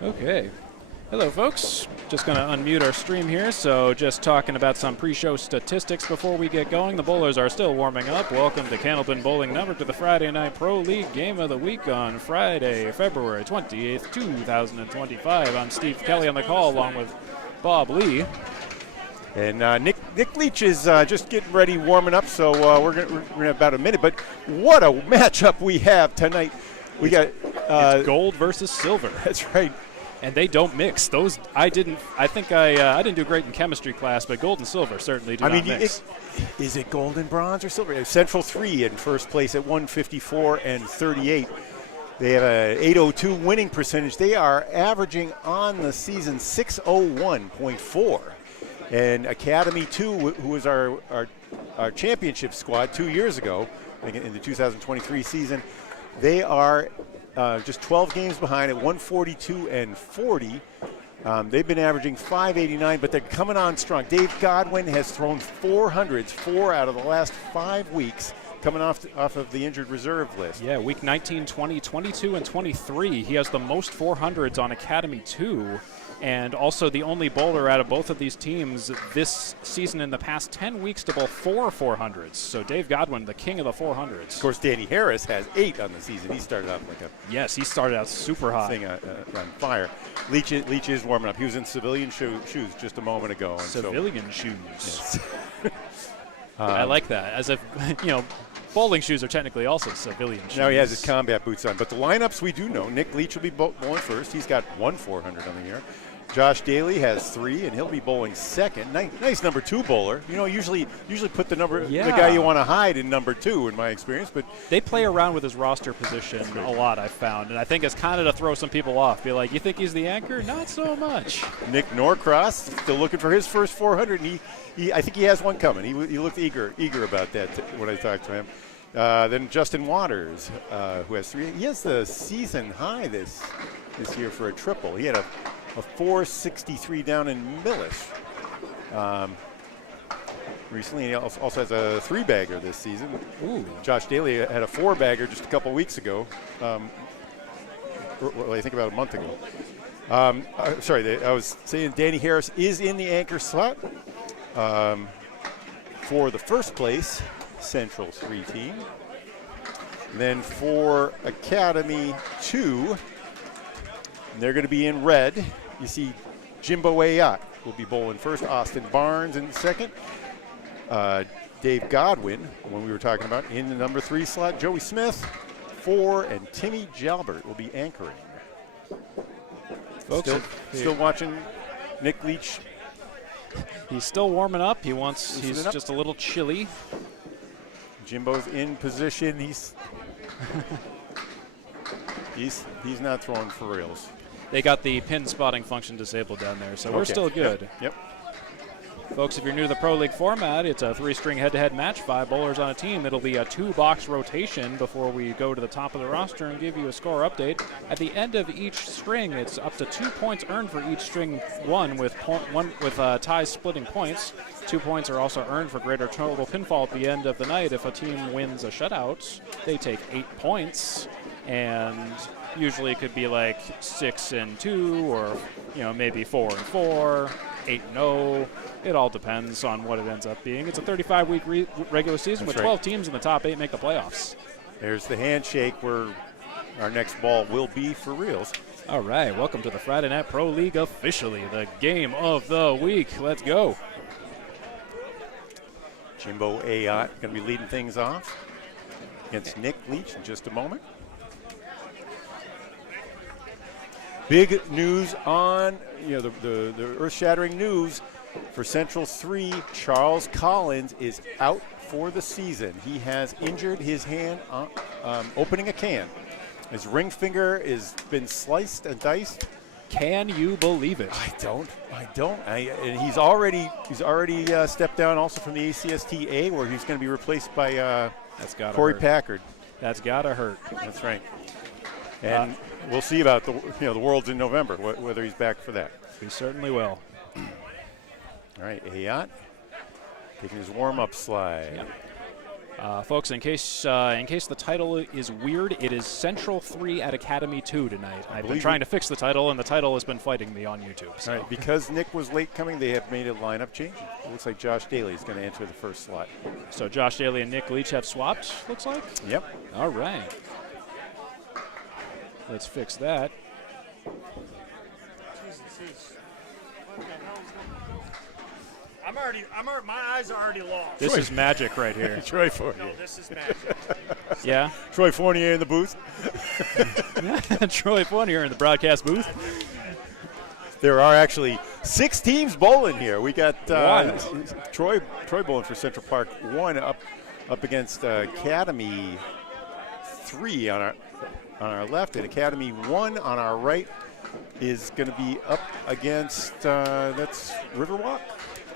Okay. Hello, folks. Just going to unmute our stream here. So just talking about some pre-show statistics before we get going. The bowlers are still warming up. Welcome to Candlepin Bowling Network to the Friday Night Pro League Game of the Week on Friday, February 28th, 2025. I'm Steve Kelly on the call along with Bob Lee. And Nick Leach is just getting ready, warming up, so we're gonna have about a minute. But what a matchup we have tonight. It's gold versus silver. That's right. And they don't mix. Those I didn't do great in chemistry class, but gold and silver certainly do not mix. Is it gold and bronze or silver? Central 3 in first place at 154 and 38. They have an 802 winning percentage. They are averaging on the season 601.4. And Academy 2, who was our championship squad 2 years ago in the 2023 season, they are just 12 games behind at 142 and 40. They've been averaging 589, but they're coming on strong. Dave Godwin has thrown 400s 4 out of the last 5 weeks, coming off of the injured reserve list. Yeah, week 19, 20, 22, and 23. He has the most 400s on Academy 2. And also the only bowler out of both of these teams this season in the past 10 weeks to bowl 4 400s. So Dave Godwin, the king of the 400s. Of course, Danny Harris has 8 on the season. He started out like a yes, he started out super hot. Thing on fire. Leach is warming up. He was in civilian shoes just a moment ago. And civilian shoes. Yes. I like that. As if, bowling shoes are technically also civilian shoes. Now he has his combat boots on. But the lineups we do know. Nick Leach will be bowling first. He's got 1 400 on the year. Josh Daley has 3, and he'll be bowling second. Nice number 2 bowler. Usually put the guy you want to hide in number 2, in my experience. But they play around with his roster position a lot, I've found, and I think it's kind of to throw some people off. Be like, you think he's the anchor? Not so much. Nick Norcross still looking for his first 400, and I think he has one coming. He looked eager about that when I talked to him. Then Justin Waters, who has 3. He has the season high this year for a triple. He had a 463 down in Millis. Recently, he also has a 3-bagger this season. Ooh. Josh Daley had a 4-bagger just a couple weeks ago. I think about a month ago. I was saying Danny Harris is in the anchor slot for the first place Central 3 team. And then for Academy 2, they're going to be in red. You see Jimbo Ayotte will be bowling first. Austin Barnes in second. Dave Godwin, when we were talking about, in the number 3 slot. Joey Smith, 4, and Timmy Jalbert will be anchoring. Folks, still watching Nick Leach. He's still warming up. He's just a little chilly. Jimbo's in position. He's not throwing for reals. They got the pin spotting function disabled down there, so we're still good. Yep. Folks, if you're new to the Pro League format, it's a 3-string head-to-head match, 5 bowlers on a team. It'll be a 2-box rotation before we go to the top of the roster and give you a score update. At the end of each string, it's up to 2 points earned for each string won, with ties splitting points. 2 points are also earned for greater total pinfall at the end of the night. If a team wins a shutout, they take 8 points, and usually it could be like 6-2, or maybe 4-4, 8-0. It all depends on what it ends up being. It's a 35-week regular season. That's with 12 teams in the top 8 make the playoffs. There's the handshake where our next ball will be for reals. All right, welcome to the Friday Night Pro League officially, the game of the week. Let's go. Jimbo Ayotte going to be leading things off against Nick Leach in just a moment. Big news on, the earth-shattering news for Central 3. Charles Collins is out for the season. He has injured his hand opening a can. His ring finger has been sliced and diced. Can you believe it? I don't. And he's already stepped down also from the ACSTA, where he's going to be replaced by Corey Packard. That's gotta hurt. That's right. And we'll see about the Worlds in November, whether he's back for that. We certainly will. All right, Ayotte taking his warm-up slide. Yep. Folks, in case the title is weird, it is Central 3 at Academy 2 tonight. I've been trying to fix the title, and the title has been fighting me on YouTube. So. Right, because Nick was late coming, they have made a lineup change. It looks like Josh Daley is going to enter the first slot. So Josh Daley and Nick Leach have swapped, looks like? Yep. All right. Let's fix that. My eyes are already lost. This is magic right here. Troy Fournier. No, this is magic. Yeah? Troy Fournier in the booth. Troy Fournier in the broadcast booth. There are actually 6 teams bowling here. We got Troy bowling for Central Park 1 up against Academy 3 on our left, and Academy 1 on our right is going to be up against that's Riverwalk.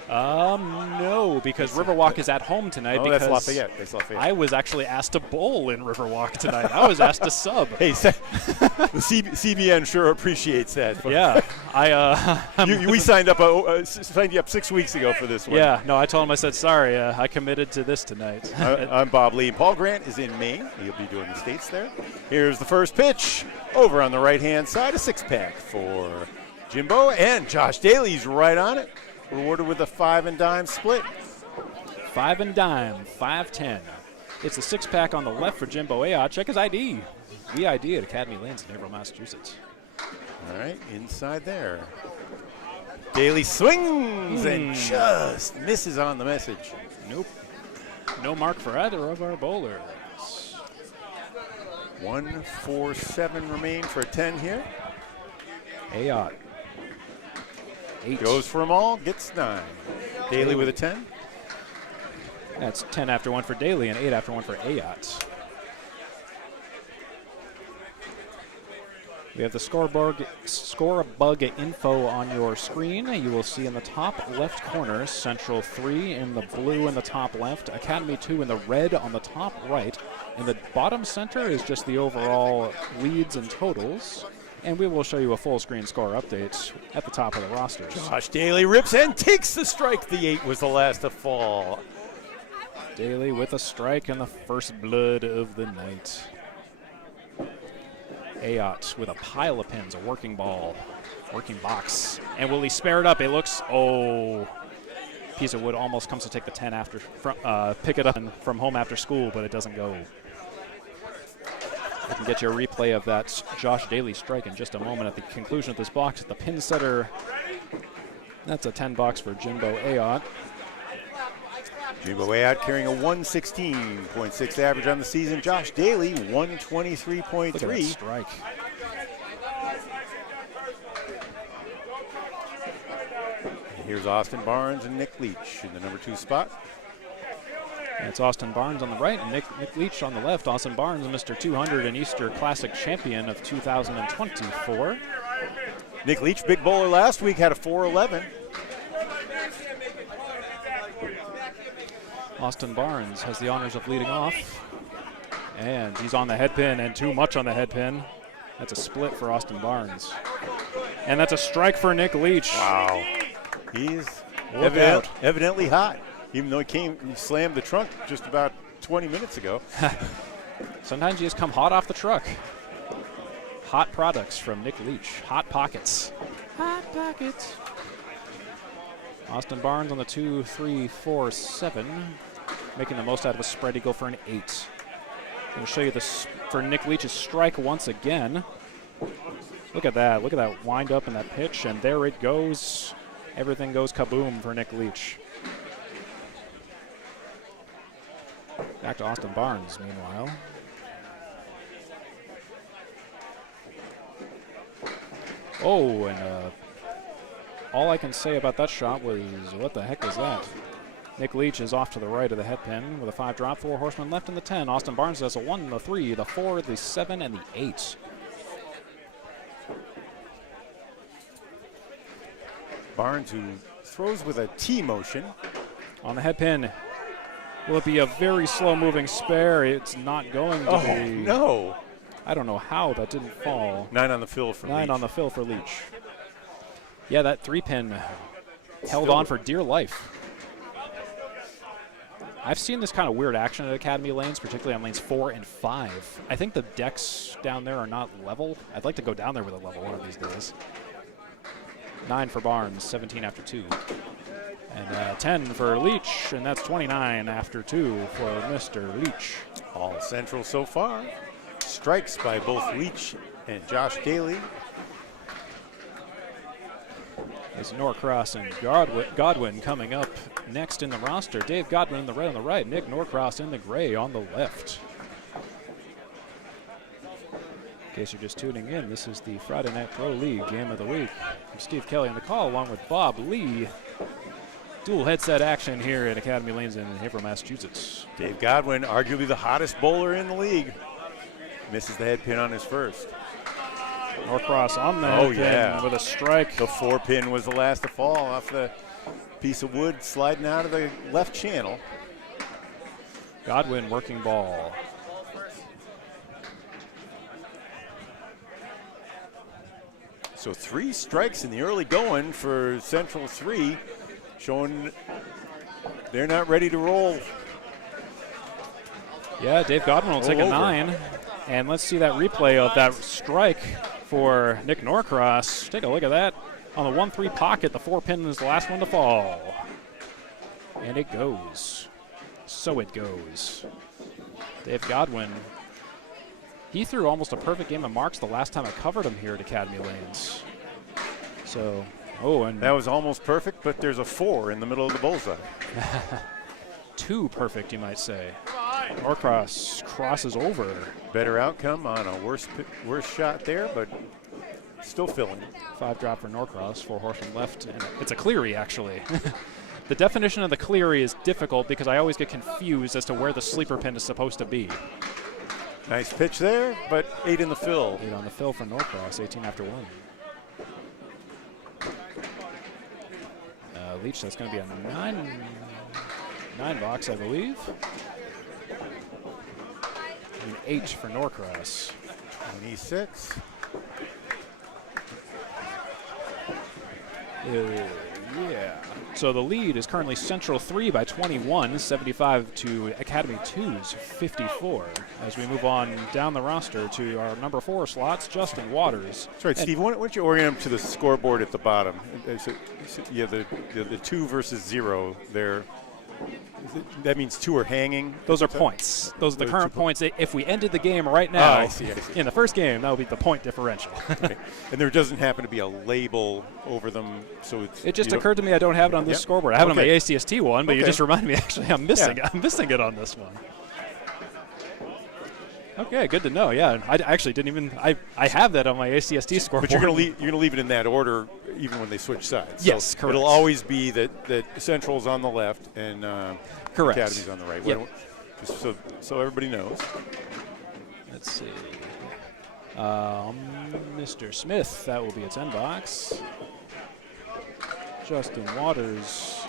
No, because Riverwalk is at home tonight. Oh, because that's Lafayette. That's Lafayette. I was actually asked to bowl in Riverwalk tonight. I was asked to sub. Hey, the CBN sure appreciates that. Yeah, we signed you up 6 weeks ago for this one. Yeah, no, I told him, I said, sorry, I committed to this tonight. I'm Bob Lee. Paul Grant is in Maine. He'll be doing the States there. Here's the first pitch. Over on the right-hand side, a 6-pack for Jimbo, and Josh Daley's right on it. Rewarded with a 5 and dime split. 5 and dime, 5-10. It's a 6-pack on the left for Jimbo Ayotte. Check his ID. VID at Academy Lanes in Haverhill, Massachusetts. All right, inside there. Daley swings and just misses on the message. Nope. No mark for either of our bowlers. 1-4-7 remain for a 10 here. Ayotte. 8. Goes for them all, gets 9. Daley with a 10. That's 10 after 1 for Daley and 8 after 1 for Ayotte. We have the score bug info on your screen. You will see in the top left corner, Central 3 in the blue in the top left, Academy 2 in the red on the top right. In the bottom center is just the overall leads and totals. And we will show you a full screen score update at the top of the rosters. Josh Daley rips and takes the strike. The 8 was the last to fall. Daley with a strike and the first blood of the night. Ayotte with a pile of pins, a working ball, working box. And will he spare it up? It looks, piece of wood almost comes to take the 10 after, pick it up from home after school, but it doesn't go. I can get you a replay of that Josh Daley strike in just a moment at the conclusion of this box. At the pin setter, that's a 10 box for Jimbo Ayotte. Jimbo Ayotte carrying a 116.6 average on the season. Josh Daley, 123.3. Look at that strike. Here's Austin Barnes and Nick Leach in the number 2 spot. And it's Austin Barnes on the right and Nick Leach on the left. Austin Barnes, Mr. 200 and Easter Classic champion of 2024. Nick Leach, big bowler last week, had a 411. Austin Barnes has the honors of leading off. And he's on the head pin, and too much on the head pin. That's a split for Austin Barnes. And that's a strike for Nick Leach. Wow. He's evidently hot, even though he slammed the trunk just about 20 minutes ago. Sometimes you just come hot off the truck. Hot products from Nick Leach. Hot pockets. Hot pockets. Austin Barnes on the 2, 3, 4, 7. Making the most out of a spread eagle for an 8. I'm going to show you this for Nick Leach's strike once again. Look at that. Look at that wind up in that pitch, and there it goes. Everything goes kaboom for Nick Leach. Back to Austin Barnes, meanwhile. Oh, and all I can say about that shot was, what the heck was that? Nick Leach is off to the right of the head pin with a 5 drop, 4 horsemen left in the 10. Austin Barnes has a 1, the 3, the 4, the 7, and the 8. Barnes, who throws with a T motion. On the head pin. Will it be a very slow-moving spare? It's not going to be. Oh, no. I don't know how that didn't fall. 9 on the fill for Leach. 9 on the fill for Leach. Yeah, that 3-pin held on for dear life. I've seen this kind of weird action at Academy lanes, particularly on lanes 4 and 5. I think the decks down there are not level. I'd like to go down there with a level one of these days. 9 for Barnes, 17 after 2. And 10 for Leach, and that's 29 after 2 for Mr. Leach. All Central so far. Strikes by both Leach and Josh Daley. It's Norcross and Godwin coming up next in the roster. Dave Godwin in the red on the right, Nick Norcross in the gray on the left. In case you're just tuning in, this is the Friday Night Pro League Game of the Week. I'm Steve Kelly on the call along with Bob Lee. Dual headset action here at Academy Lanes in Haverhill, Massachusetts. Dave Godwin, arguably the hottest bowler in the league. Misses the head pin on his first. Norcross on the head pin with a strike. The 4-pin was the last to fall off the piece of wood sliding out of the left channel. Godwin working ball. So 3 strikes in the early going for Central 3, showing they're not ready to roll. Yeah, Dave Godwin will take a 9. And let's see that replay of that strike for Nick Norcross. Take a look at that. On the 1-3 pocket, the 4-pin is the last one to fall. And it goes. So it goes. Dave Godwin, he threw almost a perfect game of marks the last time I covered him here at Academy Lanes. So, and that was almost perfect, but there's a 4 in the middle of the bullseye. Too perfect, you might say. Norcross crosses over. Better outcome on a worse shot there, but still filling. 5 drop for Norcross, 4 horsemen left. And it's a cleary, actually. The definition of the cleary is difficult because I always get confused as to where the sleeper pin is supposed to be. Nice pitch there, but 8 in the fill. 8 on the fill for Norcross, 18 after 1. Leach, that's going to be a 9 box, I believe. An 8 for Norcross. 26. Yeah. So the lead is currently Central 3 by 21, 75 to Academy 2's 54. As we move on down the roster to our number 4 slots, Justin Waters. That's right, Steve. Why don't you orient them to the scoreboard at the bottom? Yeah, the 2 versus 0 there. That means 2 are hanging. Those are points. Those are the current points. If we ended the game right now, I see. In the first game, that would be the point differential. Okay. And there doesn't happen to be a label over them, so it's. It just occurred to me I don't have it on this scoreboard. I have it on my ACST one, but you just reminded me. Actually, I'm missing it on this one. Okay, good to know. Yeah, I actually didn't even. I have that on my ACST scoreboard. But you're gonna leave it in that order even when they switch sides. Yes, so correct. It'll always be that Central's on the left and correct. Academy's on the right. Yep. Just so everybody knows. Let's see. Mr. Smith, that will be a 10 box. Justin Waters,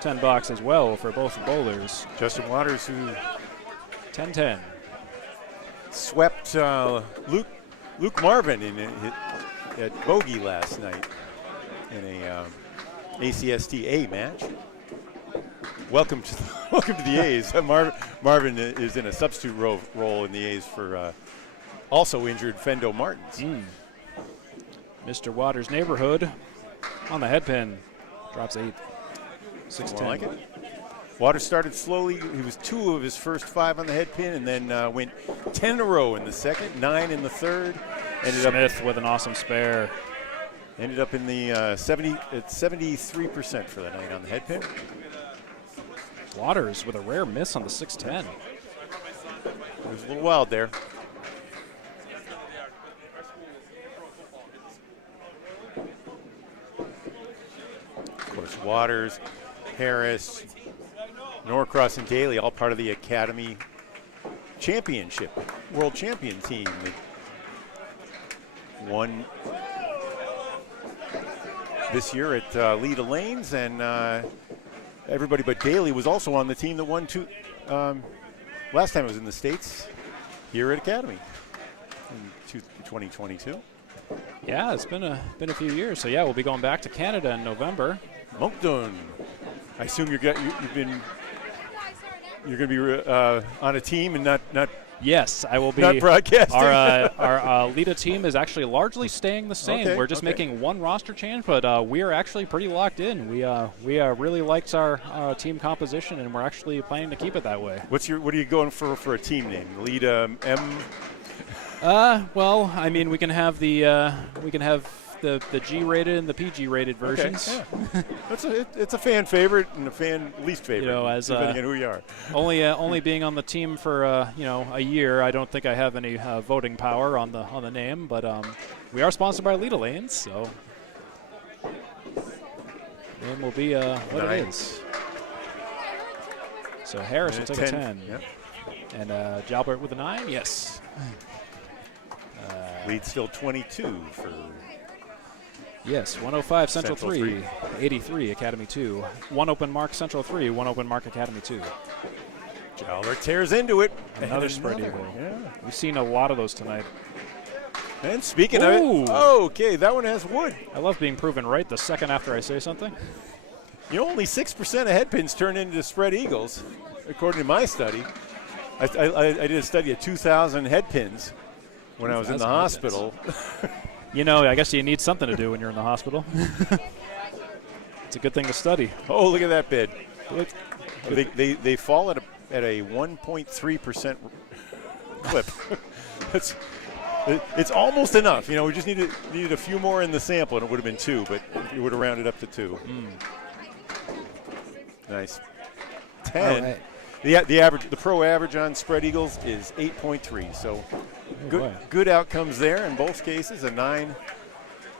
10 box as well for both bowlers. Justin Waters, who 10-10. swept Luke Marvin at bogey last night in a ACST A match. Welcome to the A's. Marvin is in a substitute role in the A's for also injured Fendo Martins. Mr. Waters' neighborhood on the head pin drops 8. 6-10. I like it. Waters started slowly. He was 2 of his first 5 on the head pin, and then went 10 in a row in the second, 9 in the third. Smith with an awesome spare. Ended up in the 73% for the night on the head pin. Waters with a rare miss on the 6-10. It was a little wild there. Of course, Waters, Harris, Norcross, and Daley, all part of the Academy Championship, World Champion team. They won this year at Leda Lanes, and everybody but Daley was also on the team that won 2. Last time it was in the States, here at Academy in 2022. Yeah, it's been a few years. So yeah, we'll be going back to Canada in November. Moncton. I assume you've been you're going to be on a team and not Yes, I will be. not broadcasting. Our Lita team is actually largely staying the same. Okay, We're just making one roster change, but we are actually pretty locked in. We really liked our team composition, and we're actually planning to keep it that way. What are you going for a team name? Lita M. Well, I mean, we can have the G-rated and the PG-rated versions. Okay, yeah. It's a fan favorite and a fan least favorite, depending on who you are. Only being on the team for a year, I don't think I have any voting power on the name, but we are sponsored by Lita Lanes, so name will be what it is. So Harris will take a 10, yep. And Jalbert with a 9. Yes. Lead still 22 for. Yes, 105 Central 3, 83 Academy 2. 1 open mark Central 3, 1 open mark Academy 2. Jalbert tears into it. Another spread eagle. Yeah. We've seen a lot of those tonight. And speaking of it, okay, that one has wood. I love being proven right the second after I say something. Only 6% of head pins turn into spread eagles, according to my study. I did a study of 2,000 head pins when I was in the hospital. I guess you need something to do when you're in the hospital. It's a good thing to study. Oh, look at that bid. They fall at a 1.3% clip. It's almost enough. We just needed a few more in the sample, and it would have been 2, but it would have rounded up to 2. Nice. 10. Right. The pro average on spread eagles is 8.3. So good outcomes there in both cases. A 9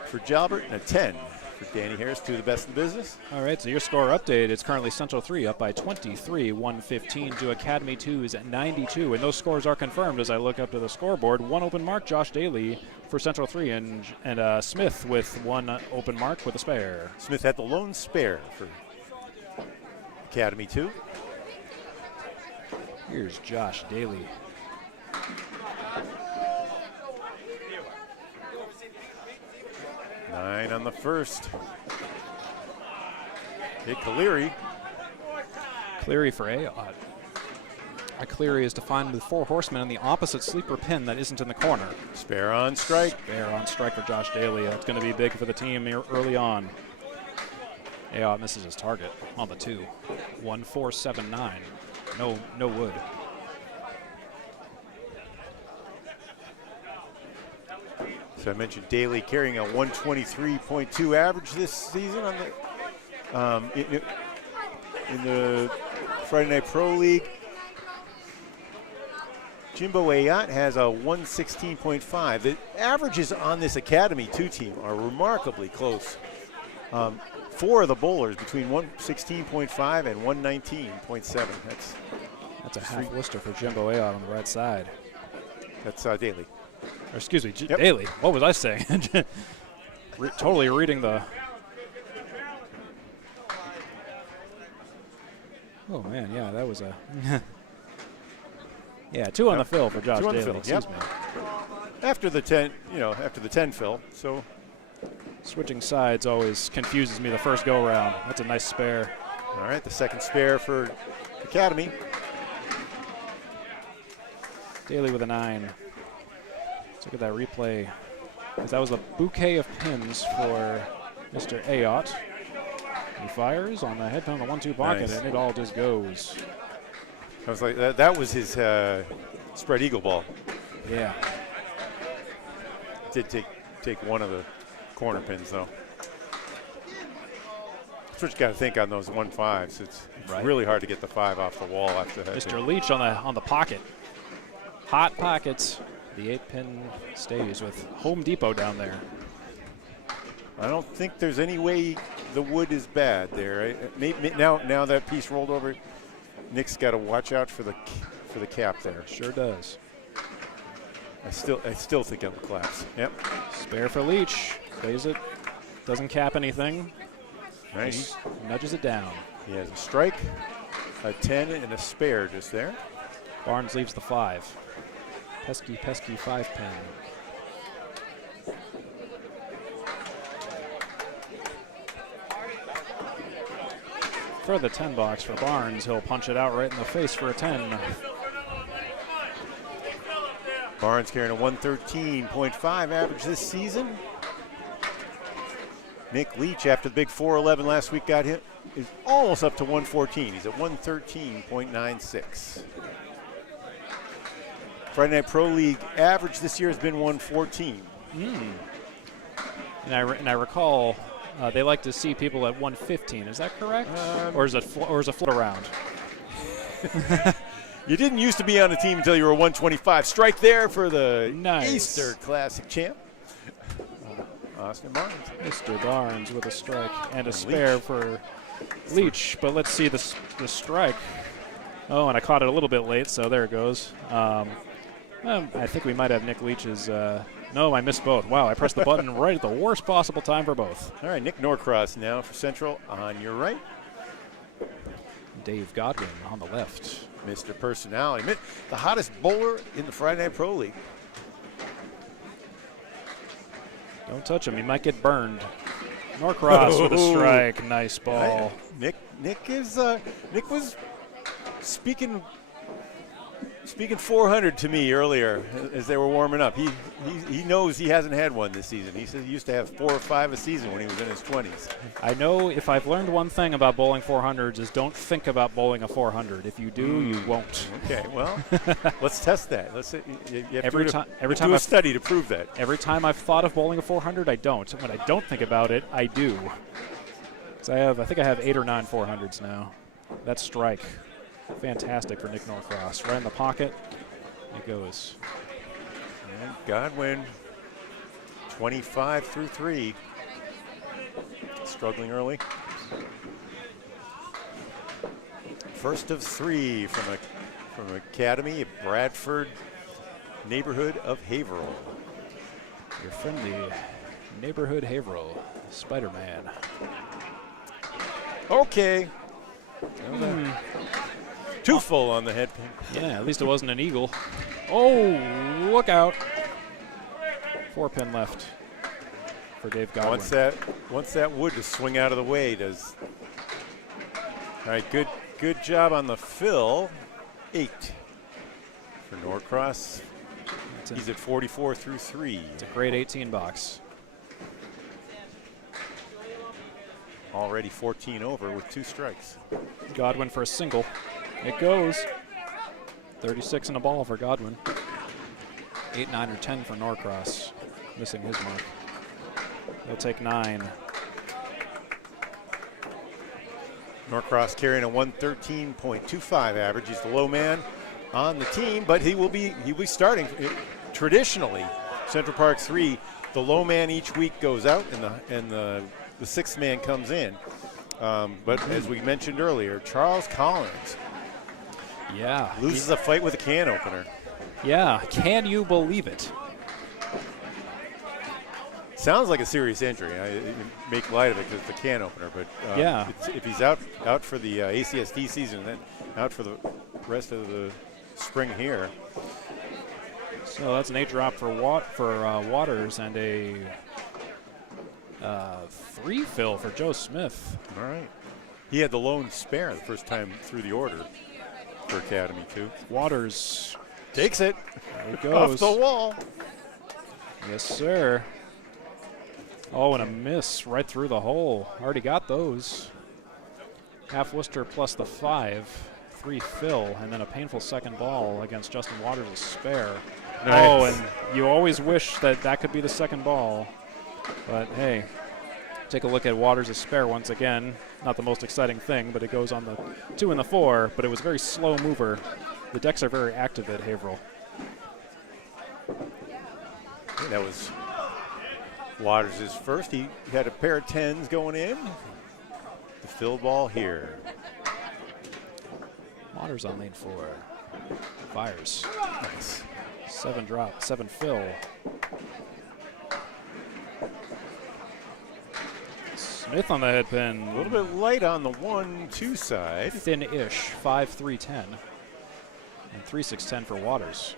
for Jalbert and a 10 for Danny Harris, 2 of the best in the business. All right, so your score update is currently Central 3 up by 23, 115 to Academy 2's at 92. And those scores are confirmed as I look up to the scoreboard. 1 open mark, Josh Daley for Central 3, and Smith with 1 open mark with a spare. Smith had the lone spare for Academy 2. Here's Josh Daley. Nine on the first. Hit Cleary. Cleary for Ayotte. Cleary is defined with 4 horsemen on the opposite sleeper pin that isn't in the corner. Spare on strike. Spare on strike for Josh Daley. That's going to be big for the team early on. Ayotte misses his target on the 2. 1-4-7-9. No wood. So I mentioned Daley carrying a 123.2 average this season on the in the Friday Night Pro League. Jimbo Ayotte has a 116.5. The averages on this Academy 2 team are remarkably close. 4 of the bowlers between 116.5 and 119.7. That's a half lister for Jimbo Ayotte on the right side. That's Daley. Or excuse me, Daley. What was I saying? Totally reading the. Oh man, yeah, that was a. Yeah, 2 on the fill for Josh Daley. Excuse me. After the 10, after the 10 fill. So switching sides always confuses me the first go round. That's a nice spare. All right, the second spare for Academy. Daley with a 9. Let's look at that replay. That was a bouquet of pins for Mr. Ayotte. He fires on the head pin on the 1-2 pocket, and it all just goes. I was like, that was his spread eagle ball. Yeah. Did take one of the corner pins though. That's what you got to think on those 1-5s. It's really hard to get the 5 off the wall after that. Mr. Leach on the pocket. Hot pockets. The 8-pin stays with Home Depot down there. I don't think there's any way the wood is bad there. Now that piece rolled over, Nick's got to watch out for the cap there. Sure does. I still think it'll collapse. Yep. Spare for Leach. Plays it. Doesn't cap anything. Right. Just nudges it down. He has a strike, a 10, and a spare just there. Barnes leaves the 5. Pesky 5-pin. for the 10 box for Barnes. He'll punch it out right in the face for a 10. Barnes carrying a 113.5 average this season. Nick Leach, after the big 411 last week, got hit, is almost up to 114. He's at 113.96. Friday Night Pro League average this year has been 114. And I recall they like to see people at 115. Is that correct? Or is it float around? You didn't used to be on a team until you were 125. Strike there for the Nice. Easter Classic champ, Austin Barnes. Mr. Barnes with a strike and a spare for Leach. But let's see the strike. Oh, and I caught it a little bit late, so there it goes. I think we might have Nick Leach's. No, I missed both. Wow, I pressed the button right at the worst possible time for both. All right, Nick Norcross now for Central on your right. Dave Godwin on the left. Mr. Personality, the hottest bowler in the Friday Night Pro League. Don't touch him; he might get burned. Norcross with a strike, nice ball. Nick was speaking 400 to me earlier as they were warming up. He knows he hasn't had one this season. He says he used to have 4 or 5 a season when he was in his 20s. I know if I've learned one thing about bowling 400s is don't think about bowling a 400. If you do, you won't. Okay, well, let's test that. Every time a study to prove that. Every time I've thought of bowling a 400, I don't. When I don't think about it, I do. Because I think I have 8 or 9 400s now. That strike. Fantastic for Nick Norcross. Right in the pocket. It goes. And Godwin, 25 through 3. Struggling early. First of 3 from Academy of Bradford, neighborhood of Haverhill. Your friendly neighborhood Haverhill, Spider-Man. Okay. Too full on the head pin. Yeah, at least it wasn't an eagle. Oh, look out. 4 pin left for Dave Godwin. Once that wood to swing out of the way does. All right, good job on the fill. 8 for Norcross. He's at 44 through 3. It's a great 18 box. Already 14 over with 2 strikes. Godwin for a single. It goes. 36 and a ball for Godwin. 8, 9, or 10 for Norcross. Missing his mark. He'll take 9. Norcross carrying a 113.25 average. He's the low man on the team, but he'll be starting. Traditionally, Central Park 3, the low man each week goes out and the 6th man comes in. But as we mentioned earlier, Charles Collins loses a fight with a can opener. Yeah, can you believe it? Sounds like a serious injury. I make light of it because it's the can opener, but if he's out for the ACSD season, then out for the rest of the spring here. So that's an 8 drop for Waters and a 3 fill for Joe Smith. All right. He had the lone spare the first time through the order for Academy, too. Waters takes it. There it goes. Off the wall. Yes, sir. Oh, and a miss right through the hole. Already got those. Half Worcester plus the 5. 3 fill, and then a painful second ball against Justin Waters, a spare. Nice. Oh, and you always wish that could be the second ball. But, hey, take a look at Waters' spare once again. Not the most exciting thing, but it goes on the 2 and the 4, but it was a very slow mover. The decks are very active at Haverhill. That was Waters' first. He had a pair of 10s going in. The fill ball here. Waters on lane 4. Fires. Nice. 7 drop, 7 fill. Smith on the head pin. A little bit light on the 1-2 side. Thin-ish, 5, 3, 10. And 3, 6, 10 for Waters.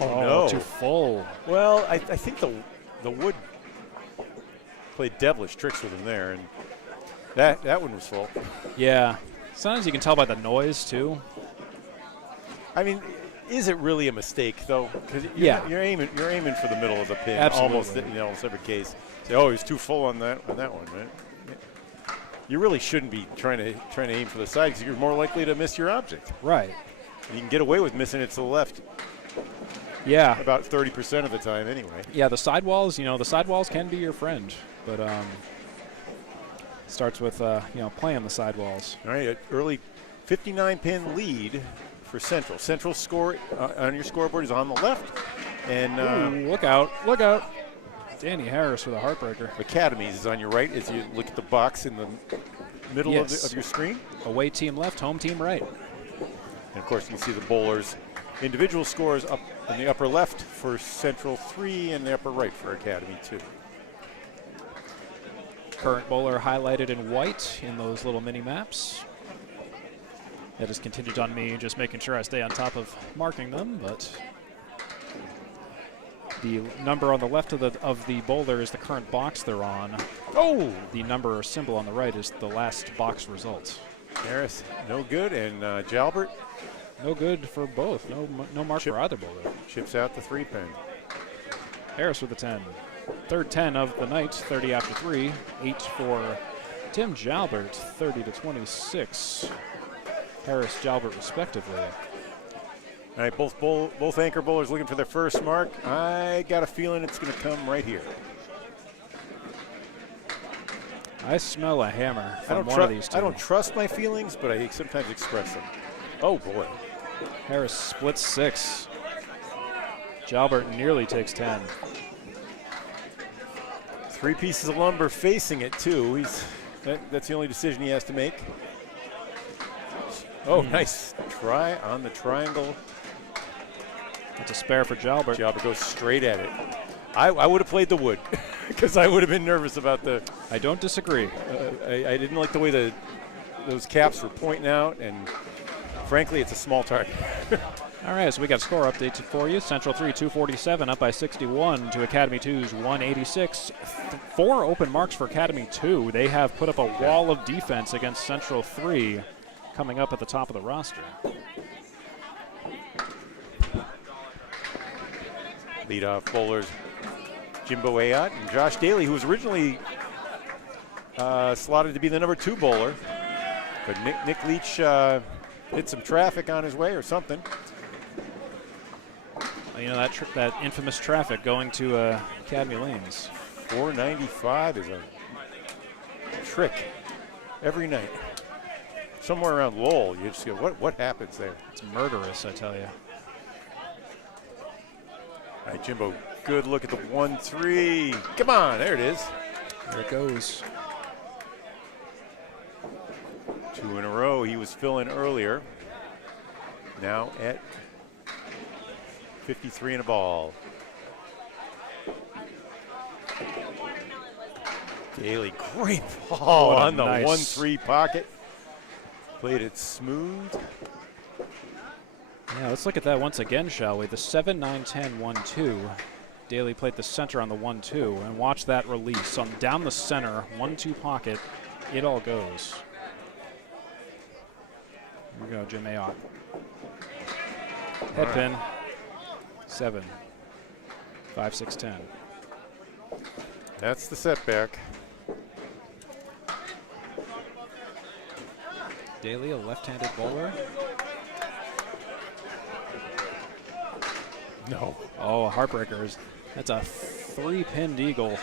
Oh, no. Too full. Well, I think the wood played devilish tricks with him there, and that one was full. Yeah. Sometimes you can tell by the noise, too. I mean, is it really a mistake, though? Because you're aiming for the middle of the pin. Absolutely. Almost in almost every case. Say, oh, he's too full on that one, right? You really shouldn't be trying to aim for the side because you're more likely to miss your object. Right. You can get away with missing it to the left. Yeah. About 30% of the time, anyway. Yeah, the sidewalls, the sidewalls can be your friend, but starts with playing the sidewalls. All right, early 59-pin lead for Central. Central score on your scoreboard is on the left, and Ooh, look out! Look out! Danny Harris with a heartbreaker. Academies is on your right as you look at the box in the middle of your screen. Away team left, home team right. And of course, you can see the bowlers' individual scores up in the upper left for Central 3 and the upper right for Academy 2. Current bowler highlighted in white in those little mini maps. That is contingent on me just making sure I stay on top of marking them, but the number on the left of the bowler is the current box they're on. Oh! The number or symbol on the right is the last box result. Harris, no good, and Jalbert. No good for both. No mark for either bowler. Chips out the 3-pin. Harris with the 10. Third 10 of the night, 30 after 3. 8 for Tim Jalbert, 30-26. Harris, Jalbert, respectively. All right, both anchor bowlers looking for their first mark. I got a feeling it's going to come right here. I smell a hammer from one of these two. I don't trust my feelings, but I sometimes express them. Oh, boy. Harris splits 6. Jalbert nearly takes 10. 3 pieces of lumber facing it, too. That's the only decision he has to make. Oh, nice try on the triangle. That's a spare for Jalbert. Jalbert goes straight at it. I would have played the wood because I would have been nervous about the. I don't disagree. I didn't like the way those caps were pointing out, and frankly, it's a small target. All right, so we got a score update for you. Central 3, 247, up by 61 to Academy 2's 186. 4 open marks for Academy 2. They have put up a wall of defense against Central 3 coming up at the top of the roster. Leadoff bowlers Jimbo Ayotte and Josh Daley, who was originally slotted to be the number 2 bowler. But Nick Leach hit some traffic on his way or something. That infamous traffic going to Academy Lanes. 495 is a trick every night. Somewhere around Lowell, you just go, what happens there? It's murderous, I tell you. All right, Jimbo, good look at the 1-3. Come on, there it is. There it goes. 2 in a row. He was filling earlier. Now at 53 and a ball. Daley, great ball on the 1-3 pocket. Played it smooth. Yeah, let's look at that once again, shall we? The 7-9-10 1-2. Daley played the center on the 1-2, and watch that release. Down the center, 1-2 pocket, it all goes. Here we go, Jim Ayotte. Head pin, 7, 5, 6, 10. That's the setback. Daley, a left-handed bowler. No. Oh, a heartbreaker. That's a 3-pinned eagle.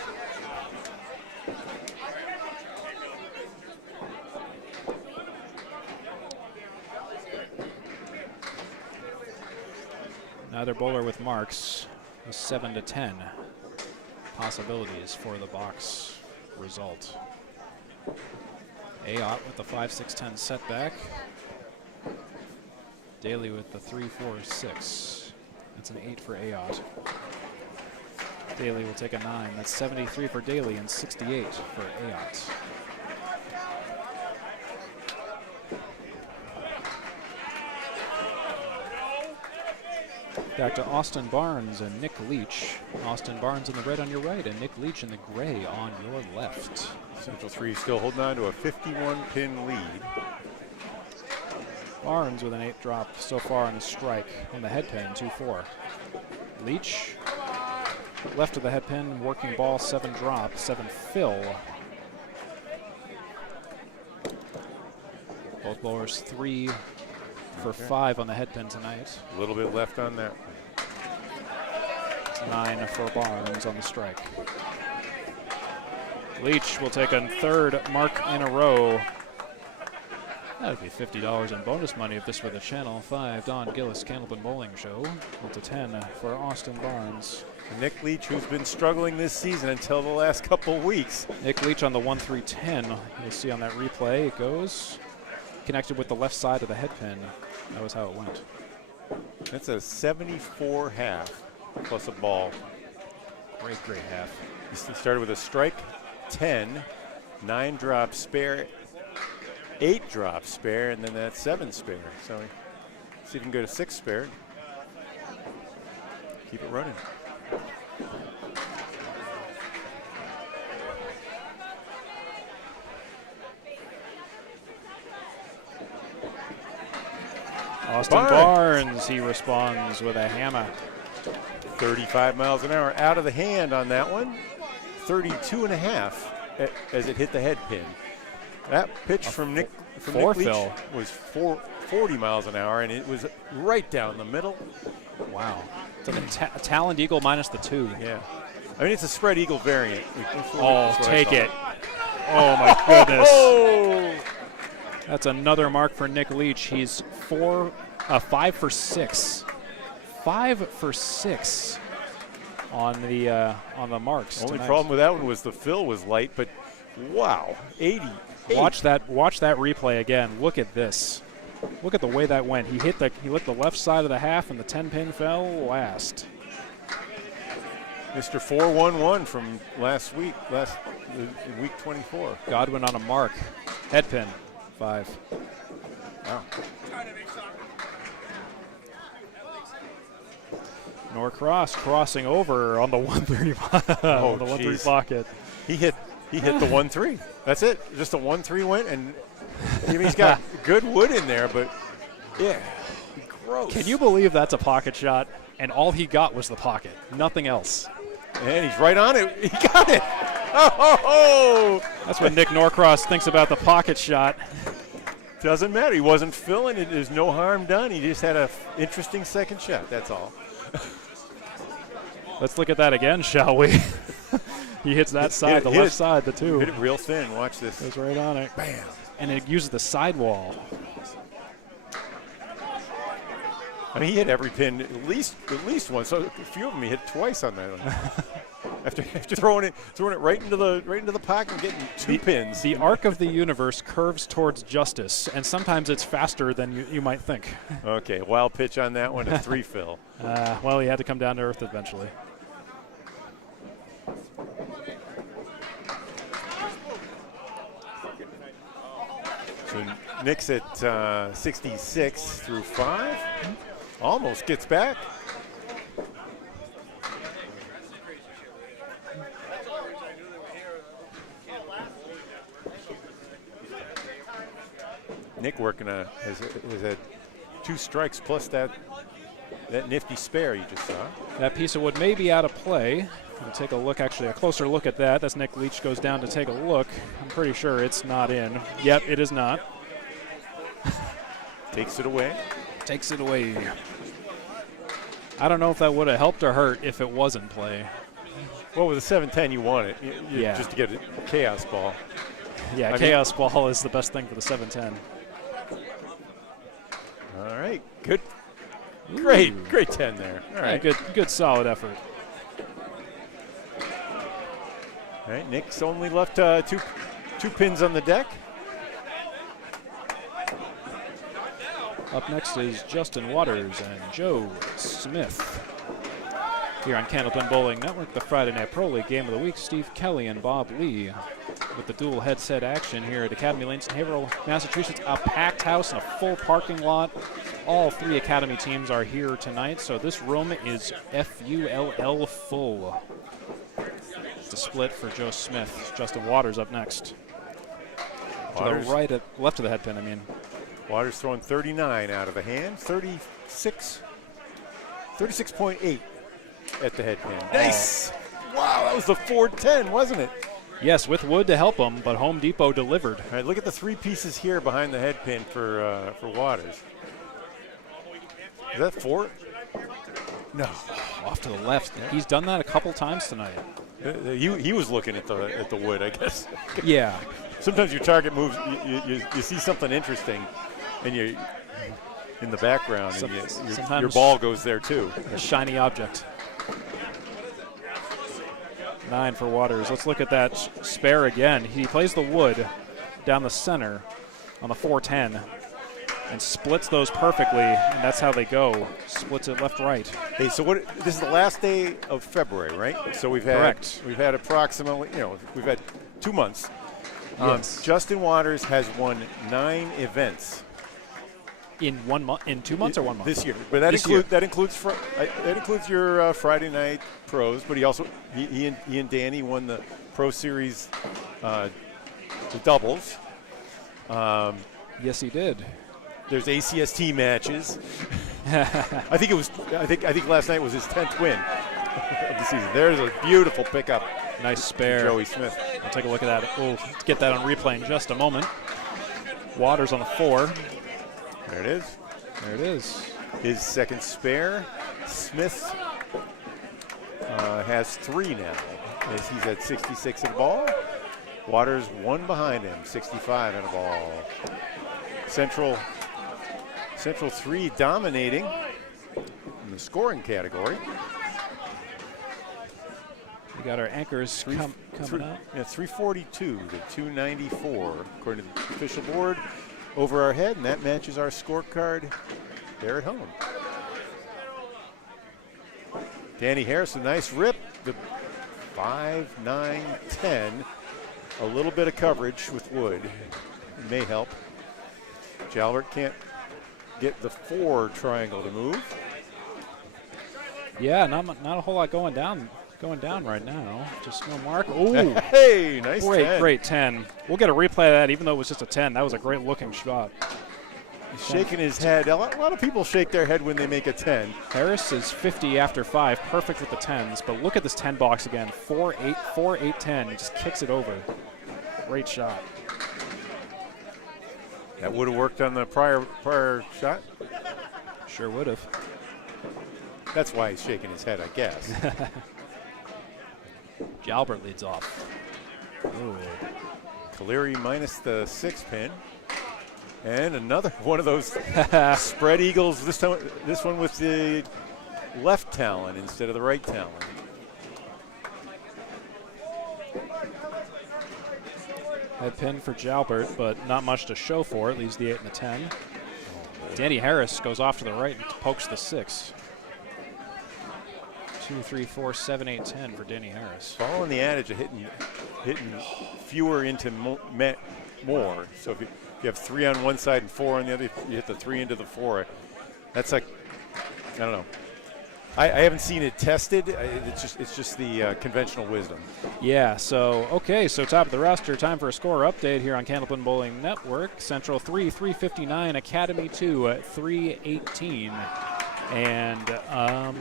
Neither bowler with marks. A 7-10 possibilities for the box result. Ayotte with the 5-6-10 setback. Daley with the 3-4-6. That's an 8 for Ayotte. Daley will take a 9. That's 73 for Daley and 68 for Ayotte. Back to Austin Barnes and Nick Leach. Austin Barnes in the red on your right and Nick Leach in the gray on your left. Central 3 still holding on to a 51-pin lead. Barnes with an 8 drop so far on the strike on the head pin, 2-4. Leach, left of the head pin, working ball, 7 drop, 7 fill. Both bowlers 3 for 5 on the head pin tonight. A little bit left on that. 9 for Barnes on the strike. Leach will take a 3rd mark in a row. That would be $50 in bonus money if this were the Channel 5 Don Gillis Candlepin Bowling Show. Up to 10 for Austin Barnes. Nick Leach, who's been struggling this season until the last couple weeks. Nick Leach on the 1-3-10. You'll see on that replay, it goes connected with the left side of the head pin. That was how it went. That's a 74 half plus a ball. Great half. He started with a strike, 10, 9 drop spare, 8 drop spare, and then that 7 spare. So see if he can go to 6 spare. Keep it running. Austin Barnes, he responds with a hammer. 35 miles an hour out of the hand on that one. 32 and a half as it hit the head pin. That pitch from Nick Leach was 40 miles an hour, and it was right down the middle. Wow. It's like a Taloned Eagle minus the 2. Yeah. I mean, it's a spread eagle variant. Oh, take it. Oh, my goodness. Oh! That's another mark for Nick Leach. He's 5 for 6. 5 for 6 on the marks. Only tonight. problem with that one was the fill was light, but wow, 80. Watch that replay again. Look at this. Look at the way that went. He lit the left side of the half, and the 10-pin fell last. Mr. 411 from last week, week 24. Godwin on a mark. Head pin, 5. Wow. Norcross crossing over on the 135 on the 1-3 pocket. He hit the 1-3. That's it. Just a 1-3 went, and I mean, he's got good wood in there, but yeah, gross. Can you believe that's a pocket shot? And all he got was the pocket, nothing else. And he's right on it. He got it. Oh! That's what Nick Norcross thinks about the pocket shot. Doesn't matter. He wasn't filling it. There's no harm done. He just had a interesting second shot. That's all. Let's look at that again, shall we? He hits that side, the left side, the 2. Hit it real thin. Watch this. Goes right on it. Bam. And it uses the sidewall. I mean, he hit every pin at least once. So a few of them he hit twice on that one. after throwing it right into the pocket and getting 2 pins. The arc of the universe curves towards justice, and sometimes it's faster than you might think. Okay, wild pitch on that one, a 3 fill. Well, he had to come down to earth eventually. So Nick's at 66 through 5. Almost gets back. Nick working has had 2 strikes plus that nifty spare you just saw. That piece of wood may be out of play. We'll take a look, actually a closer look at that. That's Nick Leach goes down to take a look. I'm pretty sure it's not in. Yep, it is not. Takes it away. Takes it away. I don't know if that would have helped or hurt if it was in play. Well, with a 7-10, you want it. Yeah. Just to get a chaos ball. Yeah, chaos ball is the best thing for the 7-10. All right, good. Great 10 there. All right. Yeah, good solid effort. All right, Nick's only left two pins on the deck. Up next is Justin Waters and Joe Smith. Here on Candlepin Bowling Network, the Friday Night Pro League Game of the Week, Steve Kelly and Bob Lee with the dual headset action here at Academy Lanes in Haverhill, Massachusetts. A packed house and a full parking lot. All 3 Academy teams are here tonight, so this room is FULL full. It's a split for Joe Smith. Justin Waters up next. Waters. To the left of the head pin, I mean. Waters throwing 39 out of the hand, 36.8 at the head pin. Nice! Wow, that was the 410, wasn't it? Yes, with wood to help him, but Home Depot delivered. All right, look at the 3 pieces here behind the head pin for Waters. Is that 4? No. Off to the left. He's done that a couple times tonight. He was looking at the wood, I guess. Yeah. Sometimes your target moves, you see something interesting, and you in the background, and your ball goes there too. A shiny object. 9 for Waters. Let's look at that spare again. He plays the wood down the center on the 410 and splits those perfectly, and that's how they go. Splits it left-right. Hey, so this is the last day of February, right? So we've had approximately, we've had 2 months. Yes. Justin Waters has won 9 events in 1 month, in 2 months or 1 month this year. But that includes your Friday night pros. But he and Danny won the Pro Series, the doubles. Yes, he did. There's ACST matches. I think last night was his 10th win of the season. There's a beautiful pickup. Nice spare. Joey Smith. We'll take a look at that. We'll get that on replay in just a moment. Waters on the 4. There it is. There it is. His second spare. Smith has 3 now, as he's at 66 at a ball. Waters 1 behind him, 65 at a ball. Central 3 dominating in the scoring category. We got our anchors coming out. Yeah, 342 to 294, according to the official board over our head, and that matches our scorecard there at home. Danny Harris, a nice rip. The 5, 9, 10. A little bit of coverage with wood may help. Jalbert can't get the 4 triangle to move. Yeah, not a whole lot going down right now. Just no mark. Ooh. Hey, nice 10. Great 10. We'll get a replay of that, even though it was just a 10. That was a great looking shot. He's shaking his head. A lot of people shake their head when they make a 10. Harris is 50 after 5, perfect with the 10s. But look at this 10 box again. 4, 8, 4, 8, 10. He just kicks it over. Great shot. That would have worked on the prior shot. Sure would have. That's why he's shaking his head, I guess. Jalbert leads off. Ooh. Caleri minus the 6 pin. And another one of those spread eagles. This one with the left talon instead of the right talon. Head pin for Jalbert, but not much to show for it. Leaves the 8 and the 10. Danny Harris goes off to the right and pokes the 6. 2, 3, 4, 7, 8, 10 for Danny Harris. Following the adage of hitting fewer into more. So if you have 3 on one side and 4 on the other, you hit the 3 into the 4. That's like, I don't know. I haven't seen it tested. It's just the conventional wisdom. Yeah, so top of the roster, time for a score update here on Candlepin Bowling Network. Central 3, 359, Academy 2, 318. And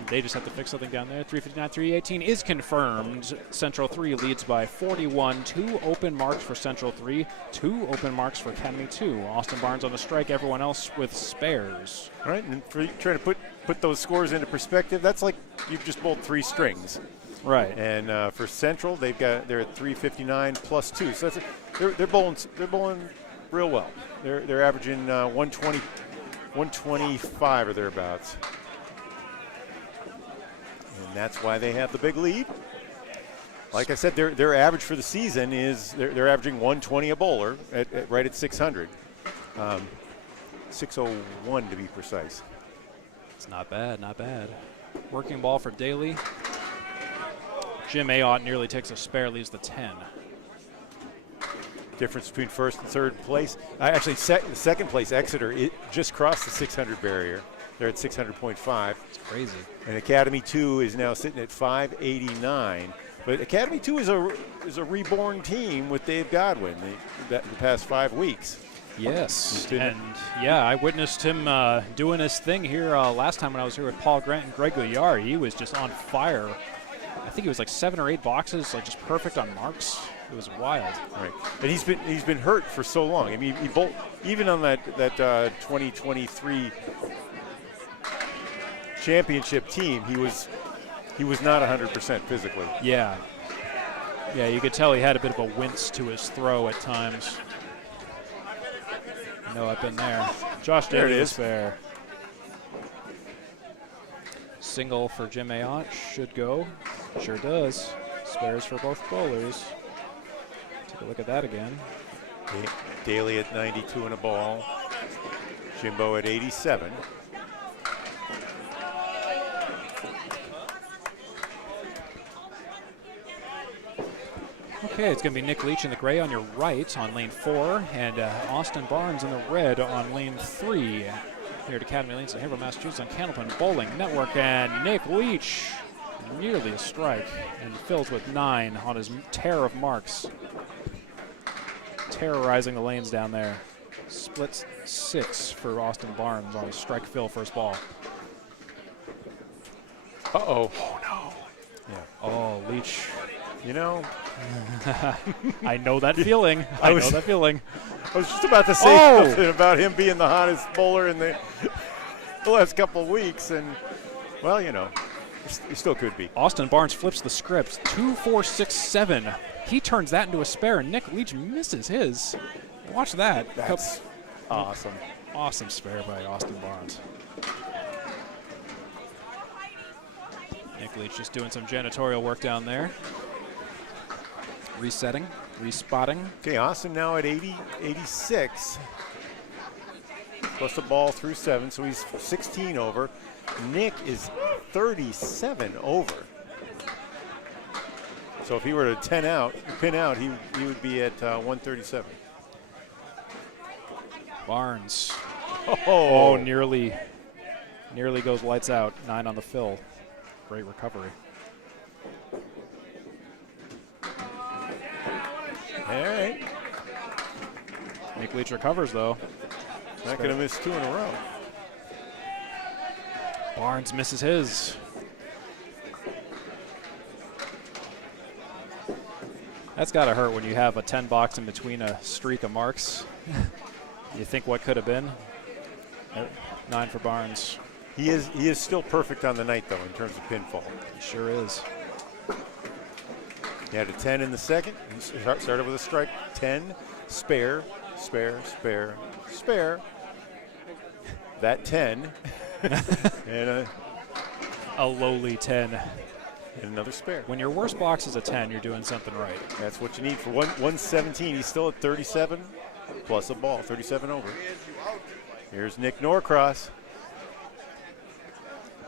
they just have to fix something down there. 359, 318 is confirmed. Central 3 leads by 41. 2 open marks for Central 3. 2 open marks for Academy 2. Austin Barnes on the strike. Everyone else with spares. All right, and for trying to put those scores into perspective, that's like you've just bowled 3 strings. Right. And for Central, they're at 359 plus 2. So they're bowling real well. They're averaging 120, 125 or thereabouts. And that's why they have the big lead. Like I said, their average for the season is they're averaging 120 a bowler right at 600. 601 to be precise. It's not bad, not bad. Working ball for Daley. Jim Ayotte nearly takes a spare, leaves the 10. Difference between first and third place. Actually, second place, Exeter, it just crossed the 600 barrier. They're at 600.5. It's crazy. And Academy 2 is now sitting at 589. But Academy 2 is a reborn team with Dave Godwin the past 5 weeks. Yes, and yeah, I witnessed him doing his thing here last time when I was here with Paul Grant and Greg Gouillard. He was just on fire. I think it was like 7 or 8 boxes, like just perfect on marks. It was wild. Right, and he's been hurt for so long. I mean, even on that 2023 championship team, he was not 100% physically. Yeah, you could tell he had a bit of a wince to his throw at times. I know I've been there. Josh Daley is fair. Single for Jim Ayotte should go. Sure does. Spares for both bowlers. Take a look at that again. Daley at 92 and a ball. Jimbo at 87. Okay, it's going to be Nick Leach in the gray on your right on lane 4, and Austin Barnes in the red on lane 3. Here at Academy Lanes in Haverhill, Massachusetts on Candlepin Bowling Network, and Nick Leach nearly a strike and fills with 9 on his tear of marks. Terrorizing the lanes down there. Splits 6 for Austin Barnes on his strike fill first ball. Uh-oh. Oh, no. Yeah. Oh, Leach. You know, I know that feeling. I know that feling. I was just about to say something about him being the hottest bowler in the last couple of weeks, and, well, you know, he still could be. Austin Barnes flips the script. 2, 4, 6, 7. He turns that into a spare, and Nick Leach misses his. Watch that. That's awesome. Awesome spare by Austin Barnes. Nick Leach just doing some janitorial work down there. Resetting, respotting. Okay, Austin now at 86. Plus the ball through 7, so he's 16 over. Nick is 37 over. So if he were to pin out, he would be at 137. Barnes. Oh, nearly goes lights out. 9 on the fill. Great recovery. All right. Nick Leach recovers, though. Not going to miss 2 in a row. Barnes misses his. That's got to hurt when you have a 10 box in between a streak of marks. You think what could have been? 9 for Barnes. He is still perfect on the night, though, in terms of pinfall. He sure is. He had a 10 in the second. He started with a strike. 10, spare, spare, spare, spare. That 10. And a lowly 10. And another spare. When your worst box is a 10, you're doing something right. That's what you need for 117. He's still at 37 plus a ball, 37 over. Here's Nick Norcross.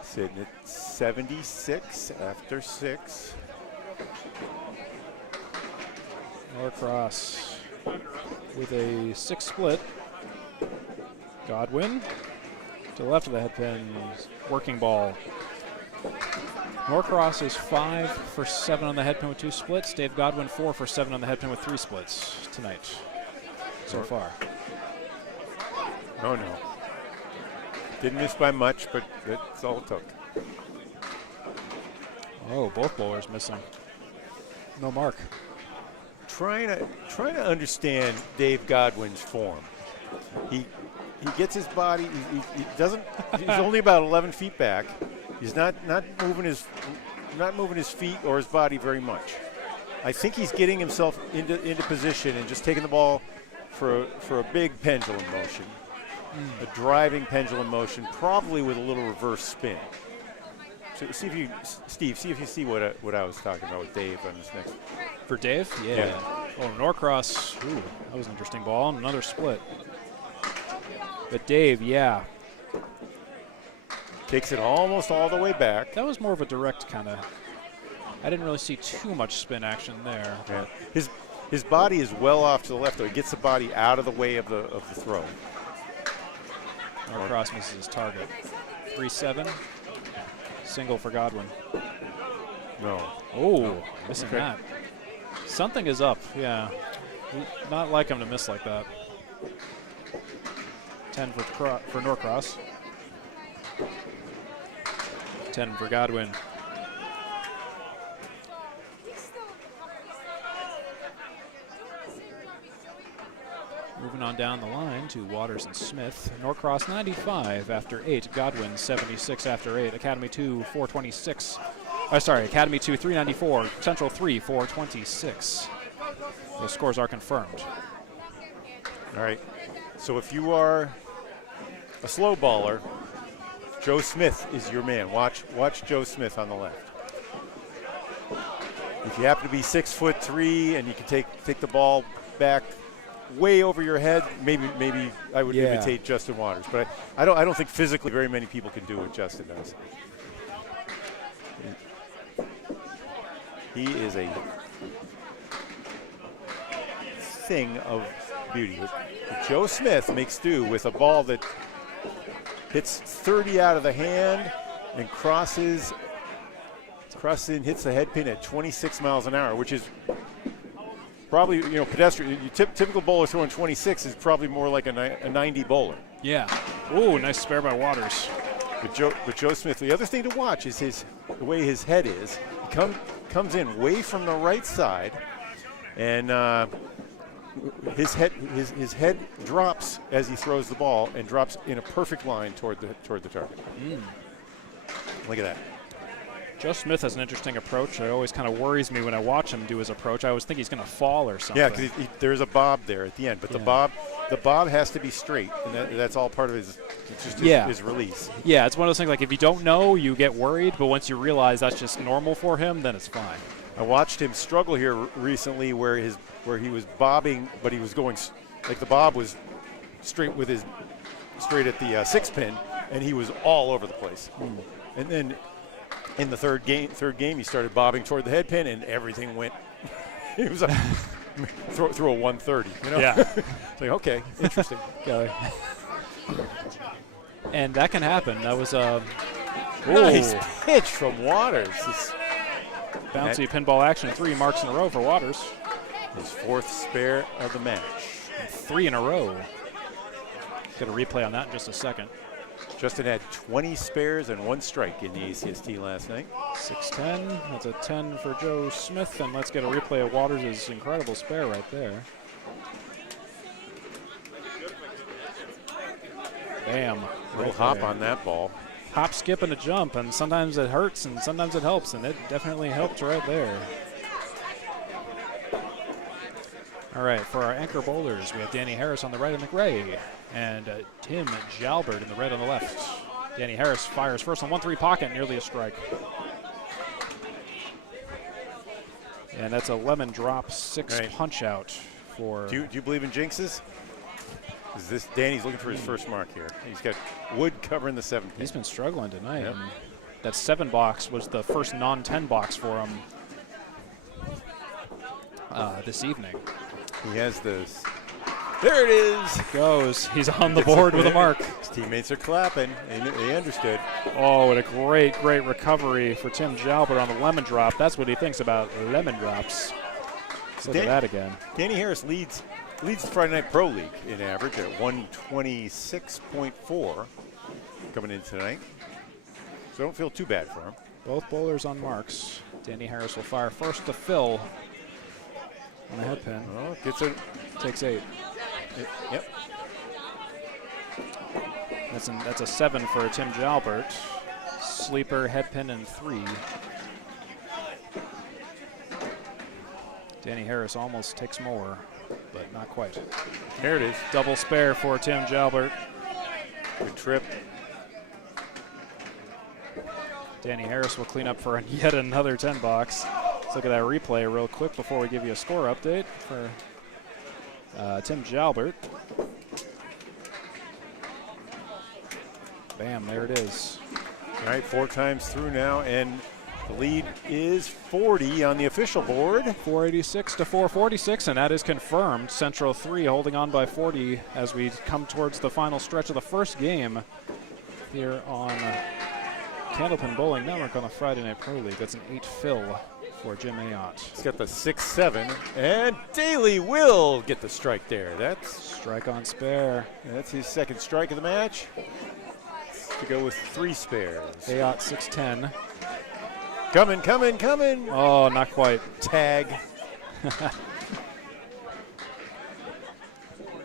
Sitting at 76 after 6. Norcross with a 6 split. Godwin to the left of the head pin, working ball. Norcross is 5 for 7 on the head pin with 2 splits. Dave Godwin 4 for 7 on the head pin with 3 splits tonight so far. Oh, no. Didn't miss by much, but that's all it took. Oh, both bowlers missing. No mark. Trying to understand Dave Godwin's form. He gets his body. He doesn't. He's only about 11 feet back. He's not moving his feet or his body very much. I think he's getting himself into position and just taking the ball for a big pendulum motion, a driving pendulum motion, probably with a little reverse spin. So see if you see what I was talking about with Dave on this next. For Dave? Yeah. Oh, Norcross. Ooh, that was an interesting ball. And another split. But Dave, yeah. Takes it almost all the way back. That was more of a direct kind of. I didn't really see too much spin action there. Yeah. his body is well off to the left, though. He gets the body out of the way of the throw. Norcross misses his target. 3-7. Single for Godwin. No. Oh, missing that. Something is up, yeah. Not like him to miss like that. 10 for Norcross. 10 for Godwin. Moving on down the line to Waters and Smith. Norcross 95 after 8. Godwin 76 after 8. Academy 2 426. Academy 2 394. Central 3 426. Those scores are confirmed. All right. So if you are a slow baller, Joe Smith is your man. Watch Joe Smith on the left. If you happen to be 6'3" and you can take the ball back way over your head, maybe I would imitate Justin Waters, but I don't think physically very many people can do what Justin does. He is a thing of beauty. But Joe Smith makes do with a ball that hits 30 out of the hand and crosses in, hits the head pin at 26 miles an hour, which is probably, pedestrian. Typical bowler throwing 26 is probably more like a 90 bowler. Yeah. Oh, nice spare by Waters. But Joe Smith, the other thing to watch is the way his head is. He comes in way from the right side, and his head drops as he throws the ball and drops in a perfect line toward the target. Look at that. Joe Smith has an interesting approach. It always kind of worries me when I watch him do his approach. I always think he's going to fall or something. Yeah, because there's a bob there at the end, but the bob has to be straight, and that's all part of his release. Yeah, it's one of those things like if you don't know, you get worried, but once you realize that's just normal for him, then it's fine. I watched him struggle here recently where he was bobbing, but he was going like the bob was straight at the 6 pin, and he was all over the place. And then in the third game, he started bobbing toward the head pin, and everything went. He was through a 130. Yeah. It's like, okay, interesting. And that can happen. That was a nice pitch from Waters. Bouncy pinball action, 3 marks in a row for Waters. His 4th spare of the match. 3 in a row. Get a replay on that in just a second. Justin had 20 spares and 1 strike in the ACST last night. 6-10. That's a 10 for Joe Smith, and let's get a replay of Waters' incredible spare right there. Bam. Little hop on that ball. Hop, skip, and a jump, and sometimes it hurts and sometimes it helps, and it definitely helped right there. All right, for our anchor bowlers, we have Danny Harris on the right of McRae and Tim Jalbert in the red on the left. Danny Harris fires first on 1-3 pocket, nearly a strike. And that's a lemon drop 6 punch out for. Do you believe in jinxes? Danny's looking for his first mark here. He's got wood covering the 7 pin. He's been struggling tonight. Yep. That 7 box was the first non-10 box for him this evening. He has this. There it is. Goes. He's on the board with a mark. His teammates are clapping, and they understood. Oh, what a great recovery for Tim Jalbert on the lemon drop. That's what he thinks about lemon drops. Look at that again. Danny Harris leads the Friday Night Pro League in average at 126.4 coming in tonight. So don't feel too bad for him. Both bowlers on marks. Danny Harris will fire first to Phil on the head pin. Oh, takes 8. Yep. That's a 7 for Tim Jalbert. Sleeper, head pin, and 3. Danny Harris almost takes more, but not quite. There it is. Double spare for Tim Jalbert. Good trip. Danny Harris will clean up for yet another 10 box. Let's look at that replay real quick before we give you a score update for Tim Jalbert. Bam, there it is. All right, 4 times through now, and The lead is 40 on the official board. 486 to 446, and that is confirmed. Central 3 holding on by 40 as we come towards the final stretch of the first game here on Candlepin Bowling Network on the Friday Night Pro League. That's an 8 fill for Jim Ayotte. He's got the 6-7, and Daley will get the strike there. That's strike on spare. That's his second strike of the match. To go with 3 spares. Ayotte 6-10. Coming, coming, coming. Oh, not quite. Tag. There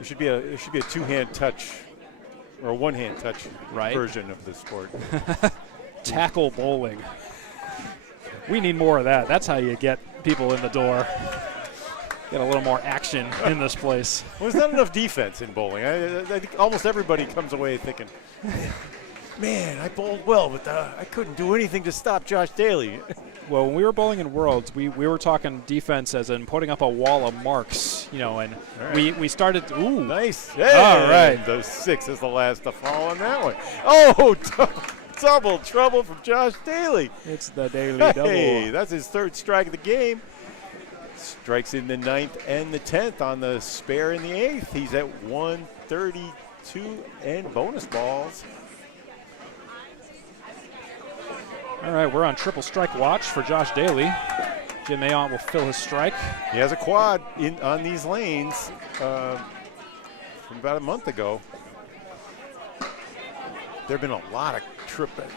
should be a two-hand touch or a one-hand touch version of the sport. Tackle bowling. We need more of that. That's how you get people in the door. Get a little more action in this place. Well, there's not enough defense in bowling. I think almost everybody comes away thinking, man, I bowled well, but I couldn't do anything to stop Josh Daley. Well, when we were bowling in Worlds, we were talking defense as in putting up a wall of marks, you know, and we started. Ooh, nice. Hey, all right. Those 6 is the last to fall on that one. Oh, double trouble from Josh Daley. It's the Daley hey, double. That's his 3rd strike of the game. Strikes in the 9th and the 10th on the spare in the 8th. He's at 132 and bonus balls. All right, we're on triple strike watch for Josh Daley. Jim Ayotte will fill his strike. He has a quad on these lanes from about a month ago. There have been a lot of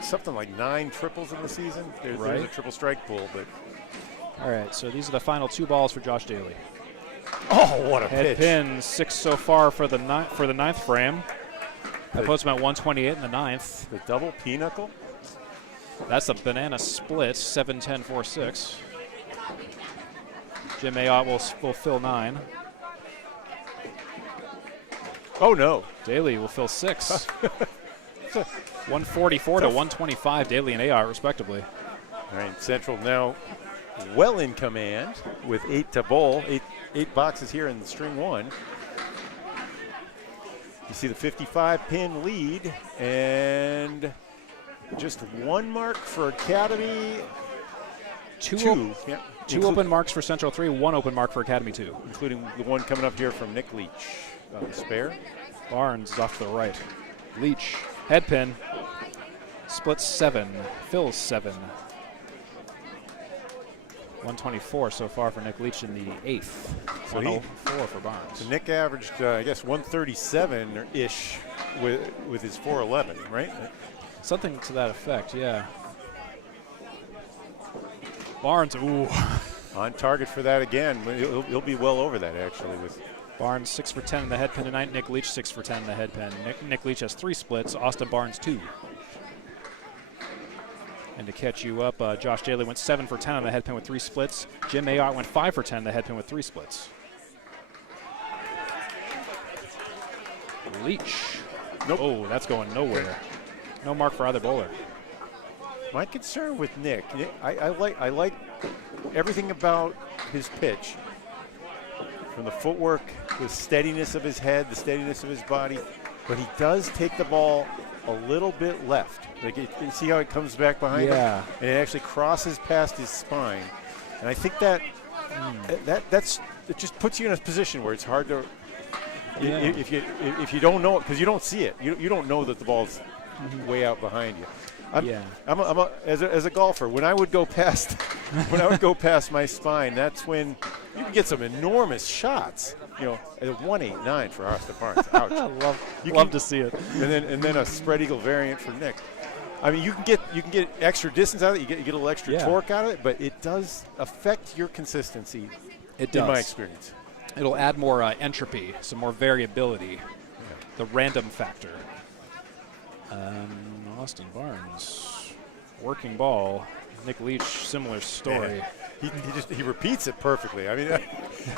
something like 9 triples in the season. There's a triple strike pool, but. All right, so these are the final 2 balls for Josh Daley. Oh, what a Head pitch. pin 6 so far for the 9th frame. That puts him at 128 in the 9th. The double pinnacle. That's a banana split, 7-10, 4-6. Jim Ayotte will fill 9. Oh, no. Daley will fill 6. 144 to 125, Daley and Ayotte, respectively. All right, Central now well in command with 8 to bowl. Eight boxes here in the string 1. You see the 55-pin lead, and just 1 mark for Academy. 2. Yeah. Two open marks for Central 3, 1 open mark for Academy 2. Including the one coming up here from Nick Leach. Spare. Barnes is off to the right. Leach, head pin, splits 7, fills 7. 124 so far for Nick Leach in the 8th. So 104 for Barnes. So Nick averaged, I guess, 137-ish with his 411, right? Something to that effect, yeah. Barnes, ooh. On target for that again. He'll be well over that, actually. With Barnes 6 for 10 in the head pin tonight. Nick Leach 6 for 10 in the head pin. Nick Leach has 3 splits. Austin Barnes 2. And to catch you up, Josh Daley went 7 for 10 on the head pin with 3 splits. Jim Ayotte went 5 for 10 on the head pin with 3 splits. Leach. Nope. Oh, that's going nowhere. No mark for either bowler. My concern with Nick, I like everything about his pitch. From the footwork, the steadiness of his head, the steadiness of his body, but he does take the ball a little bit left. Like you see how it comes back behind him, and it actually crosses past his spine. And I think that it just puts you in a position where it's hard to if you don't know it, because you don't see it. You don't know that the ball's way out behind you. As a golfer, when I would go past my spine, that's when you can get some enormous shots. You know, at 189 for Austin Barnes. Ouch. love to see it. And then a spread eagle variant for Nick. I mean, you can get extra distance out of it. You get a little extra torque out of it, but it does affect your consistency. It does. In my experience. It'll add more entropy, some more variability, the random factor. Austin Barnes, working ball. Nick Leach, similar story. He repeats it perfectly. I mean,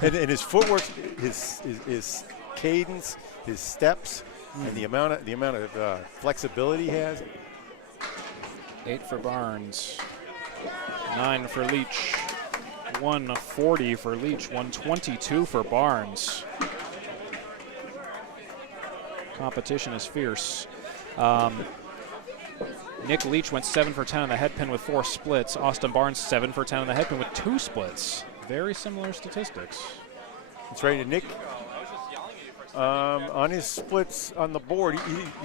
and his footwork, his cadence, his steps, and the amount of flexibility he has. 8 for Barnes, 9 for Leach, 140 for Leach, 122 for Barnes. Competition is fierce. Nick Leach went 7 for 10 on the head pin with 4 splits. Austin Barnes 7 for 10 on the head pin with 2 splits. Very similar statistics. That's right. And Nick, on his splits on the board,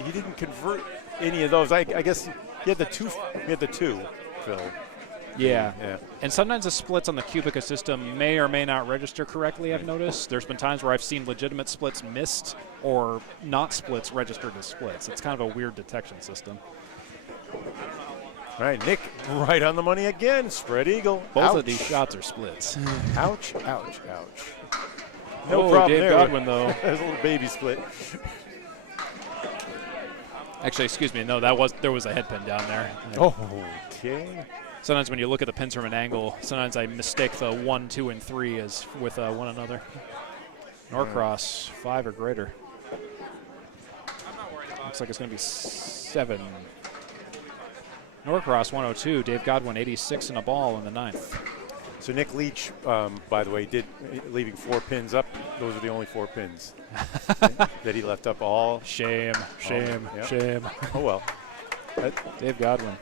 he didn't convert any of those. I guess he had the two. He had the 2, Phil. Yeah. Yeah. And sometimes the splits on the Cubica system may or may not register correctly, I've noticed. There's been times where I've seen legitimate splits missed or not splits registered as splits. It's kind of a weird detection system. All right, Nick, right on the money again. Spread eagle. Both Ouch. of these shots are splits. Ouch, ouch, ouch. No Oh, problem Dave there. Godwin, though. There's a little baby split. Actually, excuse me. No, there was a head pin down there. Oh, okay. Sometimes when you look at the pins from an angle, sometimes I mistake the 1, 2, and 3 as with one another. Norcross, 5 or greater. Looks like it's going to be 7. Norcross, 102. Dave Godwin, 86 and a ball in the 9th. So Nick Leach, by the way, leaving 4 pins up. Those are the only 4 pins that he left up all. Shame. Yep. Oh, well. Dave Godwin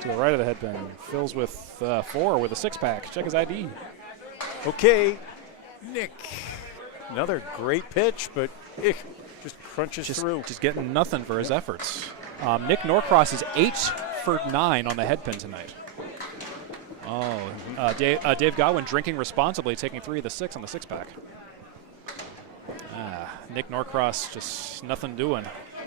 to the right of the head pin. Fills with 4 with a 6-pack. Check his ID. Okay, Nick. Another great pitch, but just crunches through. Just getting nothing for his efforts. Nick Norcross is 8 for 9 on the head pin tonight. Dave Godwin drinking responsibly, taking 3 of the 6 on the 6-pack. Nick Norcross just nothing doing.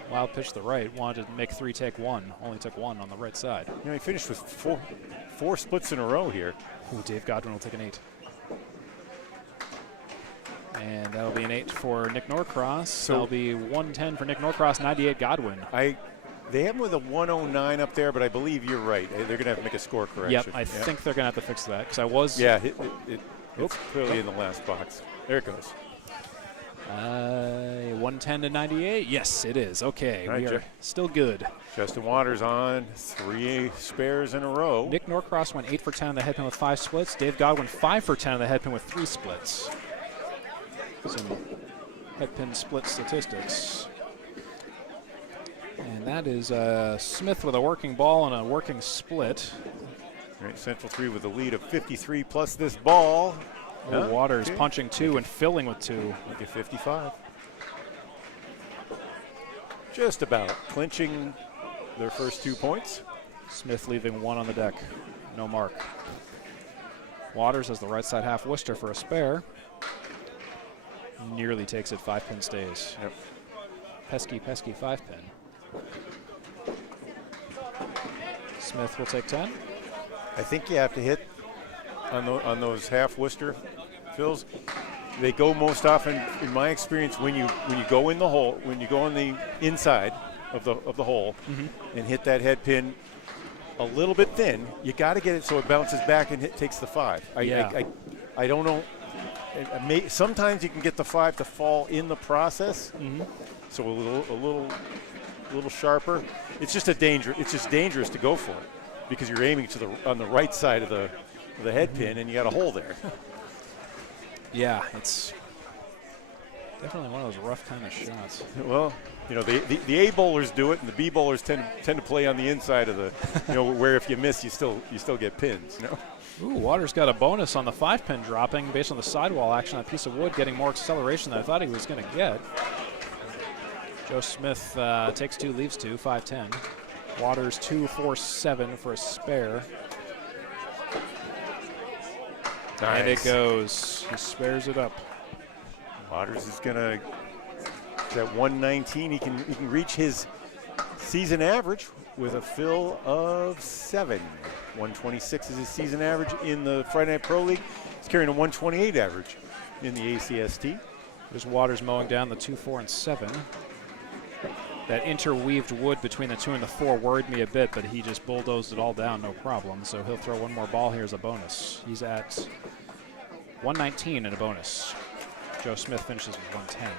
Wild pitch to the right. Wanted to make 3 take 1. Only took 1 on the right side. You know, he finished with four splits in a row here. Ooh, Dave Godwin will take an 8. And that'll be an 8 for Nick Norcross. So that'll be 110 for Nick Norcross, 98 Godwin. They have him with a 109 up there, but I believe you're right. They're going to have to make a score correction. Yep, I think they're going to have to fix that because I was. Yeah, it's clearly in the last box. There it goes. 110 to 98. Yes, it is. Okay, right, we are still good. Justin Waters on 3 spares in a row. Nick Norcross went 8 for 10 on the head pin with 5 splits. Dave Godwin 5 for 10 on the head pin with 3 splits. Some head pin split statistics. And that is Smith with a working ball and a working split. Right, Central 3 with a lead of 53 plus this ball. Waters punching 2 and filling with 2. Look at 55. Just about clinching their first 2 points. Smith leaving 1 on the deck. No mark. Waters has the right side half Worcester for a spare. Nearly takes it. 5-pin stays. Yep. Pesky 5-pin. Smith will take 10. I think you have to hit on those half Worcester fills. They go most often, in my experience, when you go in the hole, when you go on the inside of the hole and hit that head pin a little bit thin, you got to get it so it bounces back and takes the 5. I don't know. Sometimes you can get the 5 to fall in the process, so a little sharper. It's just It's just dangerous to go for it because you're aiming on the right side of the head pin, and you got a hole there. Yeah, it's definitely one of those rough kind of shots. Well, you know, the A bowlers do it, and the B bowlers tend to play on the inside of the, where if you miss, you still get pins. Ooh, Waters got a bonus on the 5-pin dropping based on the sidewall action on a piece of wood, getting more acceleration than I thought he was going to get. Joe Smith takes 2, leaves 2, 5-10. Waters 2, 4, 7 for a spare. Nice. And it goes. He spares it up. Waters is gonna at 119. He can reach his season average with a fill of 7. 126 is his season average in the Friday Night Pro League. He's carrying a 128 average in the ACST. There's Waters mowing down the 2, 4, and 7. That interweaved wood between the 2 and the 4 worried me a bit, but he just bulldozed it all down, no problem. So he'll throw one more ball here as a bonus. He's at 119 in a bonus. Joe Smith finishes with 110.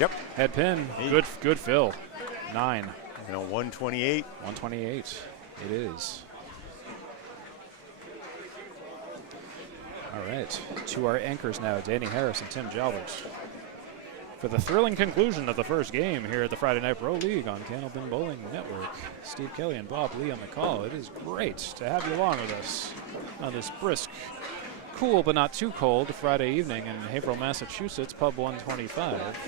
Yep. Head pin. Good fill. 9. 128. 128. It is. All right. To our anchors now, Danny Harris and Tim Jalbert. For the thrilling conclusion of the first game here at the Friday Night Pro League on Candlepin Bowling Network. Steve Kelly and Bob Lee on the call. It is great to have you along with us on this brisk, cool but not too cold Friday evening in Haverhill, Massachusetts, Pub 125,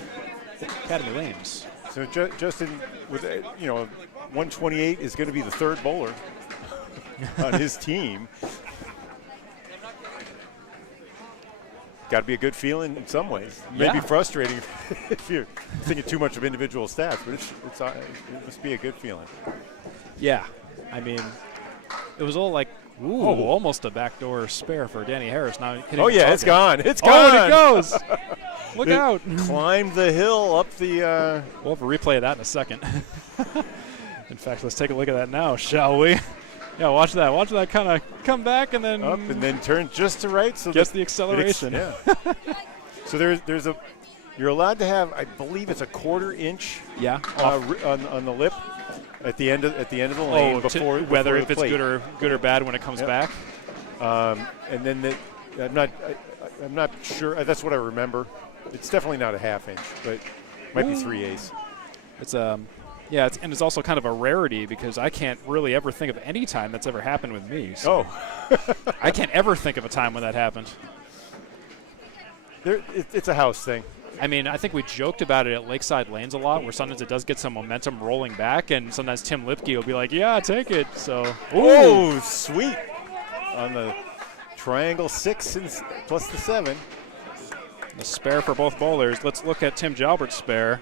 Academy Lanes. So Justin, with 128 is going to be the third bowler on his team. Got to be a good feeling in some ways. Maybe frustrating if you're thinking too much of individual stats, but it must be a good feeling. Yeah, I mean, it was all like, almost a backdoor spare for Danny Harris. Now, it's gone. It's gone. Oh, and it goes. Look out. Climbed the hill up the. We'll have a replay of that in a second. In fact, let's take a look at that now, shall we? Yeah, watch that. Watch that kind of come back and then up and then turn just to right. So gets the acceleration. So there's a. You're allowed to have, I believe it's a 1/4 inch. Yeah. On the lip, at the end of the lane before whether if it's plate. good or bad when it comes back. And then I'm not sure. That's what I remember. It's definitely not a 1/2 inch, but might be 3/8. It's and it's also kind of a rarity because I can't really ever think of any time that's ever happened with me. So I can't ever think of a time when that happened. It's a house thing. I mean, I think we joked about it at Lakeside Lanes a lot, where sometimes it does get some momentum rolling back, and sometimes Tim Lipke will be like, "Yeah, take it." So, sweet on the triangle 6 and plus the 7. The spare for both bowlers. Let's look at Tim Jalbert's spare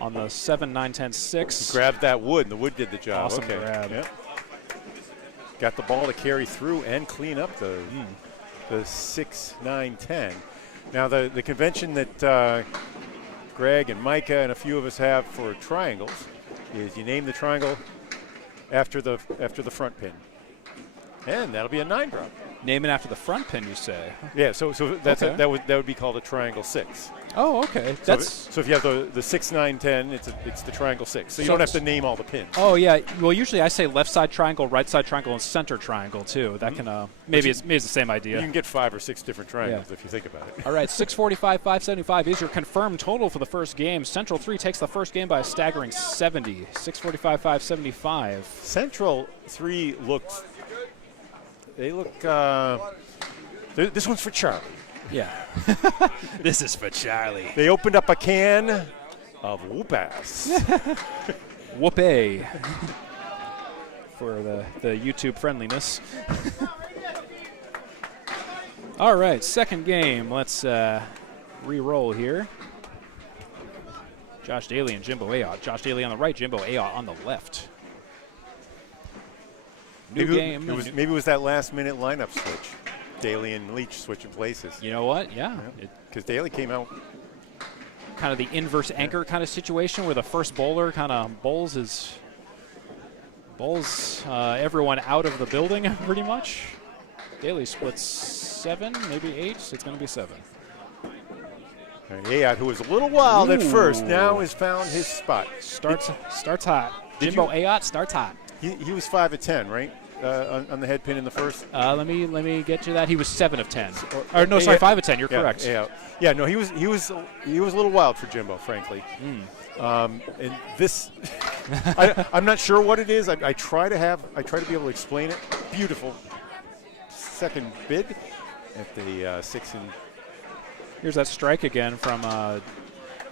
on the 7, 9, 10, 6. He grabbed that wood, and the wood did the job. Awesome grab. Yep. Got the ball to carry through and clean up the 6, 9, 10. Now, the convention that Greg and Micah and a few of us have for triangles is you name the triangle after the front pin. And that'll be a 9 drop. Name it after the front pin, you say? Yeah, so that's Okay. that would be called a triangle 6. Oh, okay. So if you have the 6, 9, 10, it's the triangle 6. So you don't have to name all the pins. Oh yeah. Well, usually I say left side triangle, right side triangle, and center triangle too. That can maybe it's the same idea. You can get 5 or 6 different triangles if you think about it. All right, 645, 575 is your confirmed total for the first game. Central 3 takes the first game by a staggering 70. 645, 575. Central 3 looks. They look. This one's for Charlie. Yeah. This is for Charlie. They opened up a can of whoop-ass. Whoop-a. For the YouTube friendliness. All right, second game. Let's re-roll here. Josh Daley and Jimbo Ayotte. Josh Daley on the right, Jimbo Ayotte on the left. Maybe it was that last-minute lineup switch. Daley and Leach switching places. You know what? Yeah. Because Daley came out. Kind of the inverse anchor kind of situation where the first bowler kind of bowls everyone out of the building pretty much. Daley splits 7, maybe 8. So it's going to be 7. Ayotte, who was a little wild at first, now has found his spot. Starts hot. Jimbo Ayotte starts hot. He was 5 of 10, right? On the head pin in the first. Let me get you that. He was 7 of 10. Or no, sorry, 5 of 10. You're correct. Yeah. No, he was a little wild for Jimbo, frankly. And this, I'm not sure what it is. I try to be able to explain it. Beautiful second bid at the 6 and. Here's that strike again from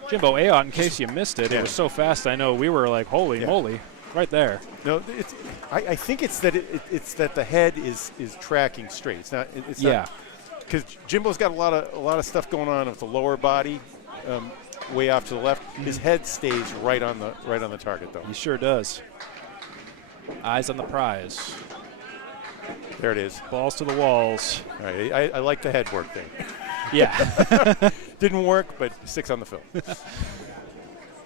Jimbo Ayotte. In case you missed it, it was so fast. I know we were like, holy moly. Right there. No, I think it's that it's that the head is tracking straight. It's not. It's not, because Jimbo's got a lot of stuff going on with the lower body, way off to the left. His head stays right on the target though. He sure does. Eyes on the prize. There it is. Balls to the walls. All right, I like the head work thing. Yeah. Didn't work, but 6 on the film.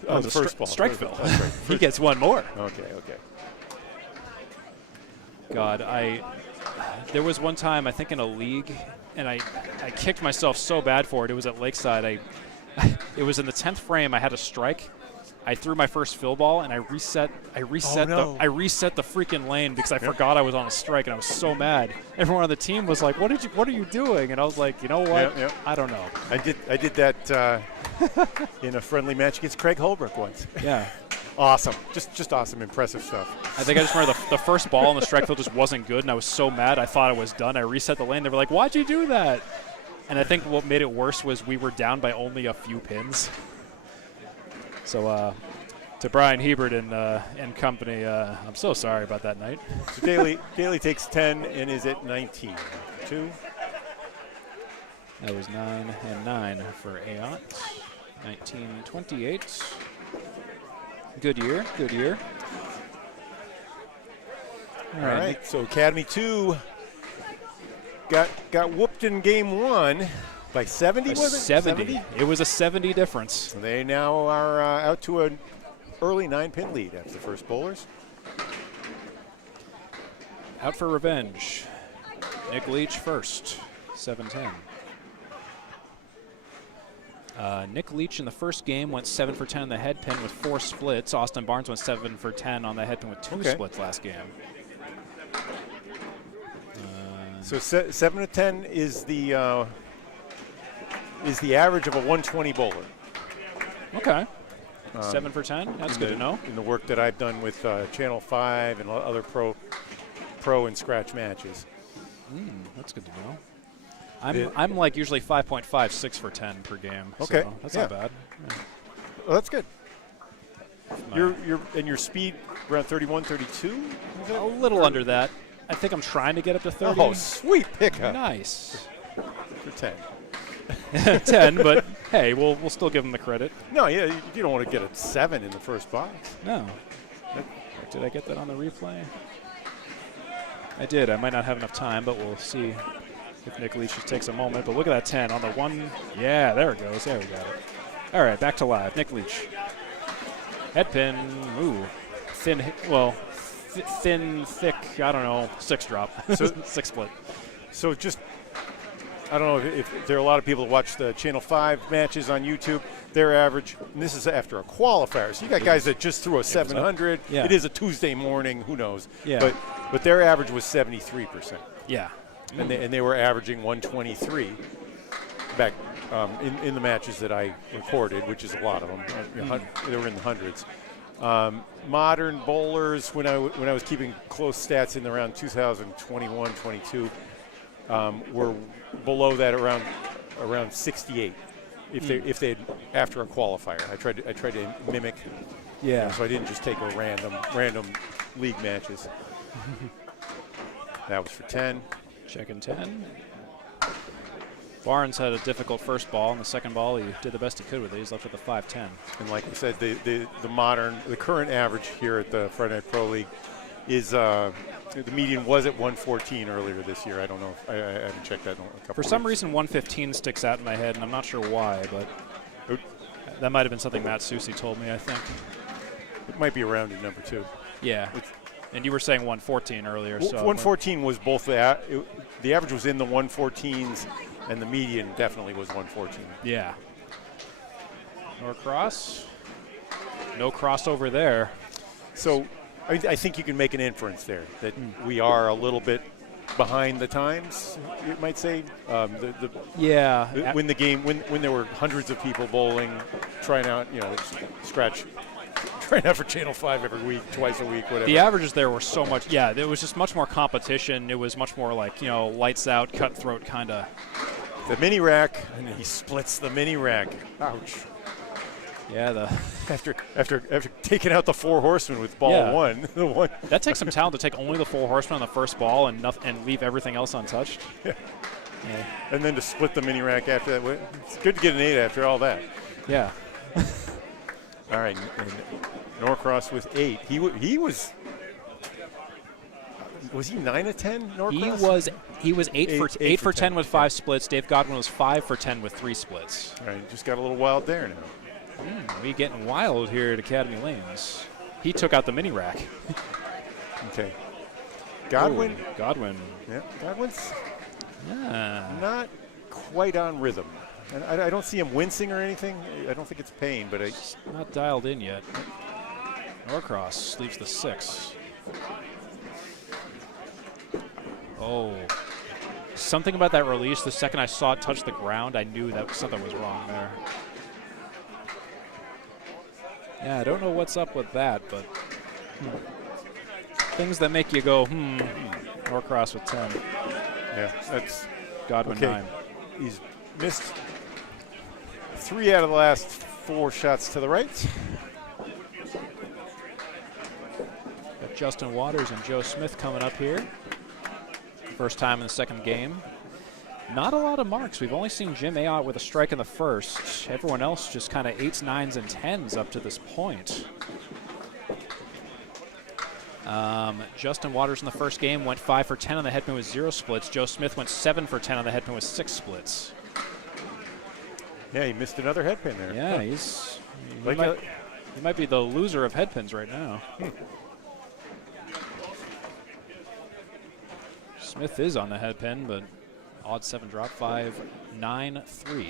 On the first ball. Strike Phil. He gets one more. Okay. God, there was one time, I think in a league, and I kicked myself so bad for it. It was at Lakeside. It was in the 10th frame. I had a strike. I threw my first fill ball, and I reset the freaking lane because I forgot I was on a strike, and I was so mad. Everyone on the team was like, "What are you doing?" And I was like, "You know what? Yep. I don't know." I did that in a friendly match against Craig Holbrook once. Yeah. Awesome. Just awesome, impressive stuff. I think I just remember the first ball in the strike field just wasn't good, and I was so mad I thought it was done. I reset the lane. They were like, why'd you do that? And I think what made it worse was we were down by only a few pins. So to Brian Hebert and company, I'm so sorry about that night. So Daley takes 10 and is at 19. 2. That was 9 and 9 for Ayotte. 1928. Good year, good year. All right, so Academy 2 got whooped in game 1 by 70, was it? 70. It was a 70 difference. So they now are out to an early 9-pin lead after the first bowlers. Out for revenge. Nick Leach first, 7-10. Nick Leach in the first game went 7 for 10 on the head pin with 4 splits. Austin Barnes went 7 for 10 on the head pin with 2 splits last game. So 7 to 10 is the average of a 120 bowler. Okay. 7 for 10. That's good to know. In the work that I've done with Channel 5 and other pro and scratch matches. That's good to know. I'm like usually 5.56 for 10 per game. Okay, so that's not bad. Yeah. Well, that's good. Your speed around 31, 32? A little under that. I think I'm trying to get up to 30. Oh, sweet pickup. Nice. For 10. 10, but hey, we'll still give him the credit. No, yeah, you don't want to get a 7 in the first box. No. Did I get that on the replay? I did. I might not have enough time, but we'll see if Nick Leach just takes a moment. But look at that 10 on the one. Yeah, there it goes. There we got it. All right, back to live. Nick Leach. Head pin. Ooh. Thin, thick, I don't know, 6 drop. So 6 split. So just, I don't know if there are a lot of people that watch the Channel 5 matches on YouTube. Their average, and this is after a qualifier. So you got guys that just threw a 700. Yeah. It is a Tuesday morning. Who knows? Yeah. But their average was 73%. Yeah. And they were averaging 123 back in the matches that I recorded, which is a lot of them. They were in the hundreds. Modern bowlers, when I was keeping close stats in around 2021, 22, were below that around 68. If they after a qualifier, I tried to mimic. Yeah. So I didn't just take a random league matches. That was for 10. Checking 10. Barnes had a difficult first ball, and the second ball he did the best he could with it. He's left with a 5-10. And like we said, the current average here at the Friday Night Pro League is the median was at 114 earlier this year. I don't know if I haven't checked that in a couple. For some reason, 115 sticks out in my head, and I'm not sure why, but that might have been something Matt Susi told me, I think. It might be a rounded number too. Yeah. And you were saying 114 earlier. So 114 was both the average was in the 114s, and the median definitely was 114. Yeah. Norcross. No crossover there. So I think you can make an inference there that we are a little bit behind the times, you might say. Yeah. When there were hundreds of people bowling, trying out, scratch. Trying out for Channel 5 every week, twice a week, whatever. The averages there were so much. Yeah, there was just much more competition. It was much more like, lights out, cutthroat kind of. The mini rack, and he splits the mini rack. Ouch. Yeah, after taking out the 4 horsemen with ball one, the one. That takes some talent to take only the 4 horsemen on the first ball and leave everything else untouched. Yeah. And then to split the mini rack after that. It's good to get an 8 after all that. Yeah. All right, and Norcross with 8. He was he 9 of 10? Norcross? He was 8 for 10 with 5 splits. Dave Godwin was 5 for 10 with 3 splits. All right, just got a little wild there now. We getting wild here at Academy Lanes. He took out the mini rack. Okay. Godwin. Ooh, Godwin. Yeah, Godwin's not quite on rhythm. And I don't see him wincing or anything. I don't think it's pain, but it's not dialed in yet. Norcross leaves the 6. Oh. Something about that release, the second I saw it touch the ground, I knew that something was wrong there. Yeah, I don't know what's up with that, but things that make you go, Norcross with 10. Yeah, that's Godwin okay. 9. He's missed 3 out of the last 4 shots to the right. Got Justin Waters and Joe Smith coming up here. First time in the second game. Not a lot of marks. We've only seen Jim Ayotte with a strike in the first. Everyone else just kind of 8s, 9s, and 10s up to this point. Justin Waters in the first game went 5 for 10 on the head pin with 0 splits. Joe Smith went 7 for 10 on the head pin with 6 splits. Yeah, he missed another head pin there. Yeah, he might be the loser of head pins right now. Smith is on the head pin, but odd 7 drop, 5, 9, 3.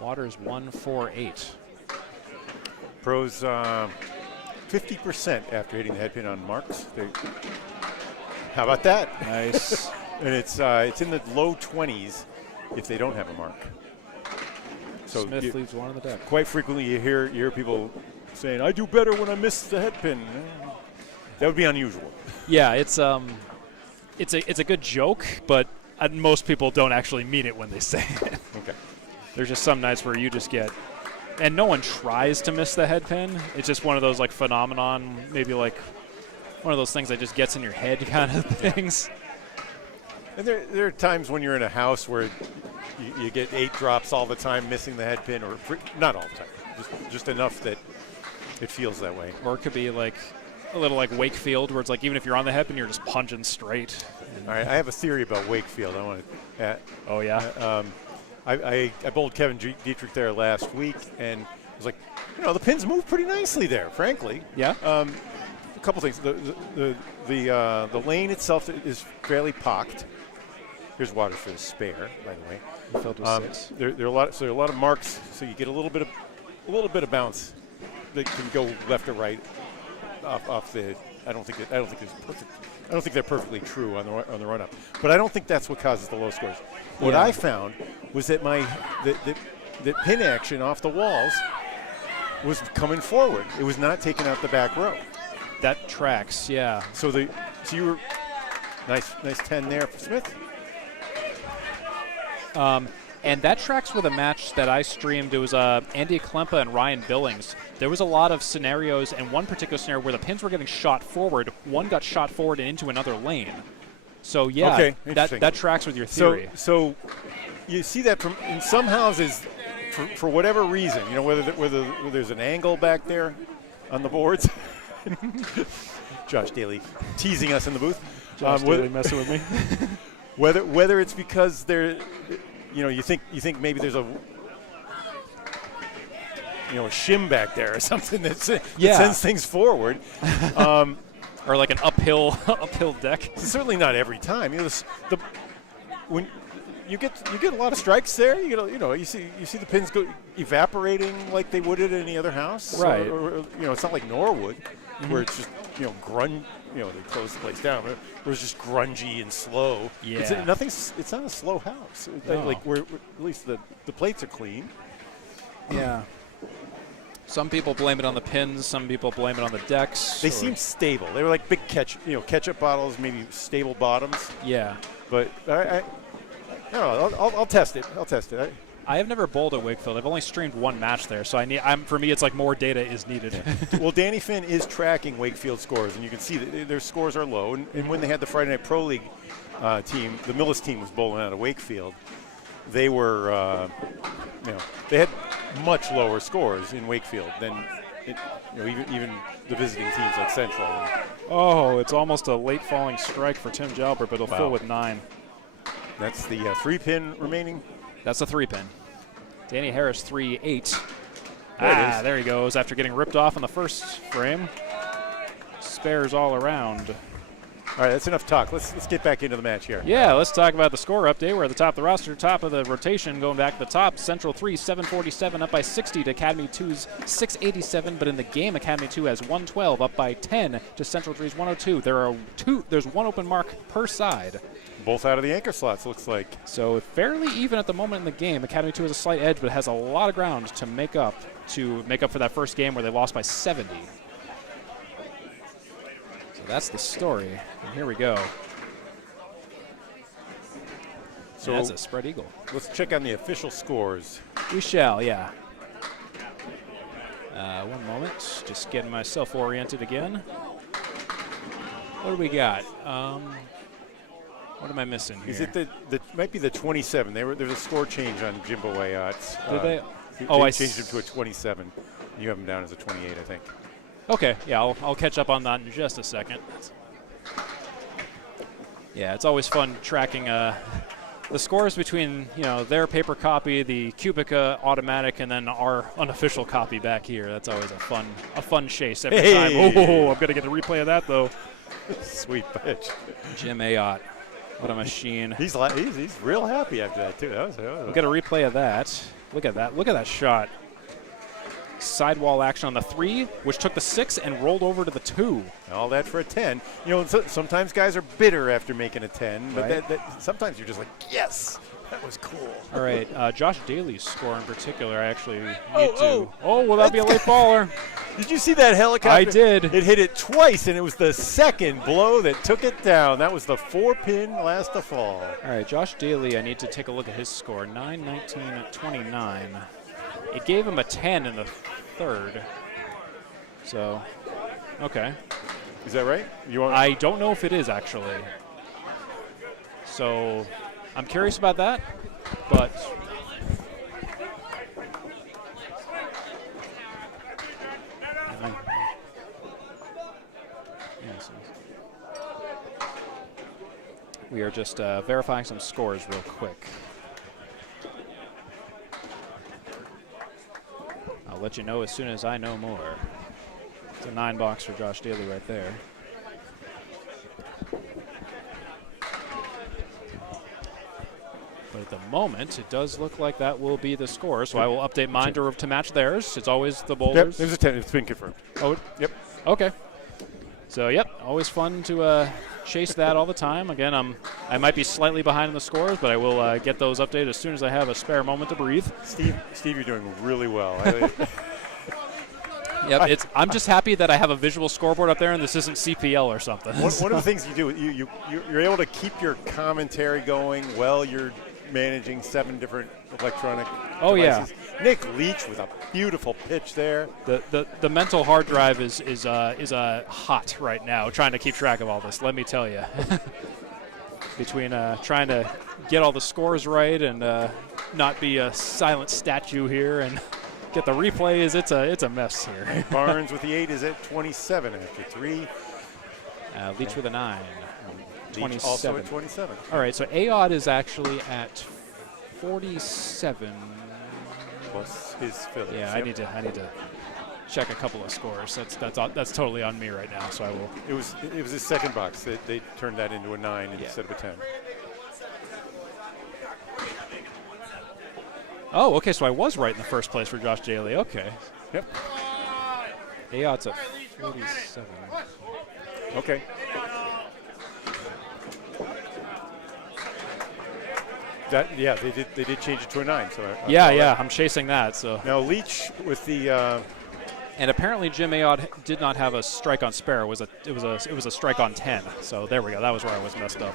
Waters 1, 4, 8. Pros 50% after hitting the head pin on marks. How about that? Nice. And it's in the low 20s if they don't have a mark. So Smith leaves 1 on the deck. Quite frequently you hear people saying, I do better when I miss the head pin. That would be unusual. Yeah, it's a good joke, but most people don't actually mean it when they say it. Okay. There's just some nights where you just get, and no one tries to miss the head pin. It's just one of those like phenomenon, maybe like one of those things that just gets in your head kind of things. And there are times when you're in a house where you get 8 drops all the time, missing the head pin, or not all the time, just enough that it feels that way. Or it could be like a little like Wakefield, where it's like even if you're on the head pin, you're just punching straight. All right, I have a theory about Wakefield. I want to. Oh yeah. I bowled Kevin Dietrich there last week, and I was like, the pins move pretty nicely there, frankly. Yeah. A couple things. The lane itself is fairly pocked. Here's Waters for the spare, by the way. He filled with 6. There are a lot of marks, so you get a little bit of bounce that can go left or right off the. I don't think they're perfectly true on the run up, but I don't think that's what causes the low scores. What I found was that the pin action off the walls was coming forward. It was not taking out the back row. That tracks, yeah. So you were nice 10 there for Smith. And that tracks with a match that I streamed. It was Andy Klempa and Ryan Billings. There was a lot of scenarios, and one particular scenario where the pins were getting shot forward. One got shot forward and into another lane. So, yeah, okay, that tracks with your theory. So you see that in some houses, for whatever reason, whether there's an angle back there on the boards. Josh Daley teasing us in the booth. Josh Daley messing with me. Whether it's because they're, you think maybe there's a shim back there or something that sends things forward. Or like an uphill deck. Certainly not every time. When you get a lot of strikes there, you see the pins go evaporating like they would at any other house. Right. Or it's not like Norwood, where it's just grunge. They close the place down. But it was just grungy and slow. Yeah. It's not a slow house. No. Like where at least the plates are clean. Yeah. Some people blame it on the pins. Some people blame it on the decks. They seem stable. They were like big ketchup bottles, maybe stable bottoms. Yeah. But I'll test it. I have never bowled at Wakefield. I've only streamed one match there, so for me, it's like more data is needed. Yeah. Well, Danny Finn is tracking Wakefield scores, and you can see that their scores are low. And when they had the Friday Night Pro League team, the Millis team was bowling out of Wakefield. They were, they had much lower scores in Wakefield than even the visiting teams like Central. Oh, it's almost a late falling strike for Tim Jalbert, but it'll fill with 9. That's the 3-pin remaining. That's a 3-pin. Danny Harris 3-8. There he goes after getting ripped off in the first frame. Spares all around. All right, that's enough talk. Let's get back into the match here. Yeah, let's talk about the score update. We're at the top of the roster, top of the rotation, going back to the top. Central 3, 747, up by 60 to Academy 2's 687. But in the game, Academy 2 has 112, up by 10 to Central 3's 102. There's one open mark per side. Both out of the anchor slots, looks like. So fairly even at the moment in the game. Academy 2 has a slight edge, but has a lot of ground to make up for that first game where they lost by 70. So that's the story. And here we go. So that's a spread eagle. Let's check on the official scores. We shall, yeah. One moment. Just getting myself oriented again. What do we got? What am I missing here? Is it the might be the 27? There's a score change on Jimbo Ayotte's. Did they? They changed him to a 27. You have him down as a 28, I think. Okay, yeah, I'll catch up on that in just a second. Yeah, it's always fun tracking the scores between their paper copy, the Cubica automatic, and then our unofficial copy back here. That's always a fun chase every time. Oh, I'm gonna get a replay of that though. Sweet pitch, Jim Ayotte. What a machine. He's real happy after that too. We'll get a replay of that. Look at that. Look at that shot. Sidewall action on the 3, which took the 6 and rolled over to the 2. All that for a 10. Sometimes guys are bitter after making a 10, but right. Sometimes you're just like, yes, that was cool. All right, Josh Daley's score in particular, I actually need to. Oh, will that be a late baller? Did you see that helicopter? I did. It hit it twice, and it was the second blow that took it down. That was the 4-pin last to fall. All right, Josh Daley, I need to take a look at his score. 9-19-29. It gave him a 10 in the third. So, okay. Is that right? I don't know if it is, actually. So, I'm curious about that, but... We are just verifying some scores real quick. I'll let you know as soon as I know more. It's a 9 box for Josh Daley right there. But at the moment, it does look like that will be the score, so I will update mine to match theirs. It's always the boulders. Yep, there's a 10. It's been confirmed. Oh, yep. Okay. So, yep, always fun to chase that all the time. Again, I might be slightly behind in the scores, but I will get those updated as soon as I have a spare moment to breathe. Steve, you're doing really well. Yep, I'm just happy that I have a visual scoreboard up there and this isn't CPL or something. One of the things you do, you're able to keep your commentary going while you're managing 7 different electronic devices. Yeah. Nick Leach with a beautiful pitch there. The mental hard drive is hot right now, trying to keep track of all this. Let me tell you, between trying to get all the scores right and not be a silent statue here and get the replays, it's a mess here. Barnes with the 8 is at 27 after 3. Leach with a 9. 27. Also at 27. All right, so Ayotte is actually at 47. Plus his Phillies. Yeah, yep. I need to check a couple of scores. That's totally on me right now. So I will. It was his second box. They turned that into a 9 instead of a 10. Oh, okay. So I was right in the first place for Josh Daley. Okay. Yep. Ayotte's at 47. Okay. They did change it to a 9. So I'm chasing that. So now Leach with the. And apparently Jim Ayotte did not have a strike on spare. It was a strike on 10. So there we go. That was where I was messed up.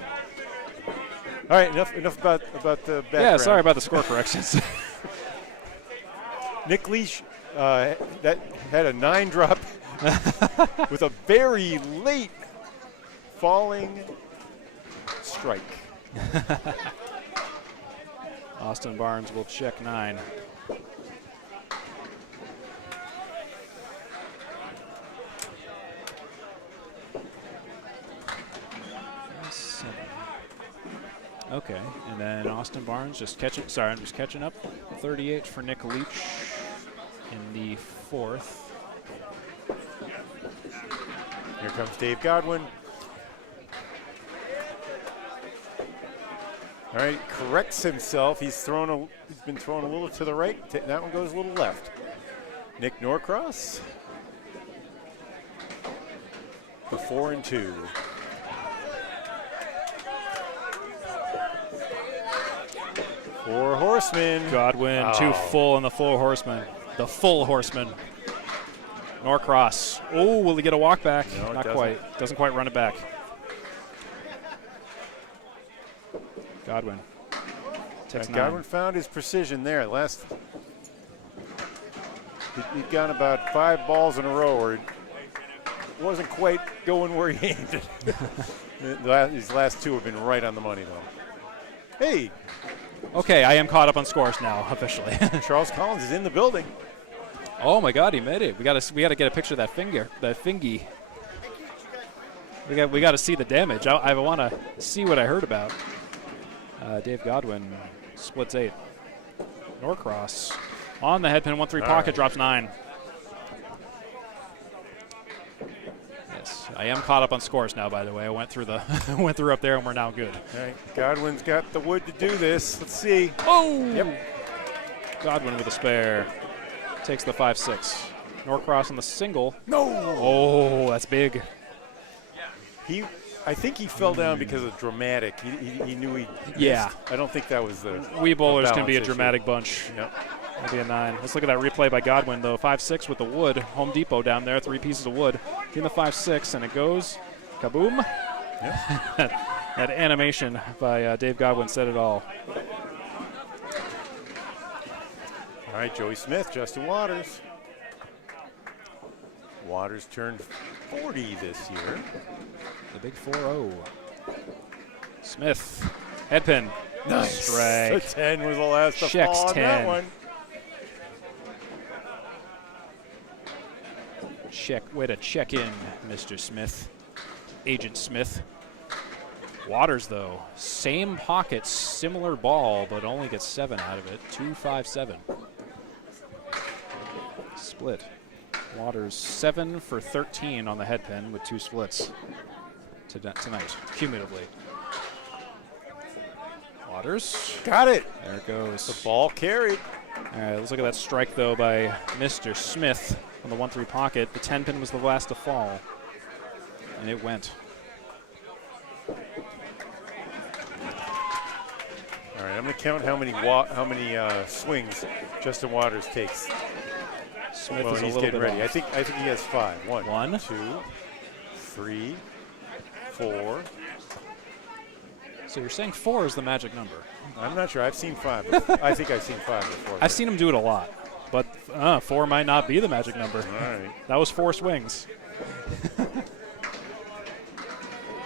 All right, enough about the background. Yeah, sorry about the score corrections. Nick Leach that had a 9 drop with a very late falling strike. Austin Barnes will check 9. Okay, and then Austin Barnes just catching. Sorry, I'm just catching up. 38 for Nick Leach in the 4th. Here comes Dave Godwin. All right, corrects himself. He's been thrown a little to the right. That one goes a little left. Nick Norcross. The 4-2. Four horsemen. Godwin, too full on the four horsemen. The full horseman. Norcross. Oh, will he get a walk back? No, Not quite. Doesn't quite run it back. Godwin. Takes Godwin found his precision there. He'd gone about 5 balls in a row, or it wasn't quite going where he aimed it. These last 2 have been right on the money, though. Hey, Okay, I am caught up on scores now, officially. Charles Collins is in the building. Oh my God, he made it. We got to get a picture of that fingy. We got to see the damage. I want to see what I heard about. Dave Godwin splits 8. Norcross on the headpin, 1-3 pocket, drops 9. Yes, I am caught up on scores now. By the way, I went through up there, and we're now good. All right, Godwin's got the wood to do this. Let's see. Oh! Yep. Godwin with a spare. Takes the 5-6. Norcross on the single. No! Oh, that's big. I think he fell down because of dramatic. He knew he Yeah. missed. I don't think that was the We bowlers can be a balance dramatic issue. bunch. Yep. That'll be a 9. Let's look at that replay by Godwin, though. 5-6 with the wood. Home Depot down there, 3 pieces of wood. In the 5-6, and it goes kaboom. Yep. That animation by Dave Godwin said it all. All right, Joey Smith, Justin Waters. Waters turned 40 this year. The big 4-0. Smith, headpin. Nice. Strike. The 10 was the last to Checks fall on 10. that one. Way to check in, Mr. Smith. Agent Smith. Waters, though, same pocket, similar ball, but only gets 7 out of it. 2-5-7. Split. Waters 7 for 13 on the headpin with 2 splits tonight, cumulatively. Waters. Got it. There it goes. The ball carried. All right, let's look at that strike, though, by Mr. Smith on the 1-3 pocket. The 10 pin was the last to fall, and it went. All right, I'm going to count how many swings Justin Waters takes. Smith Well, is a he's little getting bit ready. off. I think he has 5. 1, One. 2, 3, 4. So you're saying 4 is the magic number? I'm not sure. I've seen 5. Before. I think I've seen 5 before. I've seen him do it a lot, but 4 might not be the magic number. All right. That was 4 swings.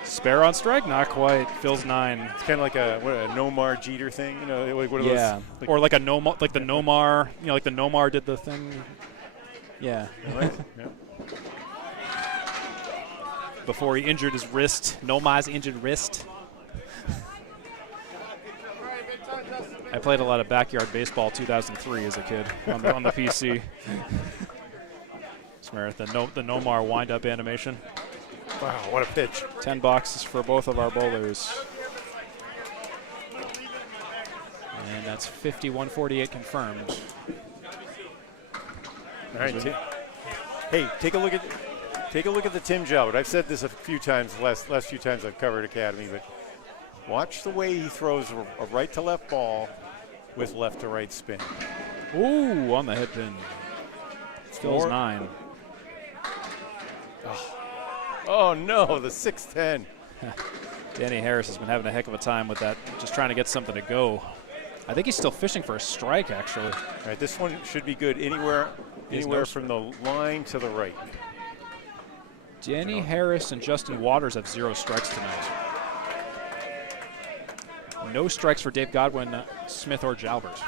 Spare on strike? Not quite. Fills 9. It's kind of like a Nomar Jeter thing, you know, like one of Yeah. those. Like, Or like a Nomar, like the Nomar, like the Nomar did the thing. Yeah. yeah. Before he injured his wrist. Nomar's injured wrist. I played a lot of backyard baseball 2003 as a kid on the PC. Smith, the Nomar wind-up animation. Wow, what a pitch. $10 for both of our bowlers. And that's 51-48 confirmed. All right. Hey, take a look at the Tim Jalbert. I've said this a few times, the last few times I've covered Academy, but watch the way he throws a right to left ball with left to right spin. Ooh, on the head pin. Fills 9. Oh no, the 6-10. Danny Harris has been having a heck of a time with that, just trying to get something to go. I think he's still fishing for a strike, actually. All right, this one should be good anywhere from the line to the right. Danny Harris and Justin Waters have 0 strikes tonight. No strikes for Dave Godwin, Smith, or Jalbert.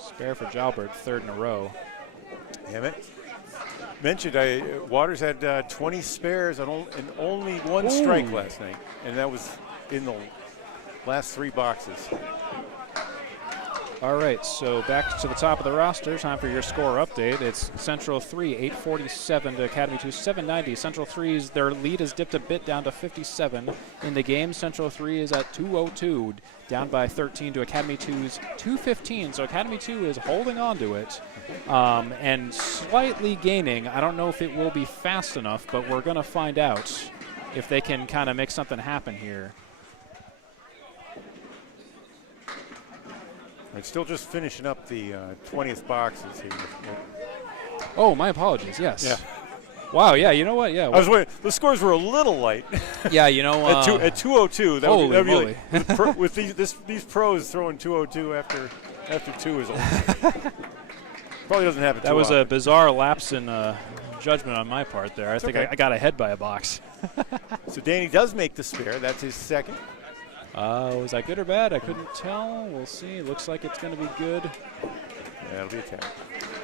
Spare for Jalbert, 3rd in a row. Damn it. Mentioned Waters had 20 spares and only 1 strike last night, and that was in the last 3 boxes. All right, so back to the top of the roster. Time for your score update. It's Central 3, 847 to Academy 2, 790. Central 3's, their lead has dipped a bit down to 57 in the game. Central 3 is at 202, down by 13 to Academy 2's 215. So Academy 2 is holding on to it and slightly gaining. I don't know if it will be fast enough, but we're going to find out if they can kind of make something happen here. I'm still just finishing up the 20th boxes here. Oh, my apologies. Yes. Yeah. Wow. Yeah. You know what? Yeah. I was waiting. The scores were a little light. Yeah. You know. At 202. That would be moly. like, with these pros throwing 202 after 2 is probably doesn't happen. That was often. a bizarre lapse in judgment on my part there. I think okay. I got ahead by a box. So Danny does make the spare. That's his second. Was that good or bad? I couldn't tell. We'll see. Looks like it's going to be good. Yeah, it'll be a 10.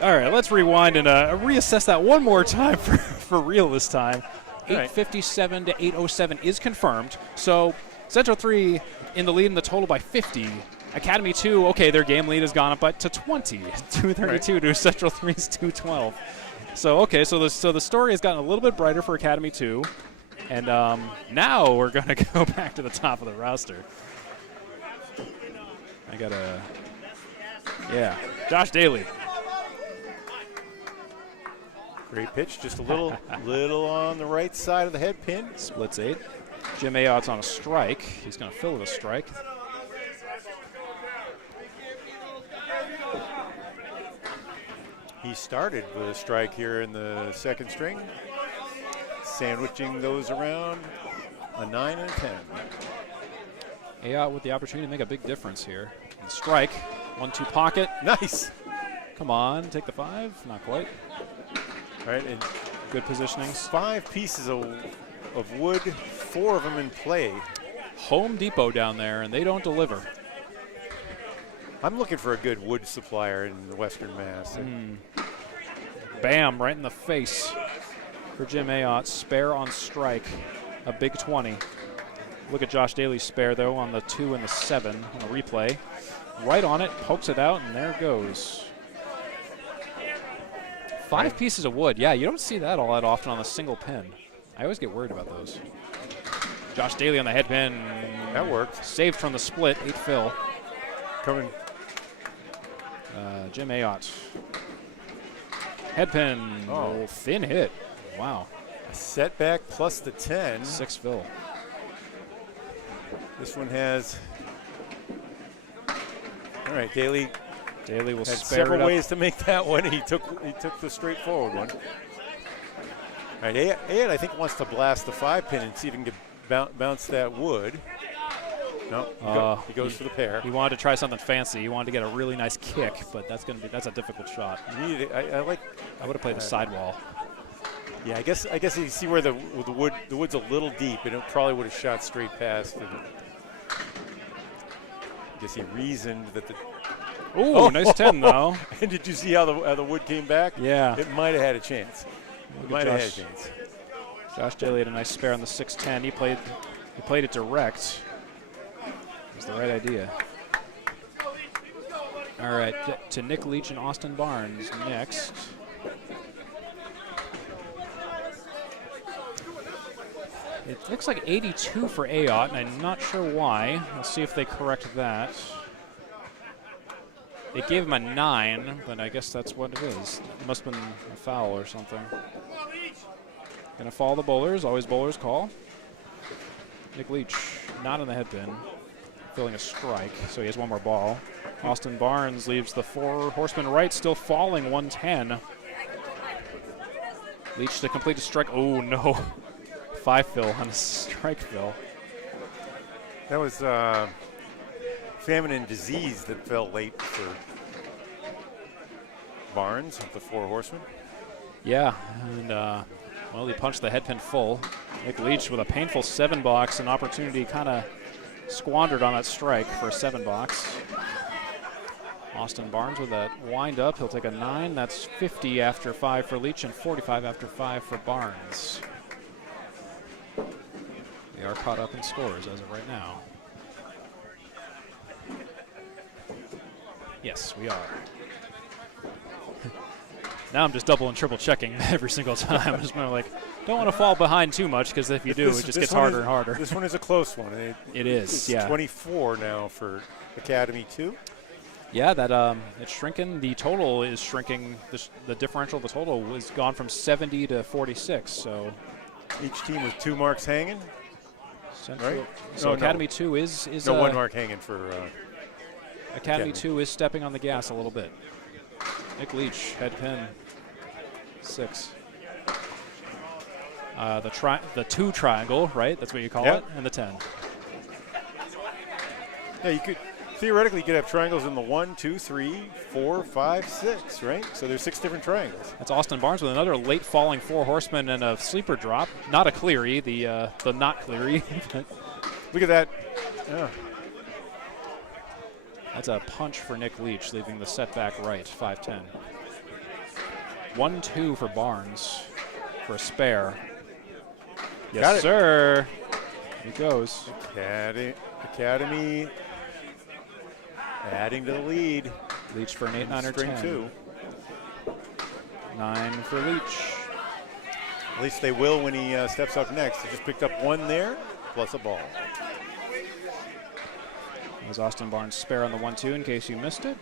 All right, let's rewind and reassess that one more time for real this time. 857 to 807 is confirmed. So Central 3 in the lead in the total by 50. Academy 2, okay, their game lead has gone up to 20. 232 to Central 3's 212. So, okay, so the story has gotten a little bit brighter for Academy 2. And now we're going to go back to the top of the roster. I got to, yeah, Josh Daley. Great pitch, just a little on the right side of the head pin. Splits 8. Jim Ayotte's on a strike. He's going to fill with a strike. He started with a strike here in the second string. Sandwiching those around a 9 and a 10. Ayotte with the opportunity to make a big difference here. And strike, 1-2 pocket. Nice. Come on, take the 5. Not quite. All right, and good positioning. 5 pieces of wood, 4 of them in play. Home Depot down there, and they don't deliver. I'm looking for a good wood supplier in the Western Mass. Bam, right in the face for Jim Ayotte. Spare on strike, a big 20. Look at Josh Daley's spare, though, on the 2 and the 7 on the replay. Right on it, pokes it out, and there it goes. 5 pieces of wood. Yeah, you don't see that all that often on a single pin. I always get worried about those. Josh Daley on the head pin. That worked. Saved from the split, 8 fill. Coming. Jim Ayotte. Head pin. Oh, thin hit. Wow. A setback plus the 10. 6 fill. This one has. All right, Daley. Daley will had spare several it up. ways to make that one. He took the straightforward one. All right, Ayotte I think wants to blast the 5 pin and see if he can bounce that wood. No, he goes for the pair. He wanted to try something fancy. He wanted to get a really nice kick, but that's a difficult shot. I would have played the sidewall. Yeah, I guess you see where the wood's a little deep, and it probably would have shot straight past. I guess he reasoned that the. Ooh, nice 10 though. And did you see how the wood came back? Yeah. It might have had a chance. It might have had a chance. Josh Daley had a nice spare on the 6-10. He played it direct. It was the right idea. All right, to Nick Leach and Austin Barnes next. It looks like 82 for Ayotte, and I'm not sure why. Let's see if they correct that. They gave him a 9, but I guess that's what it is. It must have been a foul or something. Gonna follow the bowlers, always bowlers call. Nick Leach, not in the head pin, filling a strike, so he has one more ball. Austin Barnes leaves the 4 horseman right, still falling 110. Leach to complete a strike. Oh no. 5 fill on a strike fill. That was famine and disease that fell late for Barnes of the 4 horsemen. Yeah, and well, he punched the head pin full. Nick Leach with a painful 7 box, an opportunity kind of squandered on that strike for a 7 box. Austin Barnes with that wind up. He'll take a 9. That's 50 after 5 for Leach and 45 after 5 for Barnes. They are caught up in scores as of right now. Yes, we are. Now I'm just double and triple checking every single time. I'm just kind of like, don't want to fall behind too much because if you do, it just gets harder and harder. This one is a close one. It is, it's yeah. 24 now for Academy 2. Yeah, that it's shrinking. The total is shrinking. The differential of the total was gone from 70 to 46. So each team with 2 marks hanging. Central, right? So Academy 2 is 1 mark hanging for Academy 2 is stepping on the gas a little bit. Nick Leach, head pin, 6. The 2 triangle, right? That's what you call it, and the 10. Yeah, you could theoretically have triangles in the 1, 2, 3, 4, 5, 6, right? So there's 6 different triangles. That's Austin Barnes with another late falling 4 horseman and a sleeper drop. Not a Cleary, the not Cleary. Look at that. Yeah. That's a punch for Nick Leach, leaving the setback right, 5-10. 1-2 for Barnes for a spare. Yes, Got it. sir. He goes. Academy adding to the lead. Leach for an 8, 9, or 10. 2. 9 for Leach. At least they will when he steps up next. He just picked up 1 there, plus a ball. There's Austin Barnes' spare on the 1-2 in case you missed it.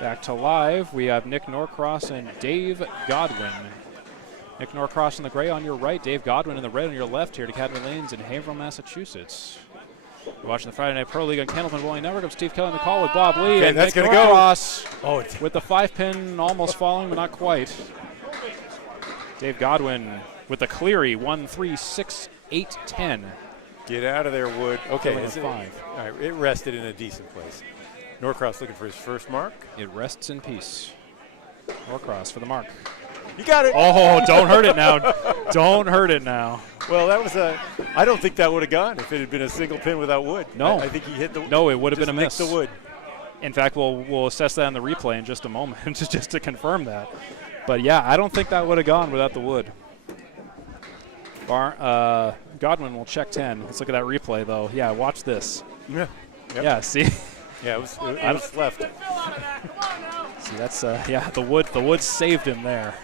Back to live, we have Nick Norcross and Dave Godwin. Nick Norcross in the gray on your right, Dave Godwin in the red on your left here at Academy Lanes in Haverhill, Massachusetts. You're watching the Friday Night Pro League on Candlepin Bowling Network. I'm Steve Kelly in the call with Bob Lee. Okay, and that's Nick going to go. Norcross With the 5-pin almost falling, but not quite. Dave Godwin with the Cleary, 1, 3, 6, 8, 10. Get out of there, Wood. Okay, Killing a 5. All right, it rested in a decent place. Norcross looking for his first mark. It rests in peace. Norcross for the mark. You got it. Oh, don't hurt it now. Don't hurt it now. Well, that was I don't think that would have gone if it had been a single pin without Wood. No. I think he hit the. No, it would have been a miss. The Wood. In fact, we'll assess that in the replay in just a moment, just to confirm that. But yeah, I don't think that would have gone without the Wood. Godwin will check 10. Let's look at that replay, though. Yeah, watch this. Yeah. Yep. Yeah, see? Yeah, it was left. See, that's, the Wood saved him there.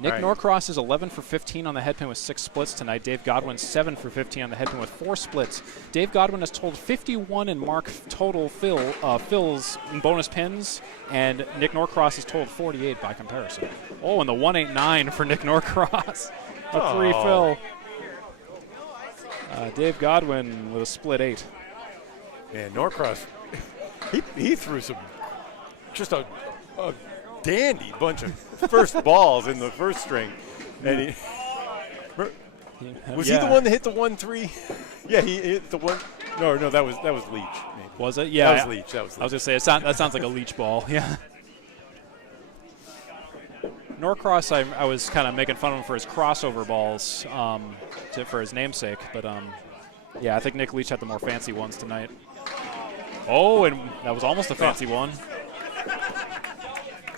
Nick Norcross is 11 for 15 on the head pin with 6 splits tonight. Dave Godwin 7 for 15 on the head pin with 4 splits. Dave Godwin has told 51 in mark total fills in bonus pins, and Nick Norcross has told 48 by comparison. Oh, and the 189 for Nick Norcross. A 3 fill. Dave Godwin with a split 8. And Norcross, he threw just a dandy bunch of first balls in the first string. And was he the one that hit the 1-3? Yeah, he hit the one. No, that was Leach. Maybe. Was it? Yeah, that was Leach. I was gonna say that sounds like a Leach ball. Yeah. Norcross, I was kind of making fun of him for his crossover balls, for his namesake, but yeah, I think Nick Leach had the more fancy ones tonight. Oh, and that was almost a fancy one.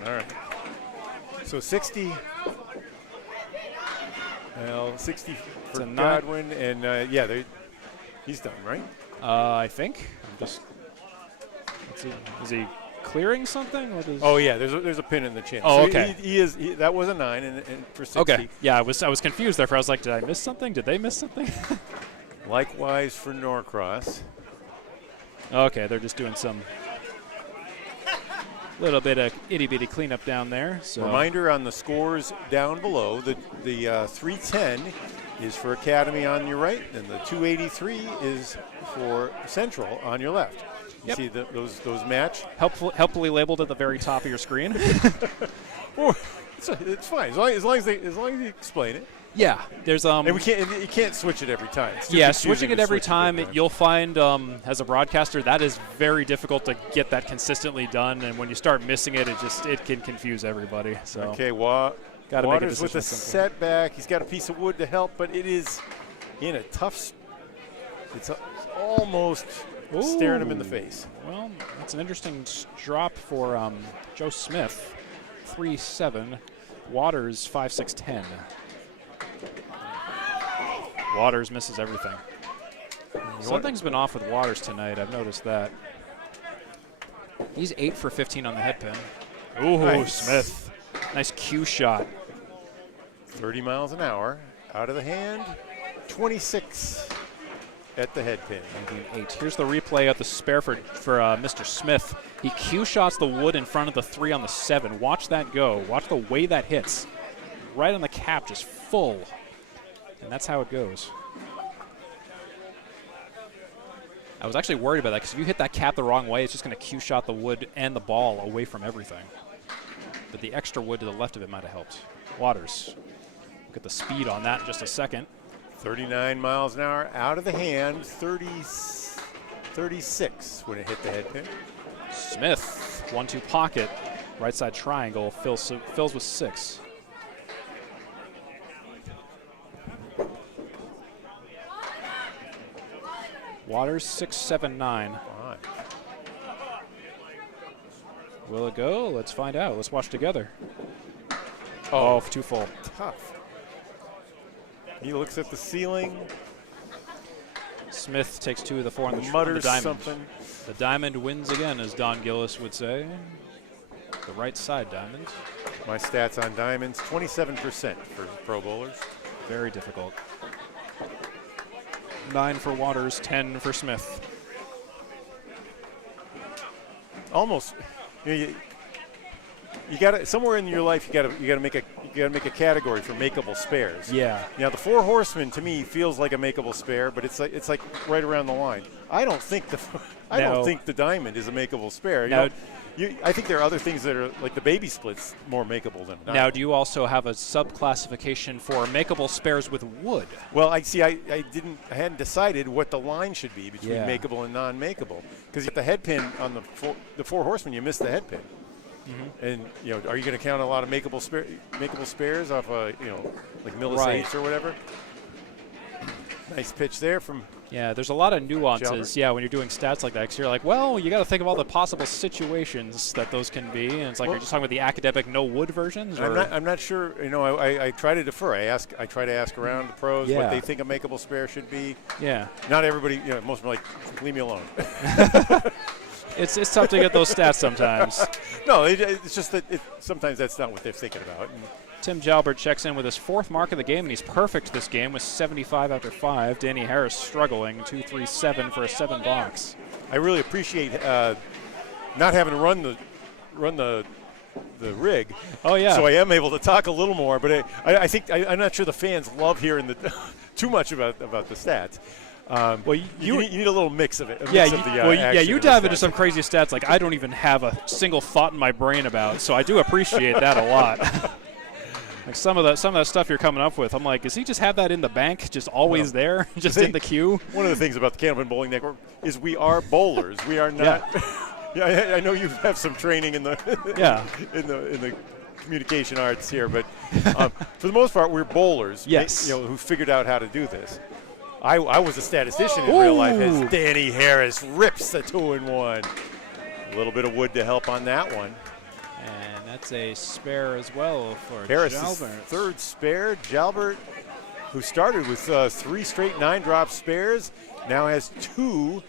All right. So 60. Well, 60 for Godwin, and he's done, right? I think. Let's see. Is he clearing something? Oh yeah, there's a pin in the chin. Oh, so okay. That was a 9 and for 60. Okay. Yeah, I was confused there. I was like, did I miss something? Did they miss something? Likewise for Norcross. Okay, they're just doing some little bit of itty-bitty cleanup down there. So. Reminder on the scores down below, the 310 is for Academy on your right, and the 283 is for Central on your left. You see those match? Helpfully labeled at the very top of your screen. It's fine as long as you explain it. Yeah, there's and you can't switch it every time. Yeah, switching it every time, you'll find as a broadcaster that is very difficult to get that consistently done, and when you start missing it, it can confuse everybody. So okay, gotta make a decision with a setback. He's got a piece of wood to help, but it is in a tough. It's almost staring him in the face. Well, that's an interesting drop for Joe Smith, 3-7. Waters 5-6-10. Waters misses everything. Something's been off with Waters tonight. I've noticed that. He's 8 for 15 on the head pin. Ooh, Nice. Smith. Nice cue shot. 30 miles an hour. Out of the hand. 26 at the head pin. 8. Here's the replay of the spare for Mr. Smith. He cue shots the wood in front of the 3 on the 7. Watch that go. Watch the way that hits. Right on the cap, just full. And that's how it goes. I was actually worried about that because if you hit that cap the wrong way, it's just going to cue shot the wood and the ball away from everything. But the extra wood to the left of it might have helped. Waters. Look at the speed on that in just a second. 39 miles an hour out of the hand. 36 when it hit the head pin. Smith, 1-2 pocket. Right side triangle fills with 6. Waters 6-7-9. Will it go? Let's find out. Let's watch together. Oh, too full. Tough. He looks at the ceiling. Smith takes 2 of the 4 on the Mutters diamond. something. The diamond wins again, as Don Gillis would say. The right side diamond. My stats on diamonds, 27% for Pro Bowlers. Very difficult. 9 for Waters, 10 for Smith. Almost. You got to somewhere in your life. You got to make a category for makeable spares. Yeah. Now the 4 Horsemen to me feels like a makeable spare, but it's like right around the line. I don't think the diamond is a makeable spare. I think there are other things that are like the baby splits more makeable than diamond. Now, do you also have a sub-classification for makeable spares with wood? Well, I hadn't decided what the line should be between makeable and non-makeable. Because at the head pin on the 4 Horsemen, you miss the head pin. Mm-hmm. And are you going to count a lot of makeable spares off like Millis Right. 8s or whatever? Nice pitch there from. Yeah, there's a lot of nuances. Jalbert. Yeah, when you're doing stats like that, because you're like, well, you got to think of all the possible situations that those can be, and it's like you're just talking about the academic no wood versions. I'm not sure. I try to defer. I try to ask around the pros what they think a makeable spare should be. Yeah. Not everybody. Most of them are like, leave me alone. It's tough to get those stats sometimes. No, it's just that sometimes that's not what they're thinking about. And Tim Jalbert checks in with his 4th mark of the game, and he's perfect this game with 75 after 5. Danny Harris struggling, 2-3-7 for a 7 box. I really appreciate not having to run the rig. Oh yeah. So I am able to talk a little more, but I think I'm not sure the fans love hearing too much about the stats. You need a little mix of it. You dive into some crazy stats like I don't even have a single thought in my brain about. So I do appreciate that a lot. Like some of that stuff you're coming up with, I'm like, does he just have that in the bank, just always there, just in the queue? One of the things about the Candlepin Bowling Network is we are bowlers. We are not. Yeah, I know you have some training in the in the communication arts here, but for the most part, we're bowlers. Yes. Who figured out how to do this. I was a statistician in real life as Danny Harris rips the 2-1. A little bit of wood to help on that one. And that's a spare as well for Harris' Jalbert. 3rd spare. Jalbert, who started with 3 straight 9-drop spares, now has 2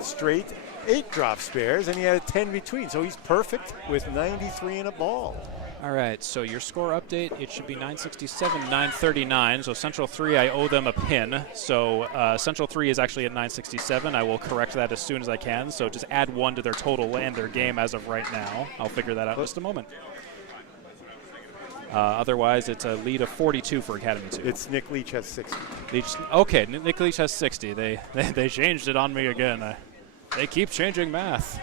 straight 8-drop spares, and he had a 10 between. So he's perfect with 93 in a ball. All right, so your score update, it should be 967, 939. So Central 3, I owe them a pin. So Central 3 is actually at 967. I will correct that as soon as I can. So just add 1 to their total and their game as of right now. I'll figure that out in just a moment. Otherwise, it's a lead of 42 for Academy 2. It's Nick Leach has 60. Okay, Nick Leach has 60. They changed it on me again. They keep changing math.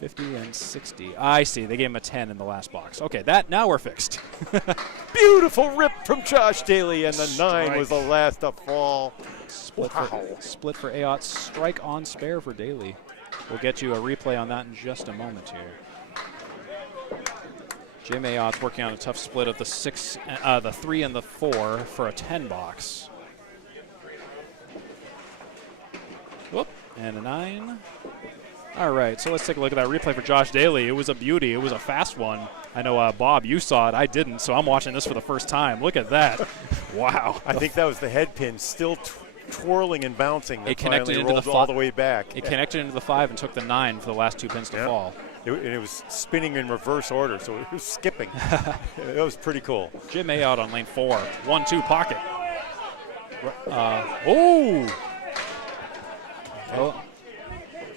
50 and 60. I see. They gave him a 10 in the last box. Okay, now we're fixed. Beautiful rip from Josh Daley, and the 9 was the last to fall. Split for Ayotte. Strike on spare for Daley. We'll get you a replay on that in just a moment here. Jim Ayotte's working on a tough split of the 3 and the 4 for a 10 box. Whoop, and a 9. All right, so let's take a look at that replay for Josh Daley. It was a beauty. It was a fast one. I know, Bob, you saw it. I didn't, so I'm watching this for the first time. Look at that. Wow. I think that was the head pin. Still twirling and bouncing that It connected finally into rolled the all the way back. It connected into the 5 and took the 9 for the last 2 pins to fall. And it was spinning in reverse order, so it was skipping. It was pretty cool. Jim Ayotte on lane 4. 1-2 pocket.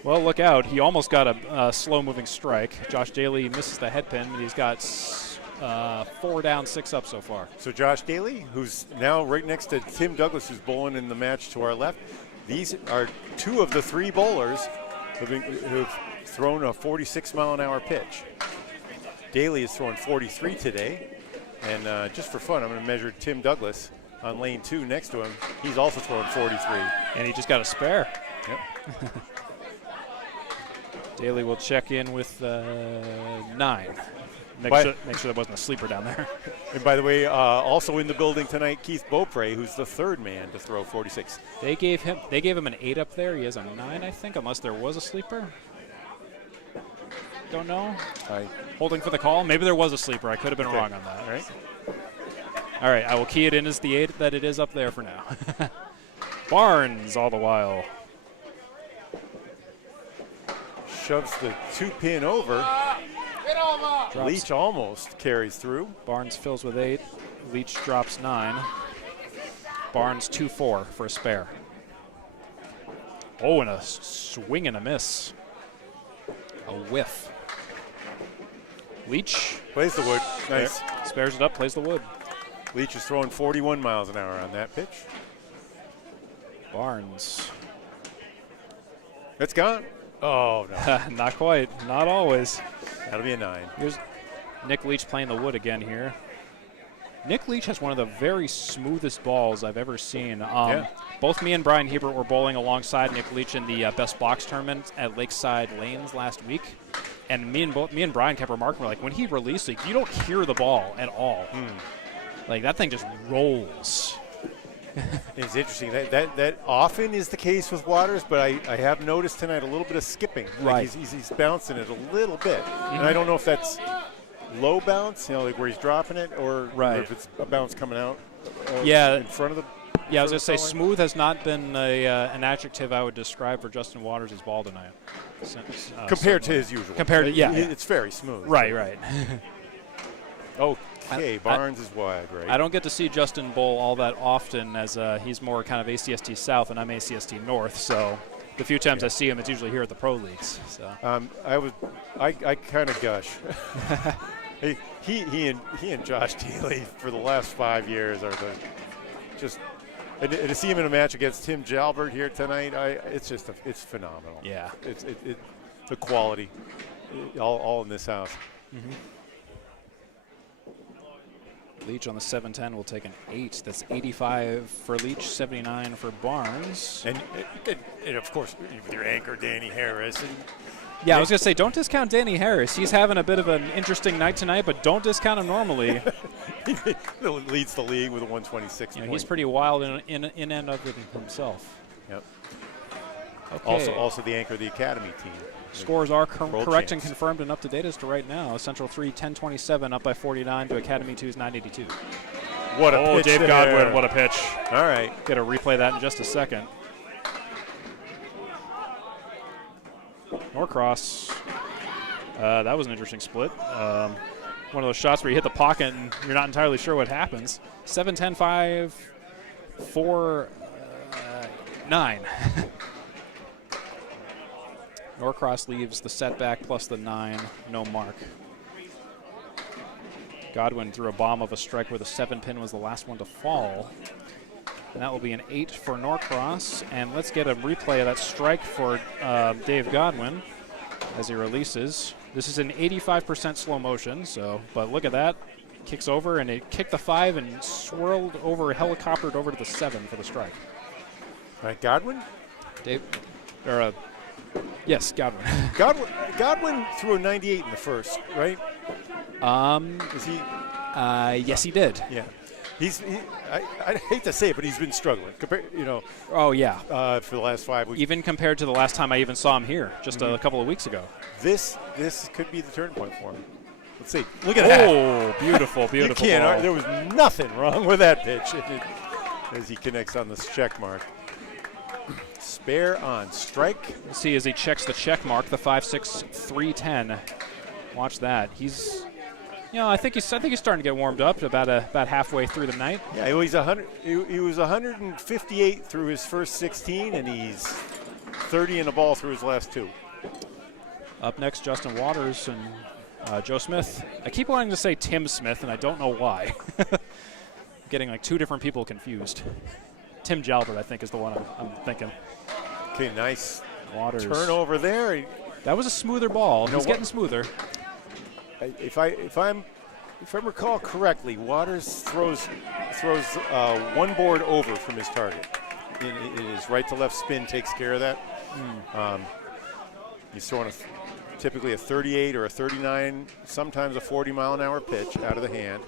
Well, look out. He almost got a slow-moving strike. Josh Daley misses the head pin, but he's got 4 down, 6 up so far. So Josh Daley, who's now right next to Tim Douglas, who's bowling in the match to our left, these are 2 of the 3 bowlers who've thrown a 46-mile-an-hour pitch. Daley is throwing 43 today, and just for fun, I'm going to measure Tim Douglas on lane 2 next to him. He's also throwing 43. And he just got a spare. Yep. Daley will check in with 9. Make sure there wasn't a sleeper down there. And by the way, also in the building tonight, Keith Beaupre, who's the 3rd man to throw 46. They gave him an 8 up there. He has a 9, I think, unless there was a sleeper. Don't know. Holding for the call. Maybe there was a sleeper. I could have been wrong on that, right? All right, I will key it in as the 8 that it is up there for now. Barnes all the while. Shoves the 2-pin over. Drops. Leach almost carries through. Barnes fills with 8. Leach drops 9. Barnes 2-4 for a spare. Oh, and a swing and a miss. A whiff. Leach Plays the wood. Nice. spares it up, plays the wood. Leach is throwing 41 miles an hour on that pitch. Barnes. It's gone. Oh, no. Not quite. Not always. That'll be a 9. Here's Nick Leach playing the wood again here. Nick Leach has one of the very smoothest balls I've ever seen. Both me and Brian Hebert were bowling alongside Nick Leach in the best box tournament at Lakeside Lanes last week. And me and Brian kept remarking, we're like, when he releases it, you don't hear the ball at all. Like, that thing just rolls. It's interesting. That often is the case with Waters, but I have noticed tonight a little bit of skipping. Right. Like he's bouncing it a little bit. And I don't know if that's low bounce, like where he's dropping it, or if it's a bounce coming out in front of the I was going to say, smooth has not been an adjective I would describe for Justin Waters' ball tonight. Compared to his usual. It's very smooth. Right. Okay, Barnes is wide, right? I don't get to see Justin bowl all that often, as he's more kind of ACST South and I'm ACST North, so the few times I see him, it's usually here at the pro leagues. So I kind of gush. He and Josh Daley for the last 5 years are and to see him in a match against Tim Jalbert here tonight, it's phenomenal. Yeah, it's the quality, all in this house. Leach on the 7-10 will take an 8. That's 85 for Leach, 79 for Barnes. And of course, with your anchor, Danny Harris. I was going to say, don't discount Danny Harris. He's having a bit of an interesting night tonight, but don't discount him normally. He leads the league with a 126. He's pretty wild in and of it himself. Yep. Okay. Also the anchor of the Academy team. Scores are correct and confirmed and up to date as to right now. Central 3, 10-27, up by 49 to Academy 2's 982. What a pitch Dave there. Godwin, what a pitch. All right. Got to replay that in just a second. Norcross. That was an interesting split. One of those shots where you hit the pocket and you're not entirely sure what happens. 7-10-5, 4-9. Norcross leaves the setback plus the 9, no mark. Godwin threw a bomb of a strike where the 7-pin was the last one to fall. And that will be an 8 for Norcross. And let's get a replay of that strike for Dave Godwin as he releases. This is an 85% slow motion, but look at that. Kicks over, and it kicked the 5 and swirled over, helicoptered over to the 7 for the strike. All right, Godwin? Yes, Godwin. Godwin threw a 98 in the first, right? Is he? Yes, he did. Yeah. I hate to say it, but he's been struggling. Oh, yeah. For the last 5 weeks. Even compared to the last time I even saw him here, just a couple of weeks ago. This could be the turning point for him. Let's see. Look at that. Oh, beautiful, beautiful ball. There was nothing wrong with that pitch as he connects on this check mark. Spare on strike. Let's see as he checks the check mark, the 5'6", 310. Watch that. He's, I think he's starting to get warmed up about halfway through the night. Yeah, he was 158 through his first 16, and he's 30 in the ball through his last 2. Up next, Justin Waters and Joe Smith. I keep wanting to say Tim Smith, and I don't know why. Getting like 2 different people confused. Tim Jalbert, I think, is the one I'm thinking. Okay, nice Waters. turnover there. That was a smoother ball. He's getting smoother. If I recall correctly, Waters throws one board over from his target. His right to left spin takes care of that. He's throwing typically a 38 or a 39, sometimes a 40-mile-an-hour pitch out of the hand.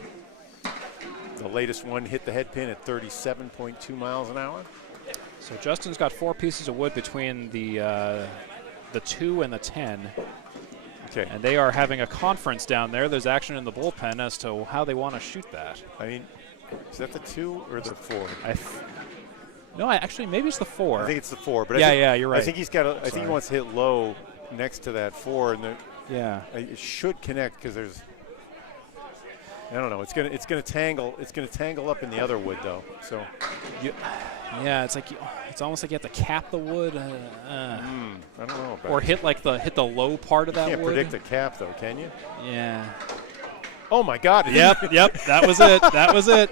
The latest one hit the head pin at 37.2 miles an hour. So Justin's got 4 pieces of wood between the 2 and the 10. Okay. And they are having a conference down there. There's action in the bullpen as to how they want to shoot that. I mean, is that the 2 or the 4? No, actually, maybe it's the 4. I think it's the 4. But yeah, you're right. I think he's got. I think he wants to hit low next to that 4, and it should connect because there's. I don't know. It's gonna tangle. It's gonna tangle up in the other wood though. So. It's almost like you have to cap the wood. I don't know. Or hit the low part of that wood. You can't predict the cap though, can you? Yeah. Oh my God. Yep. That was it.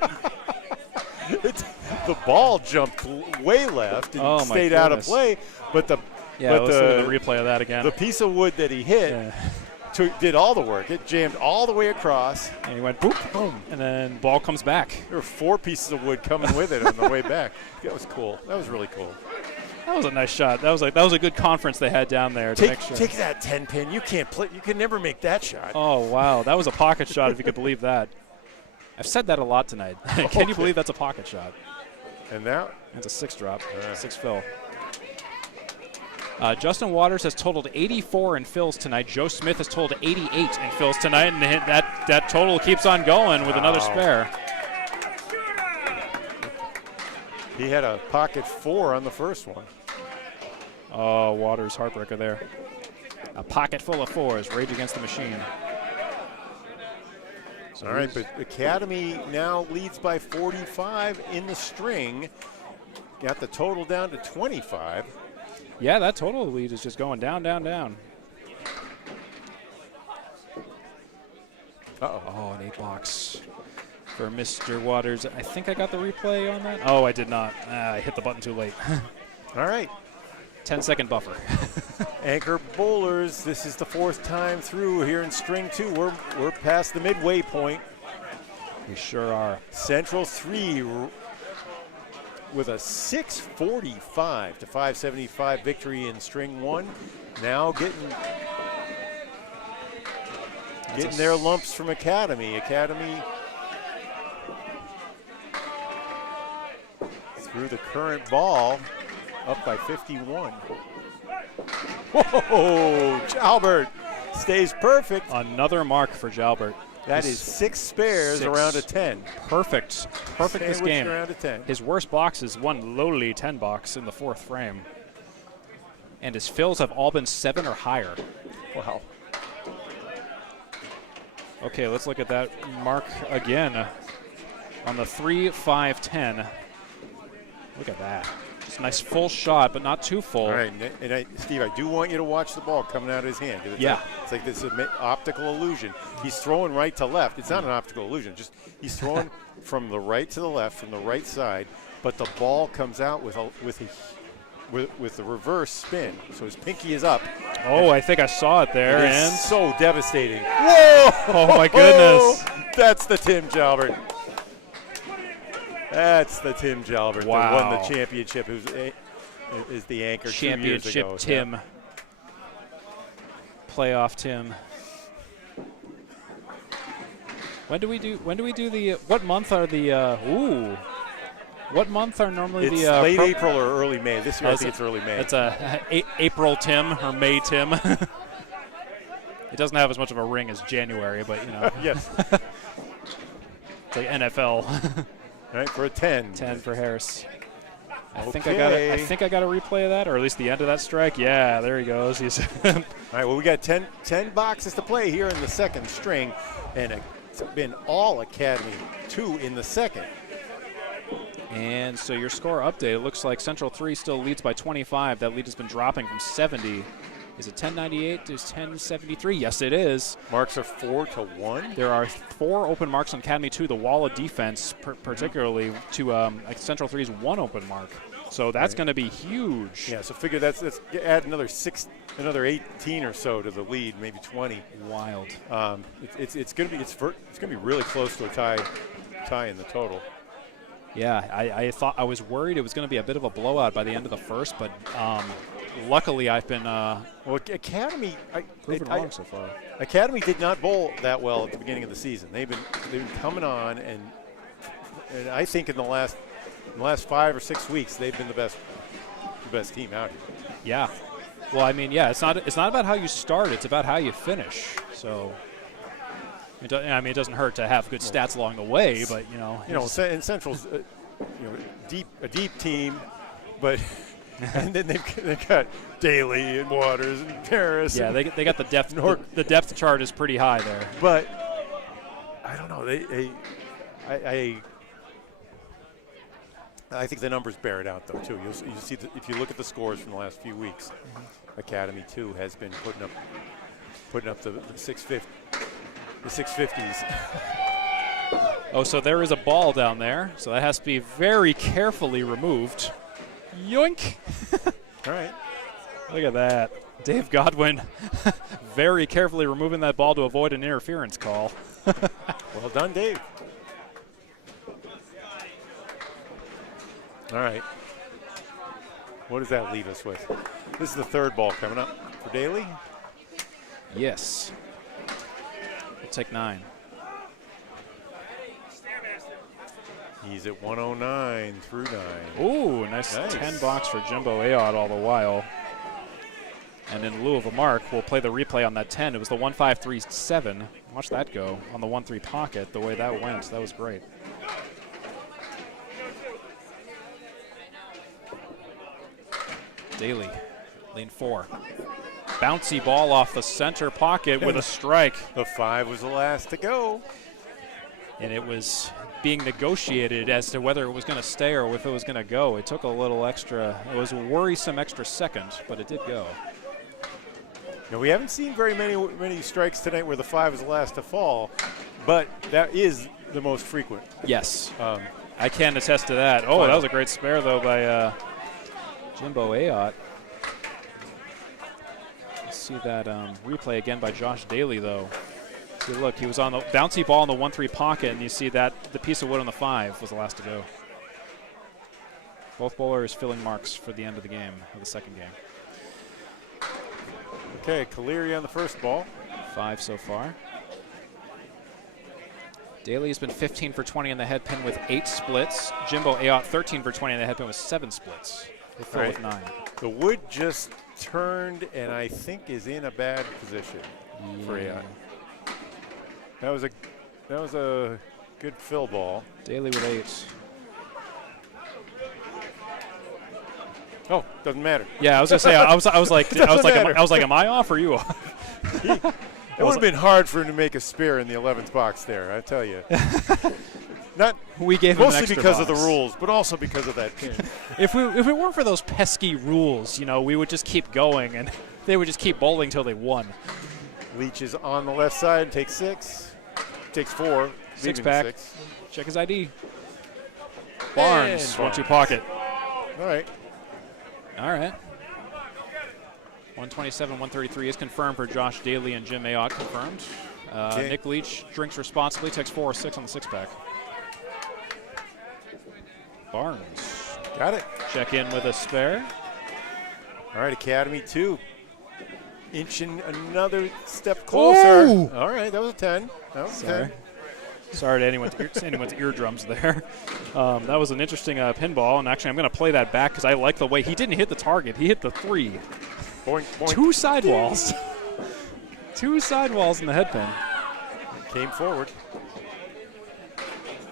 The ball jumped way left and stayed out of play, but let's look at the replay of that again. The piece of wood that he hit did all the work. It jammed all the way across. And he went boop, boom, and then ball comes back. There were 4 pieces of wood coming with it on the way back. That was cool. That was really cool. That was a nice shot. That was a good conference they had down there. Take that 10 pin. You can't play. You can never make that shot. Oh wow, that was a pocket shot if you could believe that. I've said that a lot tonight. Can you believe that's a pocket shot? And now it's a 6 drop, 6 fill. Justin Waters has totaled 84 in fills tonight. Joe Smith has totaled 88 in fills tonight, and that total keeps on going with another spare. He had a pocket 4 on the first one. Oh, Waters heartbreaker there. A pocket full of 4s. Rage Against the Machine. All right, but Academy now leads by 45 in the string. Got the total down to 25. Yeah, that total lead is just going down, down, down. Oh, an 8-box for Mr. Waters. I think I got the replay on that. Oh, I did not. I hit the button too late. All right. 10-second buffer. Anchor bowlers, this is the 4th time through here in string 2. We're past the midway point. We sure are. Central 3 with a 645 to 575 victory in string 1. Now getting their lumps from Academy. Academy through the current ball up by 51. Whoa, Jalbert stays perfect. Another mark for Jalbert. That is 6 spares around a 10. Perfect this game. Around a 10. His worst box is one lowly 10 box in the 4th frame. And his fills have all been 7 or higher. Wow. Okay, let's look at that mark again on the 3, 5, 10. Look at that. Just a nice full shot, but not too full. All right, and Steve, I do want you to watch the ball coming out of his hand. It's like this optical illusion. He's throwing right to left. It's not an optical illusion. Just he's throwing from the right to the left, from the right side, but the ball comes out with the reverse spin. So his pinky is up. Oh, I think I saw it there. And so devastating. Whoa! Oh my goodness. That's the Tim Jalbert. That's the Tim Jalbert that won the championship. Who is the anchor 2 years ago. Championship Tim. Yeah. Playoff Tim. When do we do the? What month are the? What month are normally it's the? Late April or early May. This year I think it's early May. It's April Tim or May Tim. It doesn't have as much of a ring as January, but you know. Yes. It's like NFL. All right, for a 10. 10 for Harris. I think I got a replay of that, or at least the end of that strike. Yeah, there he goes. He's All right, well, we got 10 boxes to play here in the second string, and it's been all Academy 2 in the second. And so your score update, it looks like Central 3 still leads by 25. That lead has been dropping from 70. Is it 1098 to 1073? Yes, it is. Marks are 4-1. There are 4 open marks on Academy 2. The wall of defense, particularly to Central 3's 1 open mark. So that's going to be huge. Yeah, so figure that's add another 18 or so to the lead, maybe 20. Wild. It's going to be really close to a tie in the total. Yeah, I was worried it was going to be a bit of a blowout by the end of the first, but luckily I've been well, Academy proven wrong so far. Academy did not bowl that well at the beginning of the season. They've been coming on, and I think in the last 5 or 6 weeks they've been the best team out here. Yeah. Well, I mean, yeah, it's not about how you start; it's about how you finish. So. It doesn't hurt to have good stats along the way, but and Central's a deep team, but and then they've got Daley and Waters and Paris. Yeah, they got the depth. The depth chart is pretty high there. But I don't know. I think the numbers bear it out though too. You see if you look at the scores from the last few weeks, Academy 2 has been putting up the 650. The 650s. Oh, so there is a ball down there. So that has to be very carefully removed. Yoink. All right. Look at that. Dave Godwin very carefully removing that ball to avoid an interference call. Well done, Dave. All right. What does that leave us with? This is the third ball coming up for Daley. Yes. We'll take 9. He's at 109 through 9. Ooh, nice 10 box for Jimbo Ayotte all the while. And in lieu of a mark, we'll play the replay on that 10. It was the 1537. Watch that go on the 1-3 pocket. The way that went, that was great. Daley, lane 4. Bouncy ball off the center pocket with a strike. The 5 was the last to go. And it was being negotiated as to whether it was going to stay or if it was going to go. It took a little extra. It was a worrisome extra second, but it did go. Now, we haven't seen very many strikes tonight where the 5 is the last to fall, but that is the most frequent. Yes. I can attest to that. Oh, that was a great spare, though, by Jimbo Ayotte. See that replay again by Josh Daley, though. See, look, he was on the bouncy ball in the 1-3 pocket, and you see that the piece of wood on the 5 was the last to go. Both bowlers filling marks for the end of the game, of the second game. Okay, Caleri on the first ball. 5 so far. Daley has been 15 for 20 in the head pin with 8 splits. Jimbo Ayotte 13 for 20 in the head pin with 7 splits. They fell with 9. The wood just turned and I think is in a bad position for Ayotte. That was a good fill ball. Daley with 8. Oh, doesn't matter. Yeah, I was gonna say I was like, am I off or you off? It would have been hard for him to make a spare in the 11th box there, I tell you. We gave him mostly an extra because box. of the rules, but also because of that pin. If it weren't for those pesky rules, we would just keep going and they would just keep bowling till they won. Leach is on the left side, takes 6, takes 4, 6 pack. 6. Check his ID. Barnes, 1-2 pocket. All right. 127, 133 is confirmed for Josh Daley and Jim Ayotte confirmed. Nick Leach drinks responsibly, takes 4 or 6 on the 6-pack. Barnes. Got it. Check in with a spare. All right, Academy 2. Inching another step closer. Ooh. All right, that was a 10. Sorry to anyone's eardrums there. That was an interesting pinball, and actually I'm going to play that back because I like the way he didn't hit the target. He hit the 3. Boink, boink. 2 sidewalls. 2 sidewalls in the head pin. Came forward.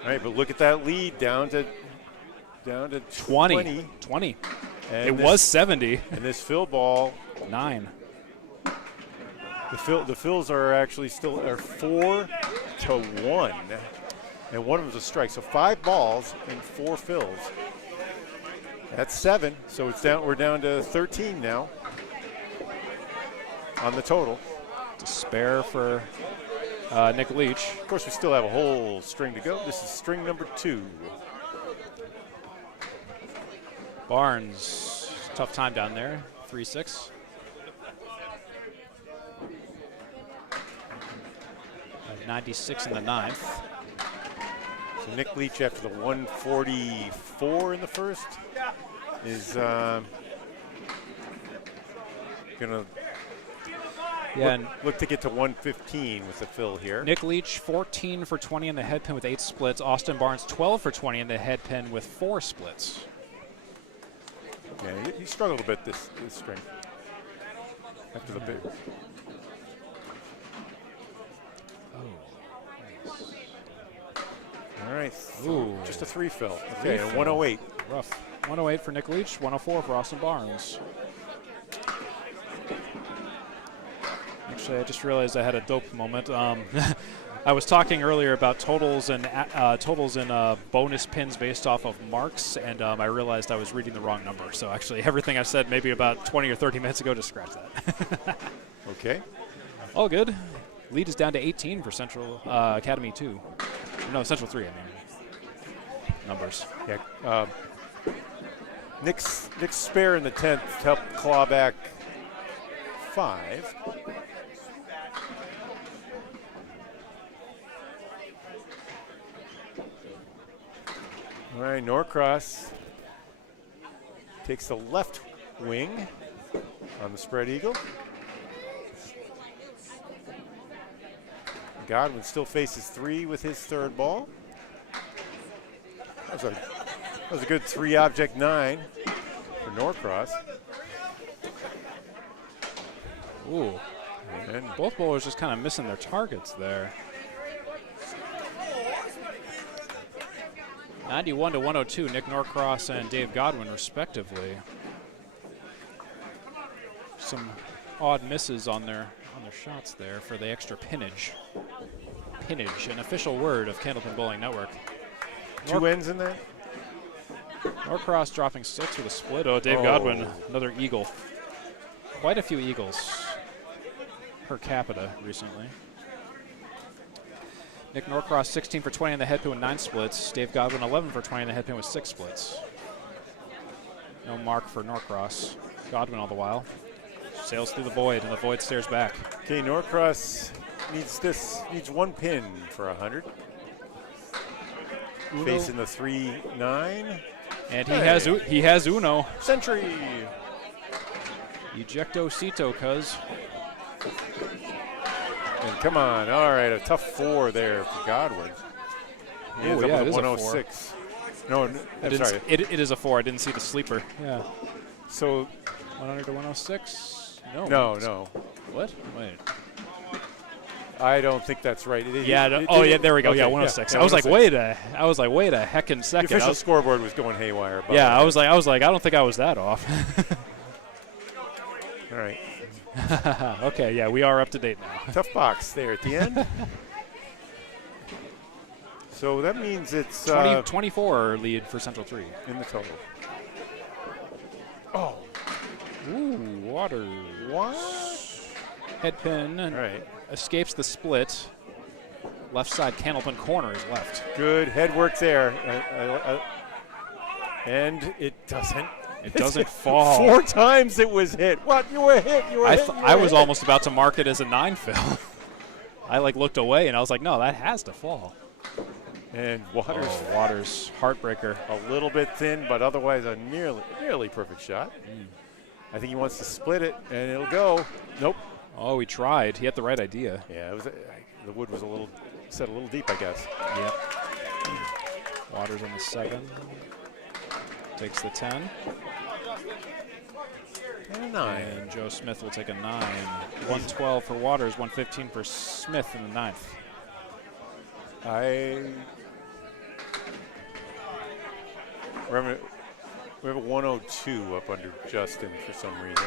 All right, but look at that lead down to down to 20. 20. And It was 70. And this fill ball, 9. the fills are actually still 4-1, and one of them's a strike. So 5 balls and 4 fills. That's 7. So it's down. We're down to 13 now on the total. To spare for Nick Leach. Of course, we still have a whole string to go. This is string number 2. Barnes, tough time down there. 3-6. At 96 in the 9th. So Nick Leach, after the 144 in the first, is gonna look to get to 115 with the fill here. Nick Leach, 14 for 20 in the head pin with 8 splits. Austin Barnes, 12 for 20 in the head pin with 4 splits. Yeah, he struggled a bit this string. After the big. All right. Ooh. Just a 3 fill. Okay, and 108. Rough. 108 for Nick Leach, 104 for Austin Barnes. Actually, I just realized I had a dope moment. I was talking earlier about totals and bonus pins based off of marks, and I realized I was reading the wrong number. So actually, everything I said maybe about 20 or 30 minutes ago, just scratch that. Okay. All good. Lead is down to 18 for Central Academy 2. No, Central 3, I mean. Numbers. Yeah. Nick's spare in the 10th helped claw back 5. All right, Norcross takes the left wing on the spread eagle. Godwin still faces 3 with his 3rd ball. That was a good 3-object 9 for Norcross. Ooh. And both bowlers just kind of missing their targets there. 91 to 102, Nick Norcross and Dave Godwin, respectively. Some odd misses on their shots there for the extra pinnage. Pinnage, an official word of Candlepin Bowling Network. 2 ends in there. Norcross dropping 6 with a split. Oh, Dave Godwin, another eagle. Quite a few eagles per capita recently. Nick Norcross 16 for 20 in the head pin with 9 splits. Dave Godwin 11 for 20 in the head pin with 6 splits. No mark for Norcross. Godwin all the while. Sails through the void, and the void stares back. Okay, Norcross needs 1 pin for 100. Facing the 3-9. And he has Uno. Century. Ejecto Cito, cuz. And come on, all right, a tough 4 there for Godwin. He ends up with a 106. No, I'm sorry. It is a 4. I didn't see the sleeper. Yeah. So 100 to 106. No. What? Wait. I don't think that's right. Yeah. There we go. Okay, yeah, 106. Yeah, I was like, wait a heckin' second. The official scoreboard was going haywire. Yeah, I was like, I don't think I was that off. All right. Okay, yeah, we are up to date now. Tough box there at the end. So that means it's 24 lead for Central 3 in the total. Oh. Ooh, Waters. What? Head pin. Right. Escapes the split. Left side Candlepin corner is left. Good head work there. And it doesn't. It doesn't fall. 4 times it was hit. What? You were hit. I was almost about to mark it as a 9 fill. I looked away and I was like, no, that has to fall. And Waters. Oh, Waters, heartbreaker. A little bit thin, but otherwise a nearly perfect shot. I think he wants to split it, and it'll go. Nope. Oh, he tried. He had the right idea. Yeah, the wood was set a little deep, I guess. Yep. Waters on the 7. Takes the 10. And a 9. And Joe Smith will take a 9. 112 for Waters, 115 for Smith in the 9th. We have a 102 up under Justin for some reason.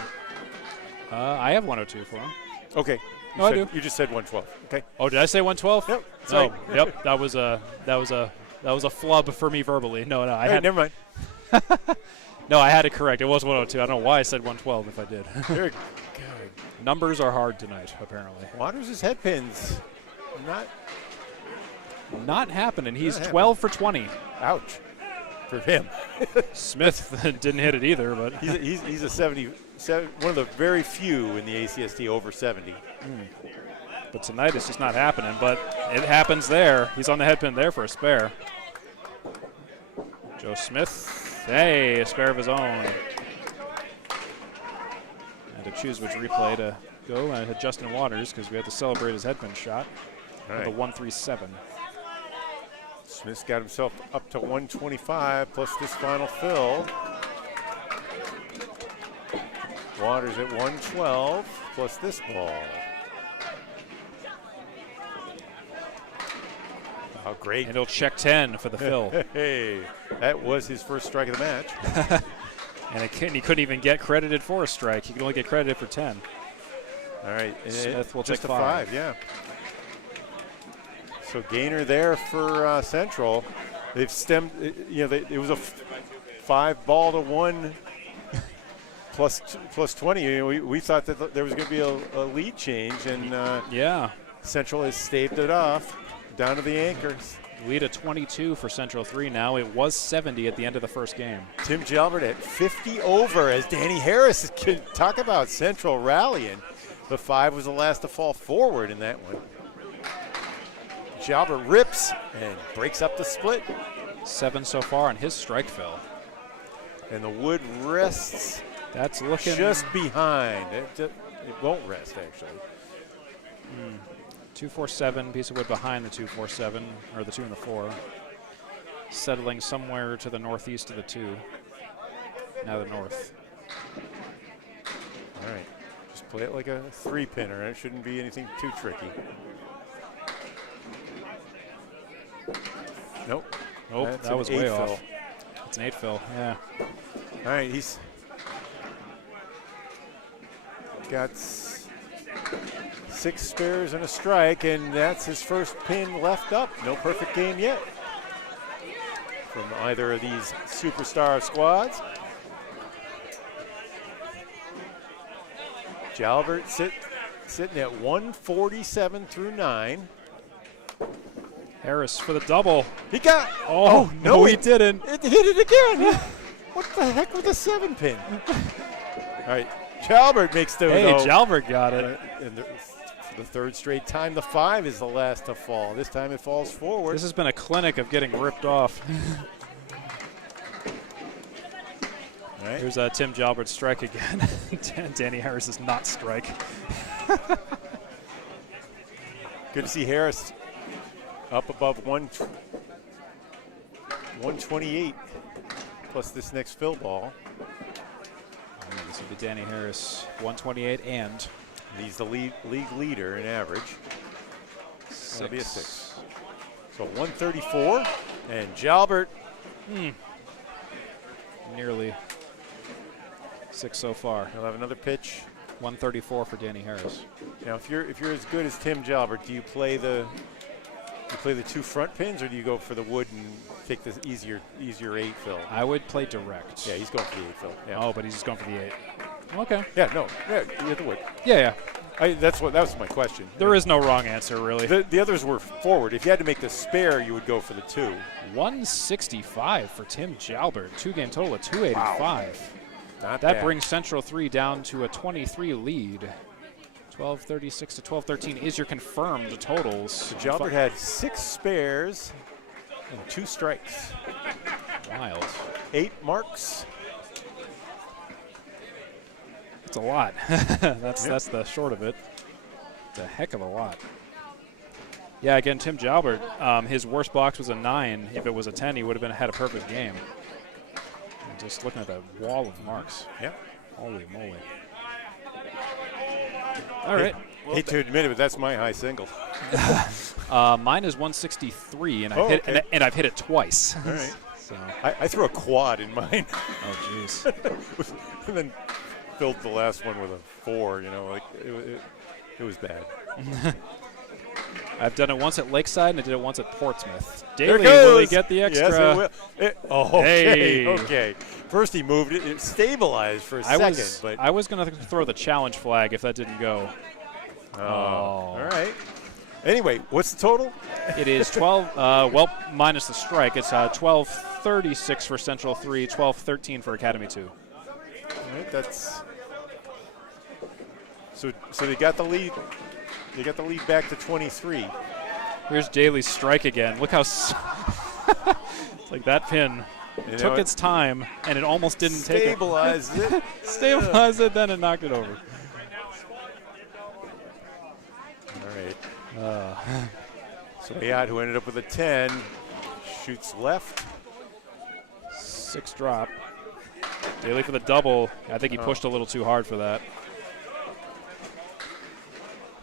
I have 102 for him. Okay. No, I do. You just said 112. Okay. Oh, did I say 112? Yep. Oh, yep. That was a flub for me verbally. No, I had. Never mind. No, I had it correct. It was 102. I don't know why I said 112 if I did. Very good. Numbers are hard tonight, apparently. Waters' head pins. Not happening. He's Not 12 for 20. Ouch. For him. Smith didn't hit it either, but he's a 70, one of the very few in the ACST over 70. But tonight it's just not happening. But it happens there. He's on the head pin there for a spare. Joe Smith, hey, a spare of his own. And to choose which replay to go, I had Justin Waters because we had to celebrate his head pin shot. All With right. a 137. Smith's got himself up to 125 plus this final fill. Waters at 112 plus this ball. Oh, great. And he'll check 10 for the fill. Hey, that was his first strike of the match. And he couldn't even get credited for a strike. He could only get credited for 10. All right. Smith will just take a 5. Yeah. So gainer there for Central. They've stemmed, it was a 5 ball to 1 plus 20. We thought that there was going to be a lead change, and Yeah. Central has staved it off down to the anchors. Lead at 22 for Central 3 now. It was 70 at the end of the first game. Tim Jalbert at 50 over as Danny Harris can talk about Central rallying. The 5 was the last to fall forward in that one. Jalbert rips and breaks up the split. 7 so far on his strike fill. And the wood rests That's looking just behind. It won't rest, actually. 247, piece of wood behind the 247, or the 2 and the 4. Settling somewhere to the northeast of the 2. Now the north. All right. Just play it like a 3-pinner. It shouldn't be anything too tricky. Nope. Nope, That's that an was 8 way fill. off. It's an 8 fill, yeah. All right, he's got 6 spares and a strike, and that's his first pin left up. No perfect game yet from either of these superstar squads. Jalbert sitting at 147 through 9. Harris for the double. He got. Oh, no, he didn't. It hit it again. What the heck with a 7-pin? All right, Jalbert makes the. Hey, Jalbert got it. And for the 3rd straight time, the 5 is the last to fall. This time it falls forward. This has been a clinic of getting ripped off. All right. Here's Tim Jalbert's strike again. Danny Harris's not strike. Good to see Harris up above 128 plus this next fill ball. This will be Danny Harris, 128 and He's the league leader in average. That'll be a 6. So 134, and Jalbert. Nearly 6 so far. He'll have another pitch. 134 for Danny Harris. Now, if you're as good as Tim Jalbert, do you play the 2 front pins, or do you go for the wood and take the easier 8 fill? I would play direct. Yeah, he's going for the 8 fill. Yeah. Oh, but he's just going for the 8. Okay. Yeah, no, yeah, the wood. Yeah. That was my question. There is no wrong answer, really. The others were forward. If you had to make the spare, you would go for the 2. 165 for Tim Jalbert. 2-game total of 285. Wow. Not That bad. brings Central 3 down to a 23 lead. 1236 to 1213 is your confirmed totals. So Jalbert had 6 spares and 2 strikes. Wild. 8 marks. That's a lot. That's the short of it. It's a heck of a lot. Yeah, again, Tim Jalbert, his worst box was a 9. If it was a 10, he would have had a perfect game. And just looking at that wall of marks. Yeah. Holy moly. All right. Hate to admit it, but that's my high single. Mine is 163, and I've hit it twice. All right. So. I threw a quad in mine. Oh, jeez. And then filled the last one with a 4, you know, like it was bad. I've done it once at Lakeside and I did it once at Portsmouth. There Daley, it goes. will he get the extra? Yes, it will. Okay, Hey. okay. First he moved it. It stabilized for a second. But I was going to throw the challenge flag if that didn't go. Oh. All right. Anyway, what's the total? It is 12, well, minus the strike. It's 12-36 for Central 3, 12-13 for Academy 2. All right, that's so they got the lead. They got the lead back to 23. Here's Daley's strike again. Look how it's like that pin took its time and it almost didn't take it. Stabilized it. Stabilized it, then it knocked it over. All right. So Ayotte, who ended up with a 10, shoots left. 6 drop. Daley for the double. I think he pushed a little too hard for that.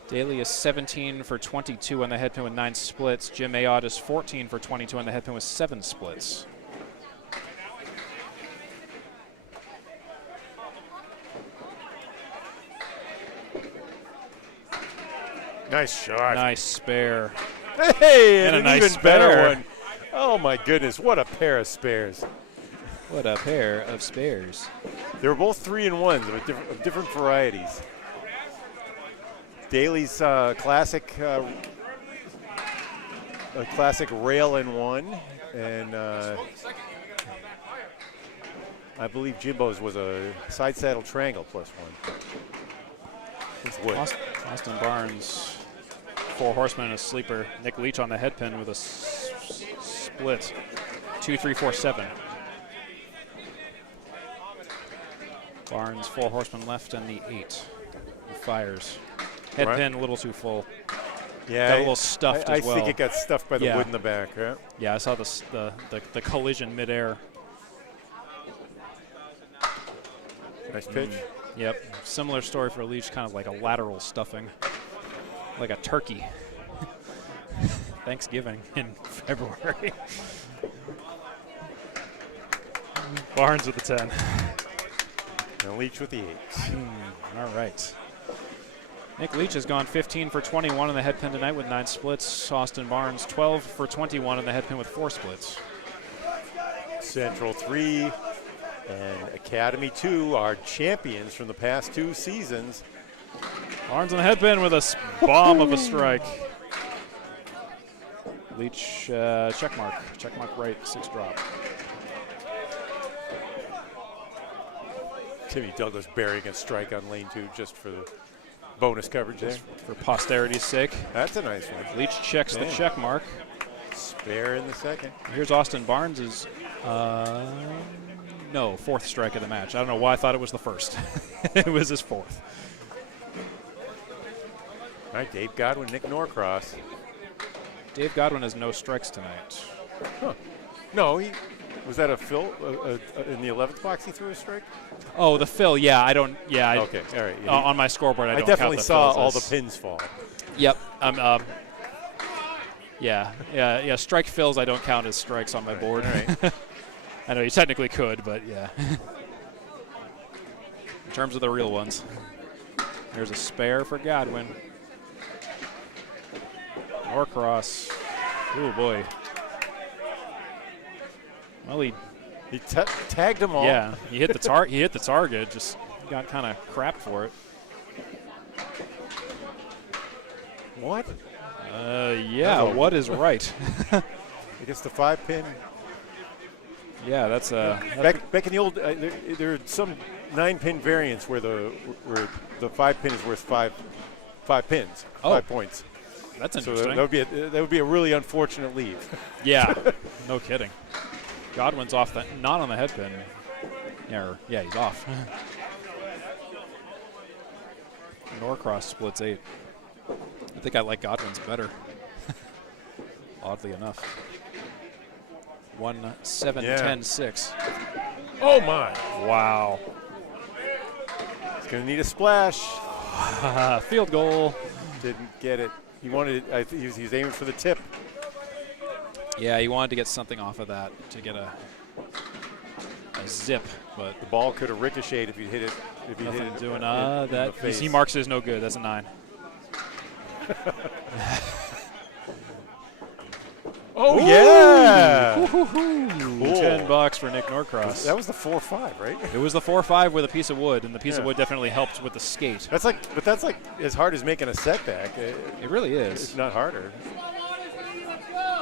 Daley is 17 for 22 on the head pin with 9 splits. Jim Ayotte is 14 for 22 on the head pin with 7 splits. Nice shot. Nice spare. Hey, And and a an nice even better spare. one. Oh my goodness, what a pair of spares. What a pair of spares. They were both 3-in-1s of different varieties. Daley's classic rail in 1, and I believe Jimbo's was a side saddle triangle +1. It's wood. Austin Barnes, 4 horsemen and a sleeper. Nick Leach on the head pin with a split. 2, 3, 4, 7. Barnes, 4 horsemen left and the 8. He fires. Head Right. pin a little too full. Yeah, Got a little stuffed I as well. think it got stuffed by the Yeah. wood in the back, right? Yeah, I saw the collision midair. Nice pitch. Yep, similar story for Leach, kind of like a lateral stuffing, like a turkey. Thanksgiving in February. Barnes with the 10. And Leach with the 8. All right. Nick Leach has gone 15 for 21 on the head pin tonight with 9 splits. Austin Barnes 12 for 21 on the head pin with 4 splits. Central 3 and Academy 2 are champions from the past 2 seasons. Barnes on the head pin with a bomb of a strike. Leach check mark right, 6 drop. Timmy Douglas burying a strike on lane 2 just for the bonus coverage there. For posterity's sake. That's a nice one. Leach checks the check mark. Spare in the second. Here's Austin Barnes's, 4th strike of the match. I don't know why I thought it was the 1st. It was his 4th. All right, Dave Godwin, Nick Norcross. Dave Godwin has no strikes tonight. Huh. No, was that a fill in the 11th box? He threw a strike. Oh, the fill. Yeah, I don't. Yeah. Okay. All right. Yeah, On my scoreboard, I don't definitely count the saw fills all as- the pins fall. Yep. Yeah. Strike fills I don't count as strikes on my board. All right. I know you technically could, but yeah. In terms of the real ones. There's a spare for Godwin. Norcross. Oh boy. Well, he tagged them all. yeah, he hit the target. Just got kind of crapped for it. What? Yeah. Uh-oh. What is right? I guess the 5-pin. Yeah, that's Back in the old, there are some 9-pin variants where the 5-pin is worth 5 pins, 5 points. That's So interesting. that would be a really unfortunate leave. Yeah, no kidding. Godwin's off not on the head pin. Yeah, he's off. Norcross splits 8. I think I like Godwin's better. Oddly enough. 1, 7, Yeah. 10, 6. Oh my! Wow. He's gonna need a splash. Field goal. Didn't get it. He wanted it. He was aiming for the tip. Yeah, he wanted to get something off of that to get a zip, but The ball could have ricocheted if you hit it. If you hit it doing in that. the face. He marks it as no good. That's a 9. Oh, yeah! Cool. Cool. $10 for Nick Norcross. That was the 4-5, right? It was the 4-5 with a piece of wood, and the piece of wood definitely helped with the skate. That's like as hard as making a setback. It really is. It's not harder.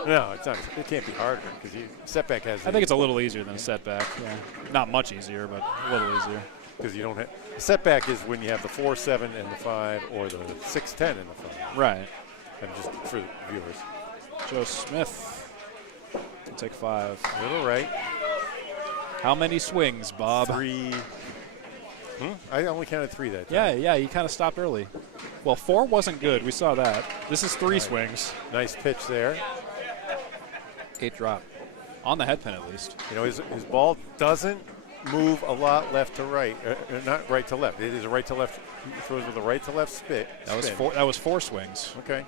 No, it's not. It can't be harder because setback has. I think it's a little easier than a setback. Yeah. Not much easier, but a little easier. Because you don't have setback is when you have the 4-7 and the 5, or the 6-10 and the 5. Right. And just for the viewers. Joe Smith will take 5. A little right. How many swings, Bob? 3. I only counted 3 that time. Yeah, you kind of stopped early. Well, 4 wasn't good. We saw that. This is 3 swings. Nice pitch there. 8 drop. On the head pin, at least. You know, his ball doesn't move a lot left to right, not right to left. It is a right to left. He throws with a right to left spin. That was 4 swings. Okay.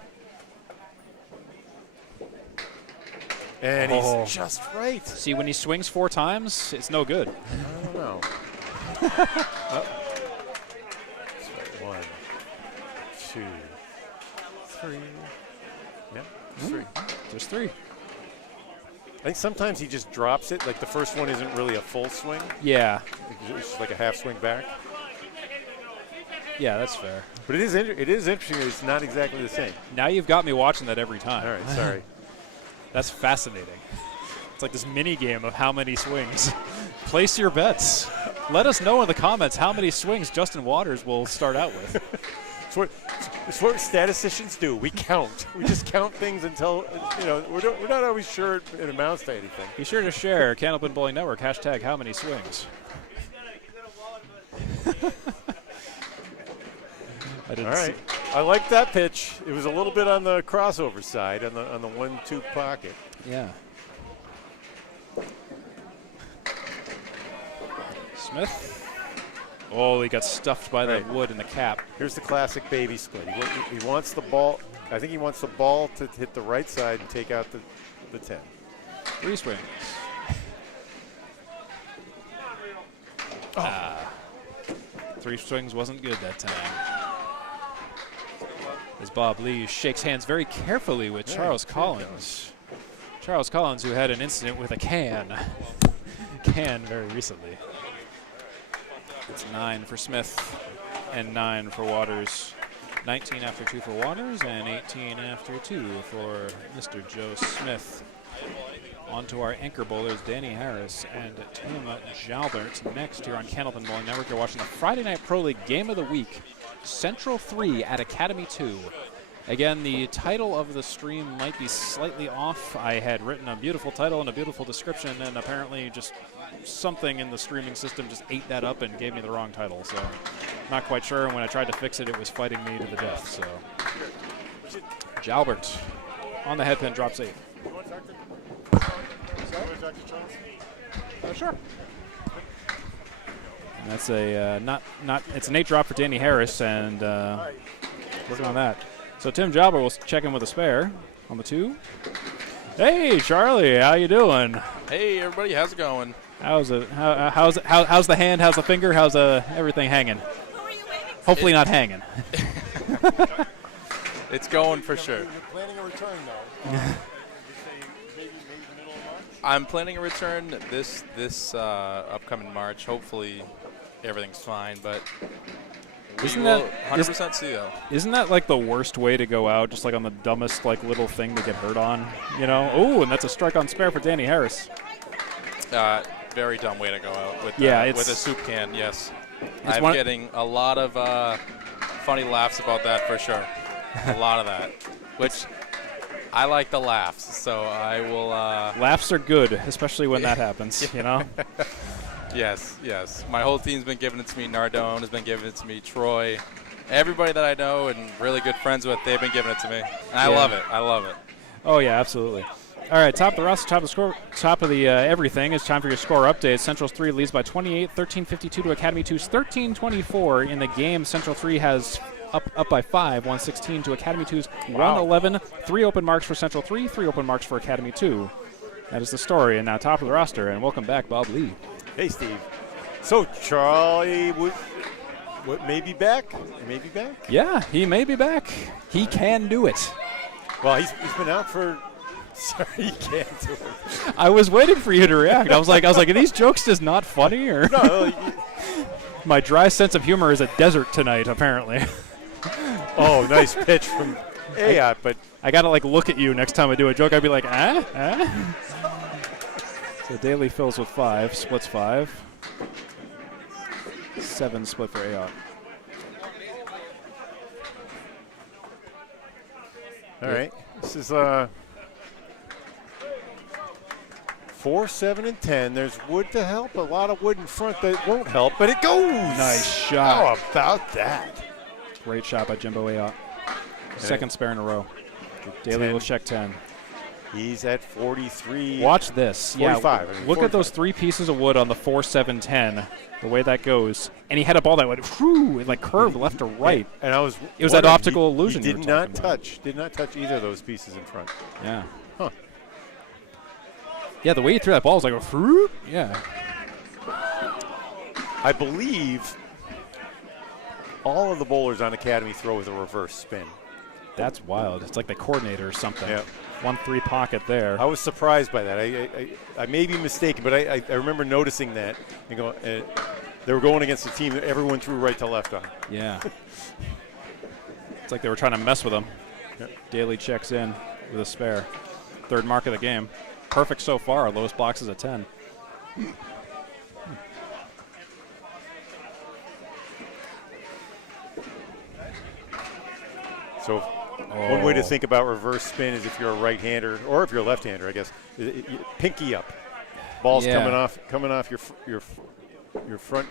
And he's just right. See, when he swings 4 times, it's no good. I don't know. 1, 2, 3. Yeah, 3. There's 3. I think sometimes he just drops it. Like the first one isn't really a full swing. Yeah. It's just like a half swing back. Yeah, that's fair. But it is interesting. It's not exactly the same. Now you've got me watching that every time. All right, sorry. That's fascinating. It's like this mini game of how many swings. Place your bets. Let us know in the comments how many swings Justin Waters will start out with. It's what statisticians do. We count. We just count things until, we're not always sure it amounts to anything. Be sure to share Candlepin Bowling Network, hashtag how many swings. All right. I like that pitch. It was a little bit on the crossover side, on the 1-2 pocket. Yeah. Smith. Oh, he got stuffed by that wood in the cap. Here's the classic baby split. He wants the ball. I think he wants the ball to hit the right side and take out the 10. 3 swings. 3 swings wasn't good that time. As Bob Lee shakes hands very carefully with Charles Collins. Charles Collins, who had an incident with a can very recently. It's 9 for Smith and 9 for Waters. 19 after 2 for Waters and 18 after 2 for Mr. Joe Smith. On to our anchor bowlers, Danny Harris and Tim Jalbert. Next here on Candlepin Bowling Network, you're watching the Friday Night Pro League Game of the Week, Central 3 at Academy 2. Again, the title of the stream might be slightly off. I had written a beautiful title and a beautiful description, and apparently just something in the streaming system just ate that up and gave me the wrong title. So not quite sure, and when I tried to fix it, it was fighting me to the death. So Jalbert on the head pin, drops 8. Sure. And that's a it's an 8 drop for Danny Harris, and working on that. So Tim Jalbert will check in with a spare on the 2. Hey Charlie, how you doing? Hey everybody, how's it going? How's the hand? How's the finger? How's everything hanging? Hopefully not hanging. It's going for sure. You're planning a return, though. I'm planning a return this upcoming March. Hopefully everything's fine, but we will 100% see though. Isn't that like the worst way to go out? Just like on the dumbest like little thing to get hurt on, you know? Oh, and that's a strike on spare for Danny Harris. Very dumb way to go out with with a soup can. Yes, I'm getting a lot of funny laughs about that for sure. A lot of that, which I like the laughs, so I will. Laughs are good, especially when that happens. You know. Yes, yes. My whole team's been giving it to me. Nardone has been giving it to me. Troy, everybody that I know and really good friends with, they've been giving it to me. And I love it. I love it. Oh yeah, absolutely. All right, top of the roster, top of the score, top of the everything. It's time for your score update. Central 3 leads by 28, 13:52 to Academy 2's 13:24 in the game. Central 3 has up by 5, 116 to Academy 2's 111. 3 open marks for Central 3, 3 open marks for Academy 2. That is the story, and now top of the roster, and welcome back, Bob Lee. Hey, Steve. So Charlie may be back? Maybe back? Yeah, he may be back. He can do it. Well, he's been out for. Sorry, he can't do it. I was waiting for you to react. I was like, are these jokes just not funny, or? No. My dry sense of humor is a desert tonight, apparently. Oh, nice pitch from Ayotte, but I gotta look at you next time I do a joke. I'd be like, So Daley fills with 5, splits 5. 7 split for Ayotte. All right. This is 4, 7, and 10. There's wood to help. A lot of wood in front that won't help, but it goes. Nice shot. How about that? Great shot by Jimbo Ayotte. Second spare in a row. Daley will check 10. He's at 43. Watch this. 45. Yeah, I mean, look at those 3 pieces of wood on the 4, 7, 10. The way that goes. And he had a ball that went, whew, it curved left to right. And it was that optical illusion. He did not touch either of those pieces in front. Yeah. Huh. Yeah, the way he threw that ball was like, whew. Yeah. I believe all of the bowlers on Academy throw with a reverse spin. That's wild. It's like the coordinator or something. Yeah. 1-3 pocket there. I was surprised by that. I may be mistaken, but I remember noticing that. And they were going against a team that everyone threw right to left on. Yeah. It's like they were trying to mess with him. Yep. Daley checks in with a spare. Third mark of the game. Perfect so far. Lowest box is a 10. So one way to think about reverse spin is if you're a right-hander, or if you're a left-hander, I guess, pinky up. Ball's coming off your front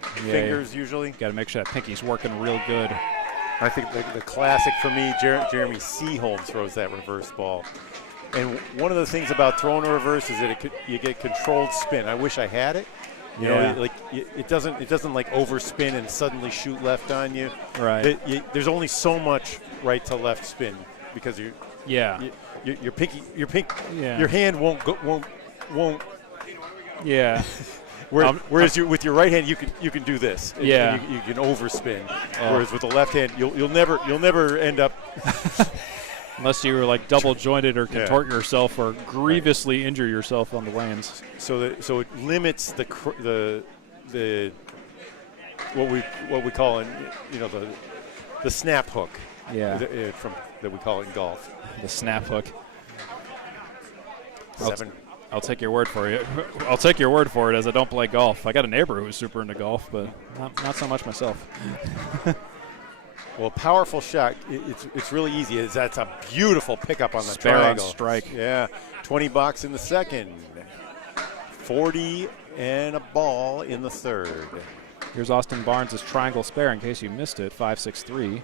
fingers usually. Got to make sure that pinky's working real good. I think the classic for me, Jeremy Seaholm throws that reverse ball. And one of the things about throwing a reverse is that you get controlled spin. I wish I had it. You know, it doesn't overspin and suddenly shoot left on you. Right. There's only so much right to left spin because your hand won't. Yeah. Whereas with your right hand you can do this. Yeah. You can overspin. Whereas with the left hand you'll never end up. Unless you were double jointed or contort yourself or grievously injure yourself on the lanes. So it limits the what we call the snap hook. Yeah. That we call it in golf. The snap hook. 7. I'll take your word for it. I'll take your word for it, as I don't play golf. I got a neighbor who's super into golf, but not so much myself. Well, powerful shot. It's really easy. That's a beautiful pickup on the spare triangle. On strike. Yeah, 20 bucks in the second. 40 and a ball in the third. Here's Austin Barnes' triangle spare in case you missed it. 5-6-3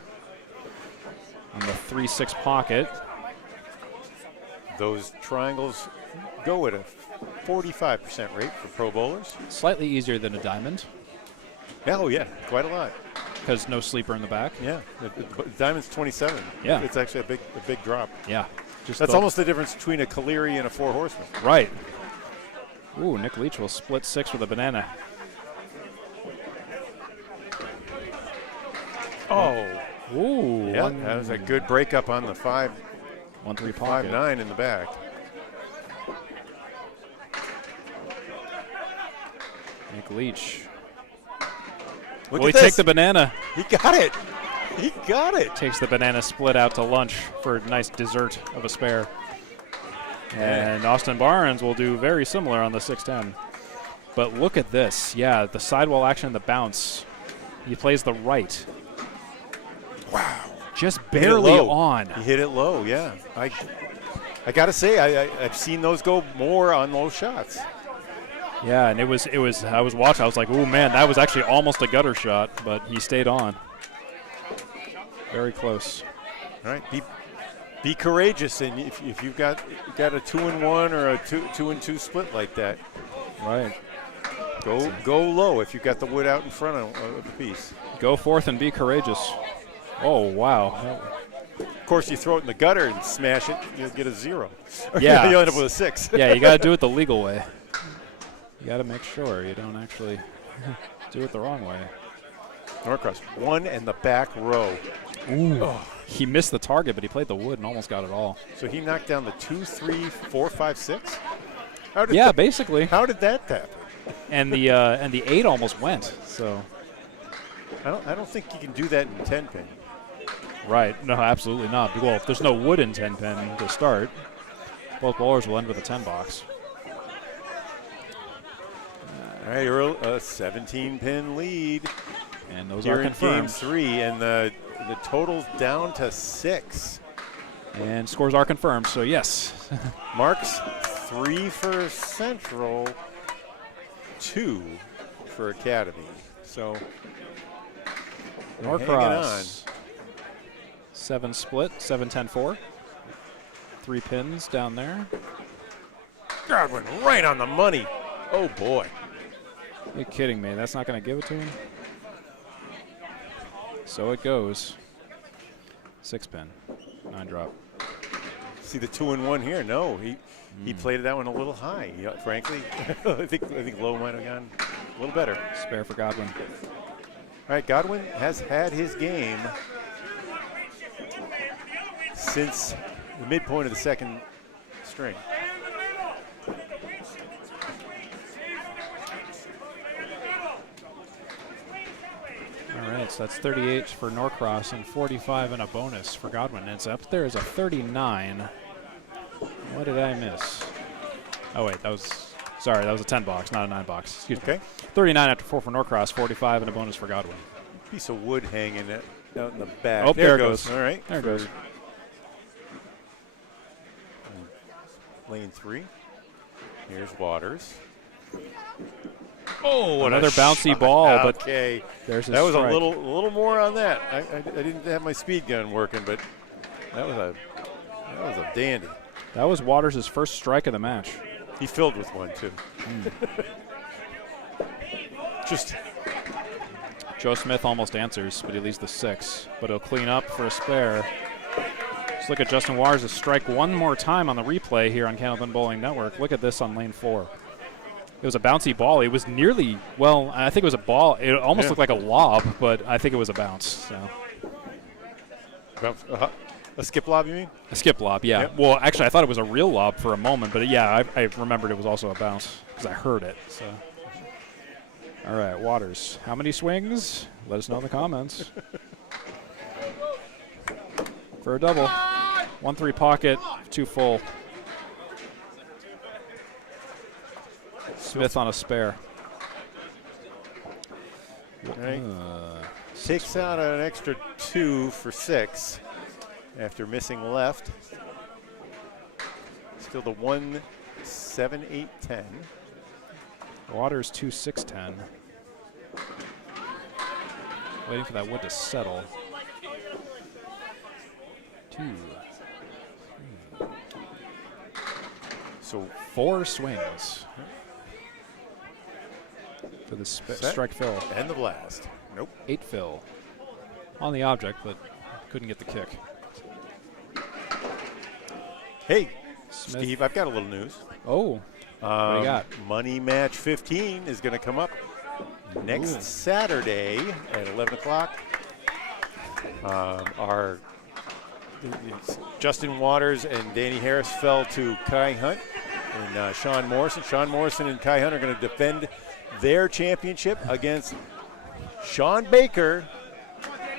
on the 3-6 pocket. Those triangles go at a 45% rate for pro bowlers. Slightly easier than a diamond. Oh yeah, quite a lot. Because no sleeper in the back. Yeah, diamond's 27. Yeah, it's actually a big drop. Yeah, that's almost the difference between a Caleri and a 4 horseman. Right. Ooh, Nick Leach will split 6 with a banana. Oh. Ooh. Yeah, that was a good breakup on the 5-3 pocket. 5-9 in the back. Nick Leach. Look at this. Take the banana. He got it. He got it. Takes the banana split out to lunch for a nice dessert of a spare. And Austin Barnes will do very similar on the 6-10. But look at this. Yeah, the sidewall action and the bounce. He plays the right. Wow. Just barely on. He hit it low, yeah. I got to say, I've seen those go more on low shots. Yeah, and it was. I was watching. I was like, "Oh man, that was actually almost a gutter shot," but he stayed on. Very close. All right, be courageous, and if you've got a 2-1 or a 2-2 split like that, right? Go low if you've got the wood out in front of the piece. Go forth and be courageous. Oh, wow. Of course, you throw it in the gutter and smash it, you'll get a 0. Yeah. You'll end up with a 6. Yeah, you got to do it the legal way. You got to make sure you don't actually do it the wrong way. Norcross, 1 in the back row. Ooh. Oh. He missed the target, but he played the wood and almost got it all. So he knocked down the 2, 3, 4, 5, 6? Basically. How did that happen? And the 8 almost went. So I don't think you can do that in 10 pin. Right. No, absolutely not. Well, if there's no wood in 10 pin to start, both bowlers will end with a 10 box. All right, Earl, a 17-pin lead. And those here are confirmed. Game 3, and the total's down to 6. And scores are confirmed, so yes. Marks 3 for Central, 2 for Academy. So Norcross, 7 split, 7-10-4. 3 pins down there. Godwin right on the money. Oh, boy. You're kidding me. That's not going to give it to him? So it goes. 6 pin, 9 drop. See the 2-1 here? No, he played that one a little high. Frankly, I think low might have gone a little better. Spare for Godwin. All right, Godwin has had his game since the midpoint of the second string. All right, so that's 38 for Norcross and 45 and a bonus for Godwin. It's up there as a 39. What did I miss? Oh, wait, that was a 10 box, not a 9 box. Excuse me. 39 after 4 for Norcross, 45 and a bonus for Godwin. Piece of wood hanging out in the back. Oh, there it goes. All right. There it goes. Lane 3. Here's Waters. Oh, another bouncy ball, but okay. There's that was strike. a little more on that. I didn't have my speed gun working, but that was a dandy. That was Waters' first strike of the match. He filled with one too. Just Joe Smith almost answers, but he leaves the 6. But he'll clean up for a spare. Let's look at Justin Waters' strike one more time on the replay here on Candlepin Bowling Network. Look at this on lane 4. It was a bouncy ball. It was nearly, well, I think it was a ball. It almost looked like a lob, but I think it was a bounce. So. A skip lob, you mean? A skip lob, yeah. Yep. Well, actually, I thought it was a real lob for a moment, but yeah, I remembered it was also a bounce because I heard it. So. All right, Waters. How many swings? Let us know in the comments. For a double. 1-3 pocket, 2 full. Smith on a spare. Right. Takes out an extra 2 for 6 after missing left. Still the 1, 7, 8, 10. Waters 2, 6, 10. Waiting for that wood to settle. 2, 3. So 4 swings. For the strike fill. And the blast. Nope. 8 fill. On the object, but couldn't get the kick. Hey, Smith. Steve, I've got a little news. Oh, what do you got? Money Match 15 is going to come up next Saturday at 11 o'clock. Our Justin Waters and Danny Harris fell to Kai Hunt and Sean Morrison. Sean Morrison and Kai Hunt are going to defend their championship against Sean Baker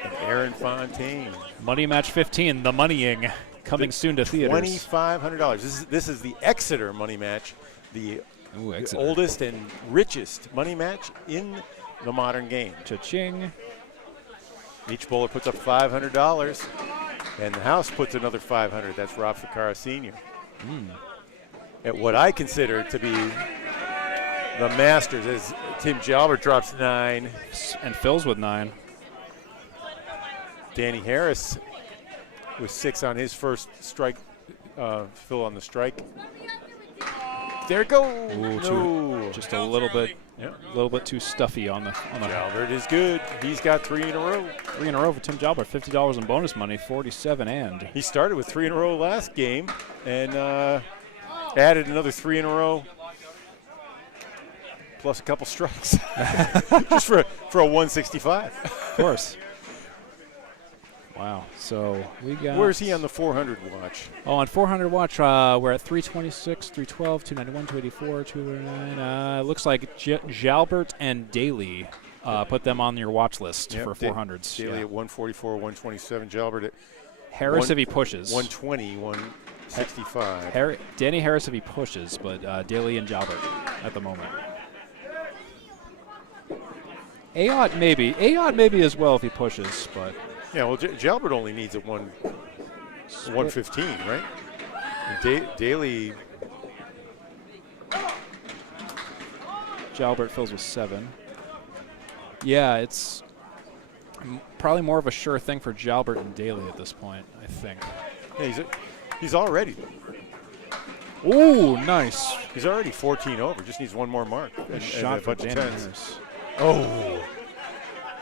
and Aaron Fontaine. Money Match 15, the moneying, coming soon to theaters. $2,500. This is the Exeter Money Match, the oldest and richest money match in the modern game. Cha-ching. Each bowler puts up $500, and the house puts another $500. That's Rob Ficara Sr. At what I consider to be the Masters, as Tim Jalbert drops 9. And fills with 9. Danny Harris with 6 on his first strike, fill on the strike. There it goes. No. Just a little bit too stuffy on the. Jalbert is good. He's got 3 in a row. 3 in a row for Tim Jalbert. $50 in bonus money. 47 and. He started with 3 in a row last game and added another 3 in a row. Plus a couple strikes. Just for a 165. Of course. Wow. So we got. Where's he on the 400 watch? Oh, on 400 watch, we're at 326, 312, 291, 284, 209. Looks like Jalbert and Daley put them on your watch list for 400s. Daley at 144, 127. Jalbert at Harris if he pushes. 120, 165. Danny Harris if he pushes, but Daley and Jalbert at the moment. Ayotte maybe as well if he pushes, but. Yeah, well, Jalbert only needs a 115, right? Daley. Jalbert fills with 7. Yeah, it's probably more of a sure thing for Jalbert and Daley at this point, I think. Yeah, he's already. Ooh, nice. He's already 14 over. Just needs one more mark. And shot a for bunch of Danny 10s. Harris. Oh.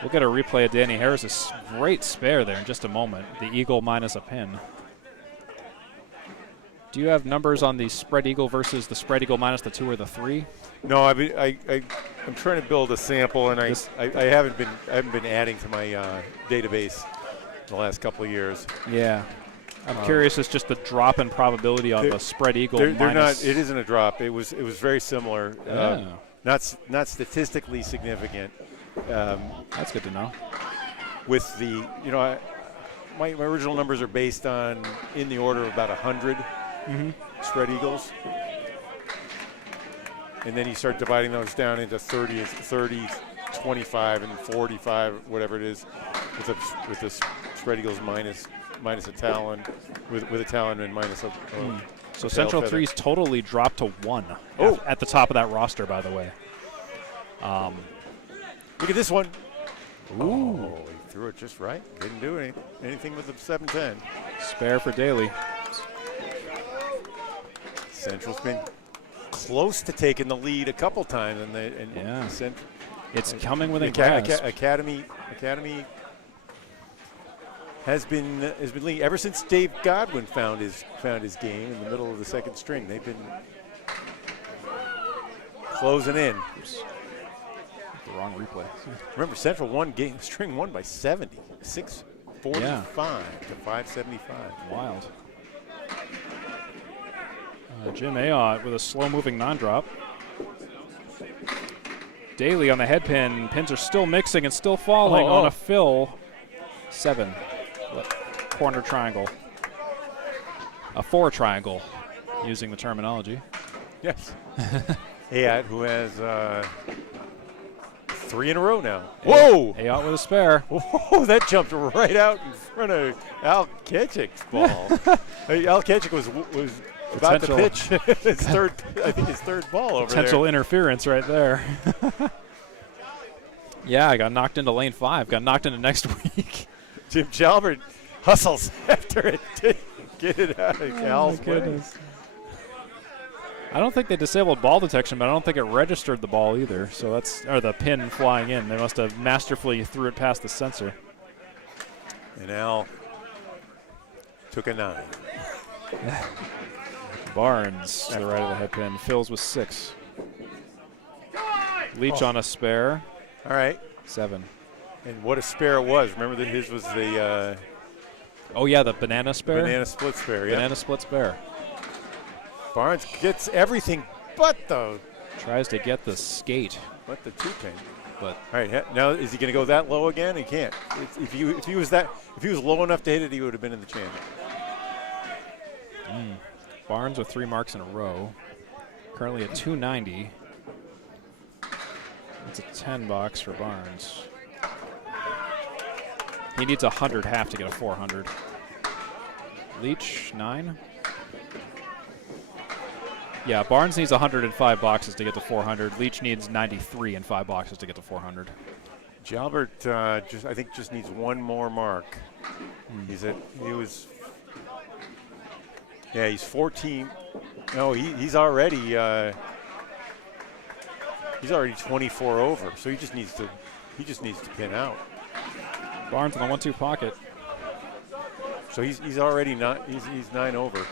We'll get a replay of Danny Harris's great spare there in just a moment. The eagle minus a pin. Do you have numbers on the spread eagle versus the spread eagle minus the 2 or the 3? No, I'm trying to build a sample, and I haven't been adding to my database the last couple of years. Yeah, I'm curious. It's just the drop in probability on the spread eagle. They're not. It isn't a drop. It was very similar. Yeah. Not statistically significant. That's good to know. With the, my original numbers are based on in the order of about 100 spread eagles. And then you start dividing those down into 30, 25, and 45, whatever it is, with the spread eagles minus a talon, with a talon and minus a So Central feather. 3's totally dropped to 1 at the top of that roster, by the way. Look at this one. Ooh. Oh, he threw it just right. Didn't do anything with the 710. Spare for Daley. Central's been close to taking the lead a couple times, It's coming within grasp. Academy has been leading ever since Dave Godwin found his game in the middle of the second string. They've been closing in. The wrong replay. Remember, Central won string 1 by 70, 645 to 575. Wild. Jim Ayotte with a slow-moving non-drop. Daley on the head pin. Pins are still mixing and still falling on a fill. 7. Corner triangle. A 4 triangle, using the terminology. Yes. Ayotte, who has 3 in a row now. Whoa! Ayotte with a spare. Whoa, that jumped right out in front of Al Ketchik's ball. Al Ketchik was about to pitch his third ball over there. Potential interference right there. Yeah, I got knocked into lane 5. Got knocked into next week. Jim Jalbert hustles after it to get it out of Al's way. I don't think they disabled ball detection, but I don't think it registered the ball either. So or the pin flying in. They must have masterfully threw it past the sensor. And Al took a 9. Barnes to the right of the head pin. Fills with 6. Leach on a spare. All right. 7. And what a spare it was. Remember that his was the... the banana spare? Banana split spare, yeah. Banana split spare. Barnes gets everything but the... Tries to get the skate. But the 2-pin. But all right, now is he going to go that low again? He can't. If he was low enough to hit it, he would have been in the channel. Barnes with 3 marks in a row. Currently at 290. It's a 10 box for Barnes. He needs 100 half to get a 400. Leach 9. Yeah, Barnes needs 105 boxes to get to 400. Leach needs 93 and 5 boxes to get to 400. Jalbert I think just needs one more mark. He was Yeah, he's 14. No, he's already 24 over. So he just needs to pin out. Barnes in the 1-2 pocket. So he's already not. He's 9 over.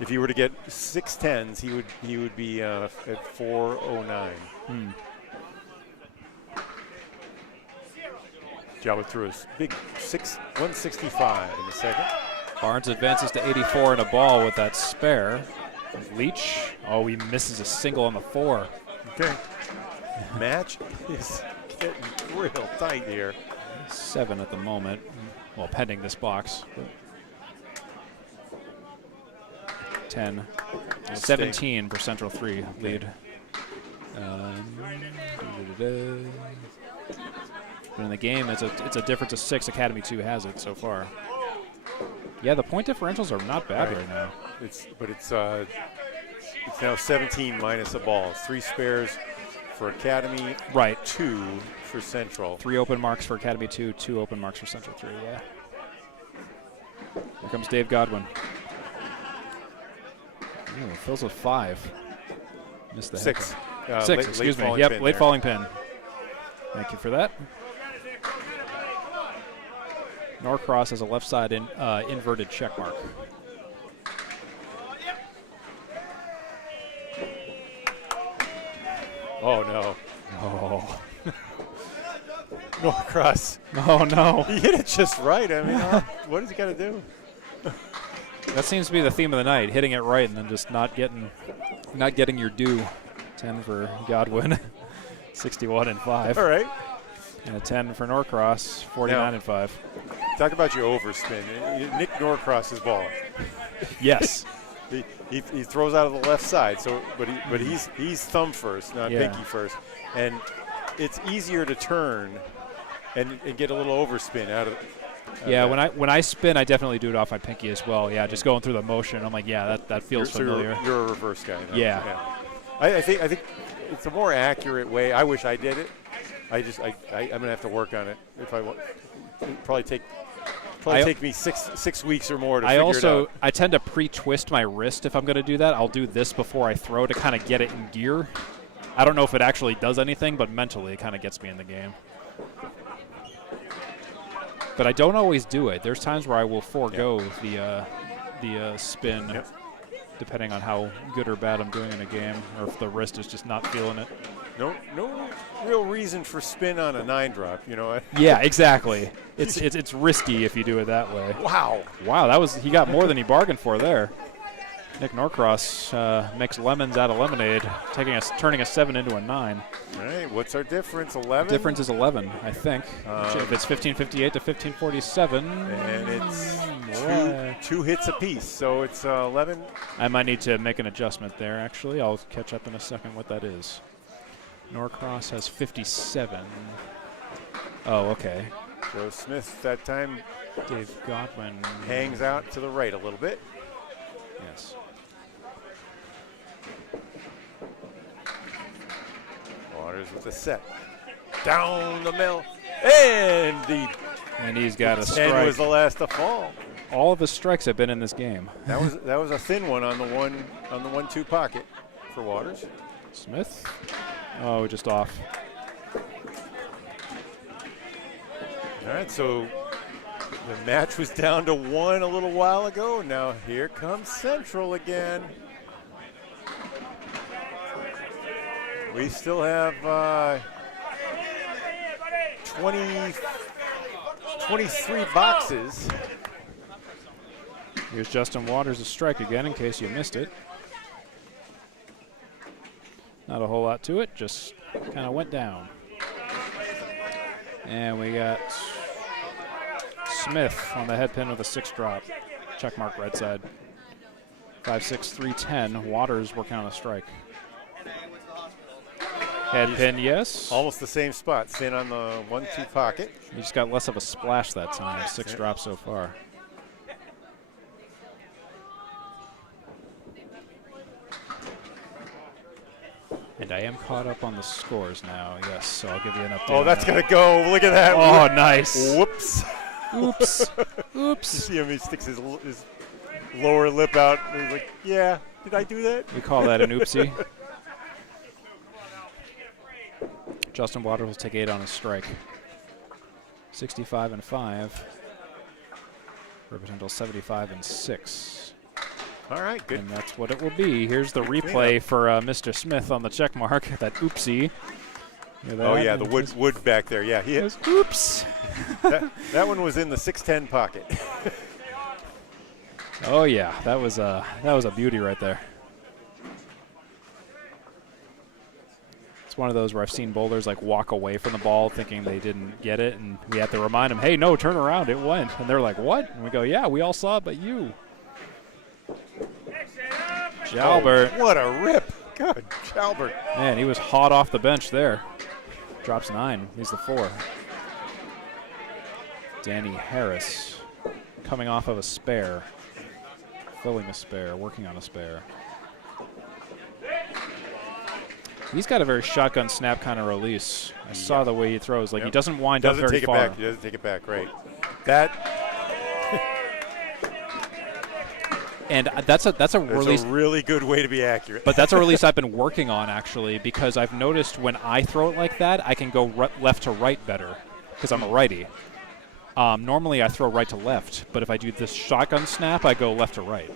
If he were to get 6 10s, he would be at 409. Jalbert threw his big 165 in the second. Barnes advances to 84 and a ball with that spare. Leach, oh, he misses a single on the 4. Okay. Match is getting real tight here. 7 at the moment, well, pending this box. 10, 17 for Central 3 lead. But in the game, it's a difference of 6. Academy 2 has it so far. Yeah, the point differentials are not bad right now. It's now 17 minus a ball. 3 spares for Academy. Right. 2 for Central. 3 open marks for Academy 2, 2 open marks for Central 3. Yeah. Here comes Dave Godwin. Ooh, fills with 5. Missed the 6. 6, excuse me. Yep, late falling pin. Thank you for that. Norcross has a left side inverted check mark. Oh, no. Oh. Norcross. Oh, no. He hit it just right. I mean, what has he got to do? That seems to be the theme of the night, hitting it right and then just not getting your due. 10 for Godwin, 61 and 5. All right. And a 10 for Norcross, 49 and 5. Talk about your overspin. Nick Norcross's ball. Yes. He throws out of the left side, but he's thumb first, not pinky first, and it's easier to turn and get a little overspin out of. Yeah, when I spin, I definitely do it off my pinky as well. Yeah, just going through the motion. I'm like, yeah, that feels familiar. So you're a reverse guy. Yeah. I think it's a more accurate way. I wish I did it. I'm gonna have to work on it if I want. It'd probably take me six weeks or more to figure it out. I tend to pre-twist my wrist if I'm going to do that. I'll do this before I throw to kind of get it in gear. I don't know if it actually does anything, but mentally it kind of gets me in the game. But I don't always do it. There's times where I will forego the spin, depending on how good or bad I'm doing in a game, or if the wrist is just not feeling it. No real reason for spin on a 9-drop, you know. Yeah, exactly. It's risky if you do it that way. Wow, he got more than he bargained for there. Nick Norcross makes lemons out of lemonade, turning a 7 into a 9. All right, what's our difference? 11. Difference is 11, I think. If it's 1558 to 1547, and it's two hits apiece, so it's 11. I might need to make an adjustment there. Actually, I'll catch up in a second what that is. Norcross has 57. Oh, okay. Joe Smith that time. Dave Godwin hangs out to the right a little bit. Yes. Waters with the set. Down the middle. And he's got a strike. 10 was the last to fall. All of his strikes have been in this game. That was a thin one on the 1-2 pocket for Waters. Smith. Oh, just off. All right, so the match was down to 1 a little while ago. Now here comes Central again. We still have 23 boxes. Here's Justin Waters' strike again in case you missed it. Not a whole lot to it, just kind of went down. And we got Smith on the head pin with a 6-drop. Check mark right side. 5-6, 3-10. Waters working on a strike. Head pin, yes. Almost the same spot. Thin on the 1-2 pocket. He just got less of a splash that time. 6 drops so far. And I am caught up on the scores now, yes, so I'll give you an update. Oh, that's going to go. Look at that. Oh, nice. Whoops. Oops. Oops. You see him, he sticks his lower lip out. And he's like, yeah, did I do that? We call that an oopsie. Justin Waters will take 8 on a strike. 65 and 5. Representative 75 and 6. All right, good. And that's what it will be. Here's the replay for Mr. Smith on the check mark. That oopsie. Oh yeah, the wood back there. Yeah, he hit. Oops. that one was in the 610 pocket. Oh yeah, that was a beauty right there. It's one of those where I've seen bowlers like walk away from the ball thinking they didn't get it, and we have to remind them, hey, no, turn around, it went. And they're like, what? And we go, yeah, we all saw it, but you. Jalbert. Oh, what a rip. Good, Jalbert. Man, he was hot off the bench there. Drops 9. He's the 4. Danny Harris coming off of a spare. Filling a spare, working on a spare. He's got a very shotgun snap kind of release. I saw the way he throws. Like, he doesn't wind up very far. He doesn't take it back, right. That. And that's a release. A really good way to be accurate. But that's a release I've been working on, actually, because I've noticed when I throw it like that, I can go left to right better because I'm a righty. Normally I throw right to left, but if I do this shotgun snap, I go left to right.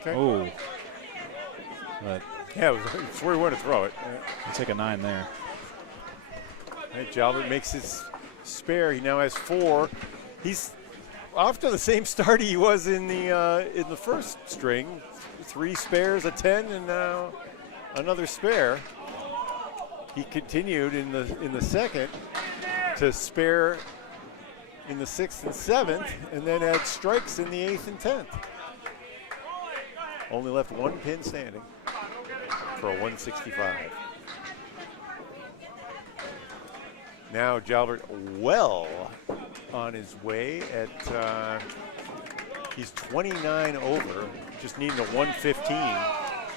Okay. Oh. But yeah, it's where you want to throw it. I'll take a 9 there. Right, Jalbert makes his spare. He now has 4. He's off to the same start he was in the first string. 3 spares, a 10, and now another spare. He continued in the second to spare in the 6th and 7th, and then had strikes in the 8th and 10th. Only left 1 pin standing for a 165. Now Jalbert well on his way at, he's 29 over, just needing a 115.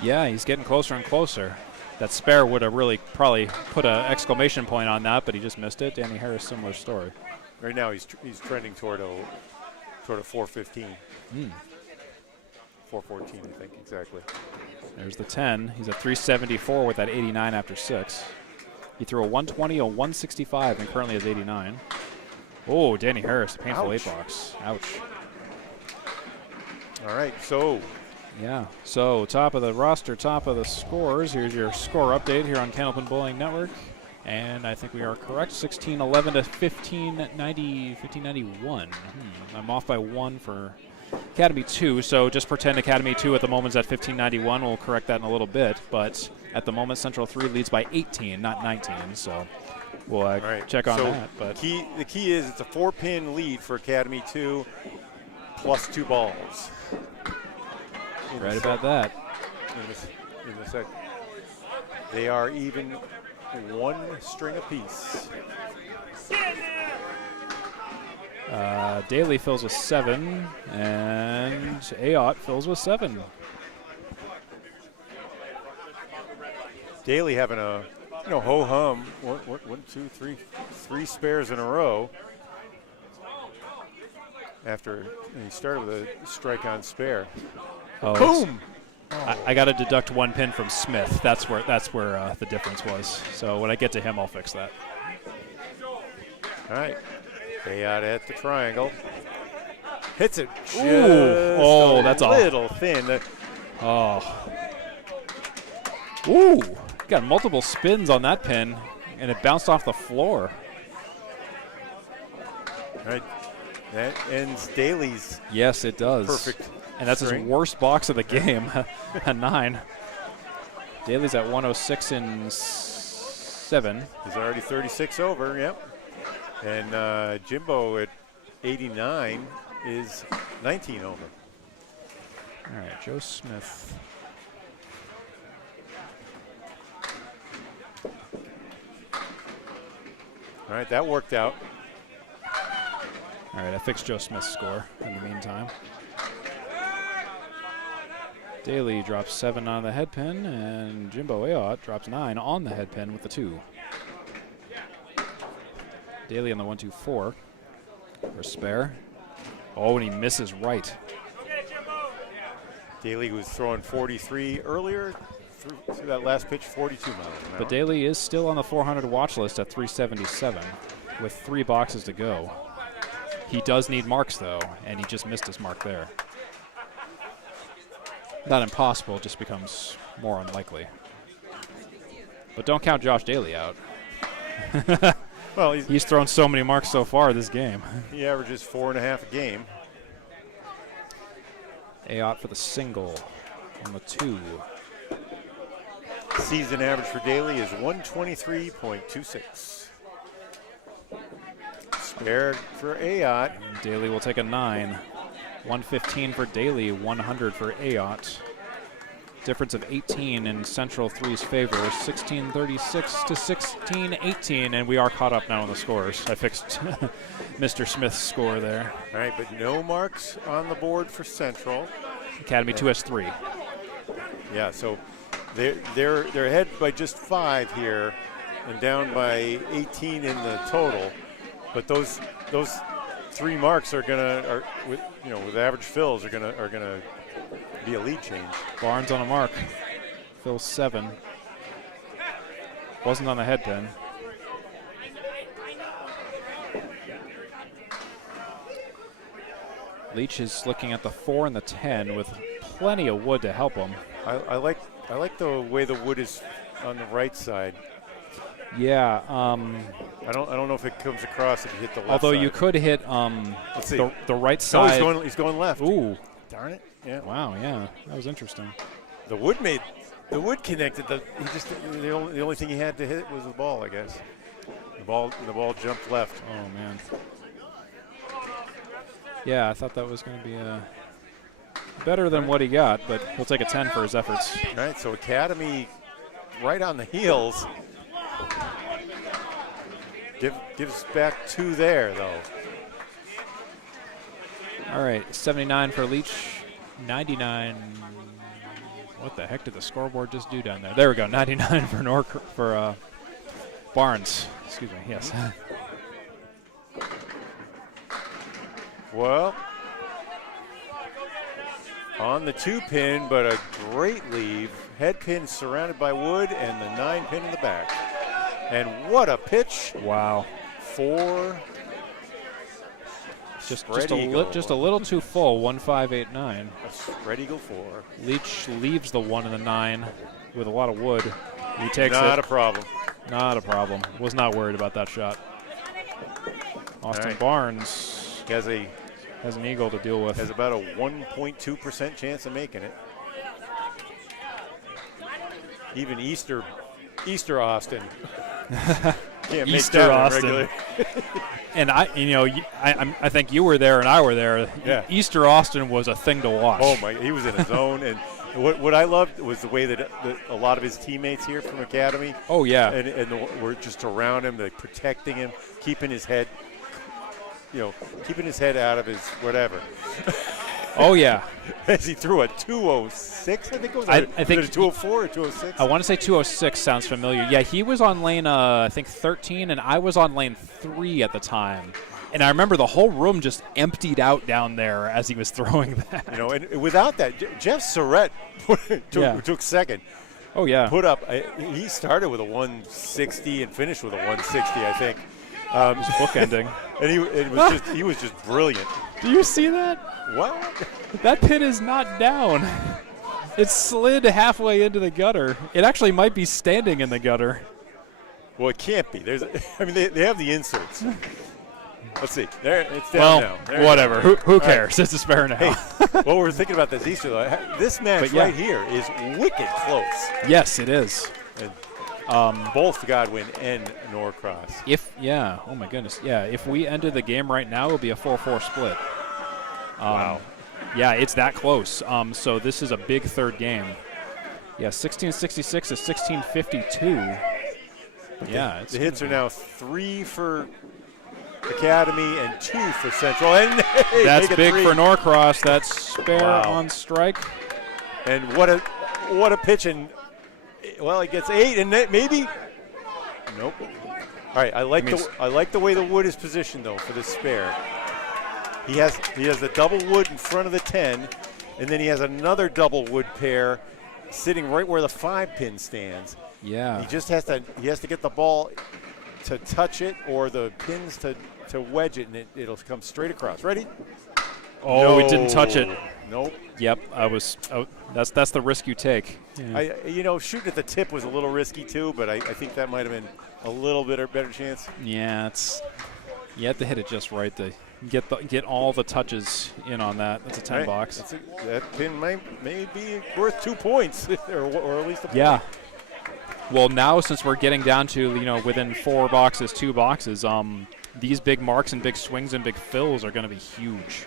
Yeah, he's getting closer and closer. That spare would have really probably put an exclamation point on that, but he just missed it. Danny Harris, similar story. Right now he's trending toward a 415. 414, I think, exactly. There's the 10. He's at 374 with that 89 after 6. He threw a 120, a 165, and currently has 89. Oh, Danny Harris, painful 8-box. Ouch. All right, so. Yeah, so top of the roster, top of the scores. Here's your score update here on Candlepin Bowling Network. And I think we are correct, 1611 to 1591. I'm off by 1 for Academy 2, so just pretend Academy 2 at the moment is at 1591. We'll correct that in a little bit, but at the moment Central 3 leads by 18, not 19, so we'll check on that. But the key is it's a 4-pin lead for Academy 2 plus 2 balls. Right about that. In the second. They are even 1 string apiece. Daley fills with 7, and Ayotte fills with 7. Daley having a ho-hum. 1, 2, 3, 3 spares in a row. After he started with a strike on spare. Oh, boom! I got to deduct 1 pin from Smith. That's where the difference was. So when I get to him, I'll fix that. All right. Ayotte at the triangle. Hits it just that's a little thin. Ooh, got multiple spins on that pin, and it bounced off the floor. All right. That ends Daley's. Yes, it does. Perfect. And that's string. his worst box of the game, a 9. Daley's at 106 and 7. He's already 36 over, yep. And Jimbo at 89 is 19 over. All right, Joe Smith. All right, that worked out. All right, I fixed Joe Smith's score in the meantime. Daley drops 7 on the head pin, and Jimbo Ayotte drops 9 on the head pin with the 2. Daley on the 1-2-4. For spare. Oh, and he misses right. Daley was throwing 43 earlier. Through that last pitch, 42 miles an hour. But Daley is still on the 400 watch list at 377 with 3 boxes to go. He does need marks, though, and he just missed his mark there. Not impossible, just becomes more unlikely. But don't count Josh Daley out. Well, he's thrown so many marks so far this game. He averages 4.5 a game. Ayotte for the single on the 2. Season average for Daley is 123.26. Spare for Ayotte. Daley will take a 9. 115 for Daley, 100 for Ayotte. Difference of 18 in Central 3's favor, 1636 to 1618, and we are caught up now on the scores. I fixed Mr. Smith's score there. All right, but no marks on the board for Central. Academy 2S3. Yeah, so they're ahead by just 5 here, and down by 18 in the total. But those 3 marks are with average fills are gonna be a lead change. Barnes on a mark. Phil 7. Wasn't on the head pin. Leach is looking at the 4 and the 10 with plenty of wood to help him. I like the way the wood is on the right side. Yeah. I don't know if it comes across if you hit the left although side. You could hit the right side. No, he's going left. Ooh. Darn it. Yeah. Wow, yeah. That was interesting. The wood connected. The only thing he had to hit was the ball, I guess. The ball jumped left. Oh man. Yeah, I thought that was going to be better than what he got, but he'll take a 10 for his efforts. All right, so Academy right on the heels. Gives back 2 there, though. All right, 79 for Leach, 99. What the heck did the scoreboard just do down there? There we go, 99 for Barnes. Excuse me, yes. Well, on the 2 pin, but a great leave. Head pin surrounded by wood and the 9 pin in the back. And what a pitch. Wow. 4. Just a little too full, 1589. A spread eagle 4. Leach leaves the 1 and the 9 with a lot of wood. He takes Not a problem. Not a problem. Was not worried about that shot. Austin Barnes has an eagle to deal with. Has about a 1.2% chance of making it. Even Easter Austin. Can't make Easter that Austin. And I think you were there and I were there. Yeah. Easter Austin was a thing to watch. Oh my! He was in his zone, and what I loved was the way that a lot of his teammates here from Academy. Oh yeah. And were just around him, like protecting him, keeping his head out of his whatever. Oh yeah. As he threw a 206, I think it was. I think a 204 or 206. I want to say 206 sounds familiar. Yeah, he was on lane I think 13, and I was on lane 3 at the time. And I remember the whole room just emptied out down there as he was throwing that. And without that, Jeff Surratt took second. Oh yeah. Put up. He started with a 160 and finished with a 160, I think. His bookending. And he was just brilliant. Do you see that? What? That pin is not down. It slid halfway into the gutter. It actually might be standing in the gutter. Well, it can't be. They have the inserts. Let's see. There, it's down now. There Whatever. Who cares? Right. It's a spare now. Hey, well, we're thinking about this Easter, though. This match right here is wicked close. Yes, it is. And both Godwin and Norcross. Oh my goodness. Yeah, if we ended the game right now, it would be a 4-4 split. Wow. Yeah, it's that close. So this is a big third game. Yeah, 1666 to 1652. Yeah. The hits are now 3 for Academy and 2 for Central. And that's big for Norcross. That's spare on strike. And what a pitch. And, well, it gets 8 and maybe. Nope. All right, I like the way the wood is positioned, though, for this spare. He has the double wood in front of the 10, and then he has another double wood pair sitting right where the 5-pin stands. Yeah. He just has to get the ball to touch it or the pins to wedge it, and it'll come straight across. Ready? Oh, no. It didn't touch it. Nope. Yep, that's the risk you take. Yeah. Shooting at the tip was a little risky too, but I think that might have been a little bit better chance. Yeah, you have to hit it just right to get all the touches in on that. That's a 10 box. That pin may be worth 2 points, or at least a point. Yeah. Well, now since we're getting down to within 4 boxes, 2 boxes, these big marks and big swings and big fills are going to be huge.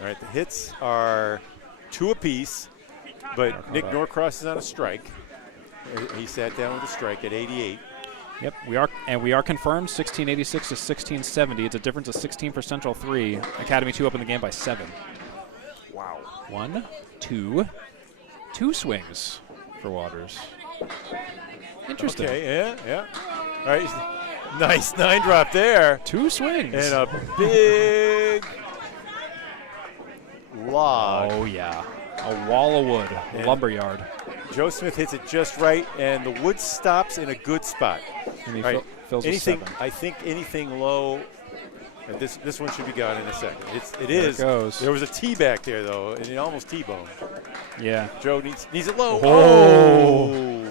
All right, the hits are 2 apiece, but Nick Norcross is on a strike. He sat down with a strike at 88. Yep, we are confirmed 1686 to 1670. It's a difference of 16 for Central 3. Academy 2 up in the game by 7. Wow. 1, 2 swings for Waters. Interesting. Okay, yeah. All right, nice 9-drop there. 2 swings. And a big log. Oh, yeah. A wall of wood, a lumberyard. Joe Smith hits it just right, and the wood stops in a good spot. And he right. fills with 7. I think anything low, and this one should be gone in a second. It is. There it goes. There was a T back there, though, and it almost T-boned. Yeah. Joe needs it low. Oh.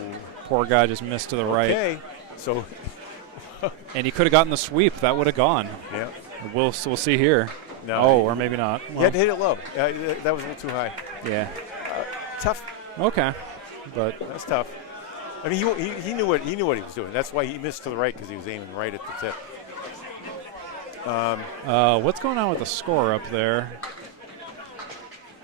Poor guy just missed to the right. Okay, so. And he could have gotten the sweep. That would have gone. Yeah. We'll see here. No. Oh, or maybe not. Well, he had to hit it low. That was a little too high. Yeah. Tough. Okay. But that's tough. I mean, he knew what he was doing. That's why he missed to the right, because he was aiming right at the tip. What's going on with the score up there?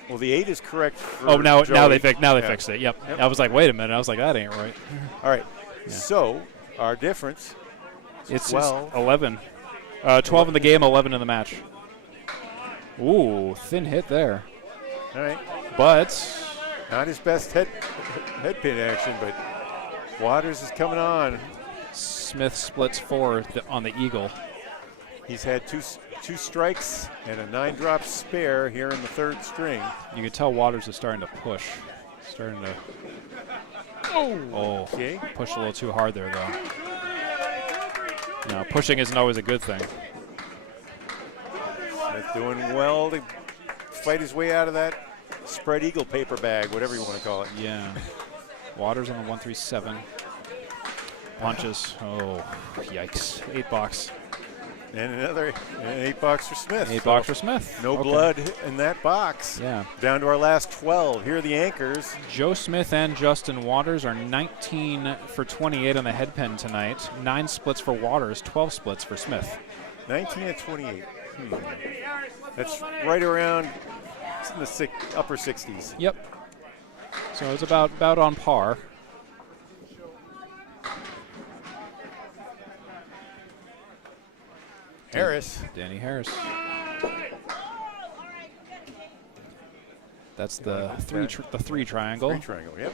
Well, the 8 is correct. For now they Joey. fixed it. Yep. I was like, wait a minute. I was like, that ain't right. All right. Yeah. So our difference. It's 12. 11. 12 in the game, 11 in the match. Ooh, thin hit there. All right. But not his best head pin action, but Waters is coming on. Smith splits 4 on the eagle. He's had two strikes and a 9-drop spare here in the 3rd string. You can tell Waters is starting to push. Starting to okay. Push a little too hard there, though. No, pushing isn't always a good thing. Smith doing well to fight his way out of that spread eagle paper bag, whatever you want to call it. Yeah. Waters on the 137. Punches. Oh, yikes. 8 box. And another 8 box for Smith. 8 box for Smith. No blood in that box. Yeah. Down to our last 12. Here are the anchors. Joe Smith and Justin Waters are 19 for 28 on the head pin tonight. 9 splits for Waters, 12 splits for Smith. 19 and 28. That's right around in the upper 60s. Yep. So it's about on par. Harris. Danny Harris. That's the three triangle. 3 triangle, yep.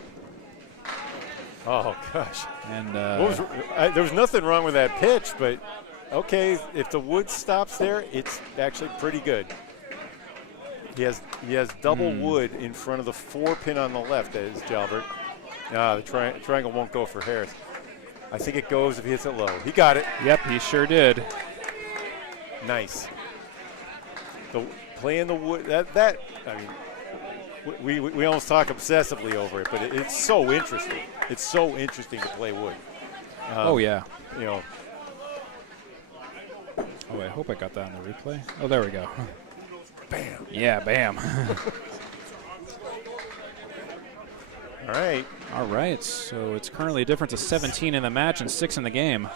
Oh, gosh. And there was nothing wrong with that pitch, but okay, if the wood stops there, it's actually pretty good. He has double wood in front of the 4-pin on the left, that is Jalbert. The triangle won't go for Harris. I think it goes if he hits it low. He got it. Yep, he sure did. Nice. Playing the wood, I mean, we almost talk obsessively over it, but it's so interesting. It's so interesting to play wood. Oh, yeah. You know. Oh, I hope I got that on the replay. Oh, there we go. Bam. Yeah, bam. All right. All right, so it's currently a difference of 17 in the match and 6 in the game.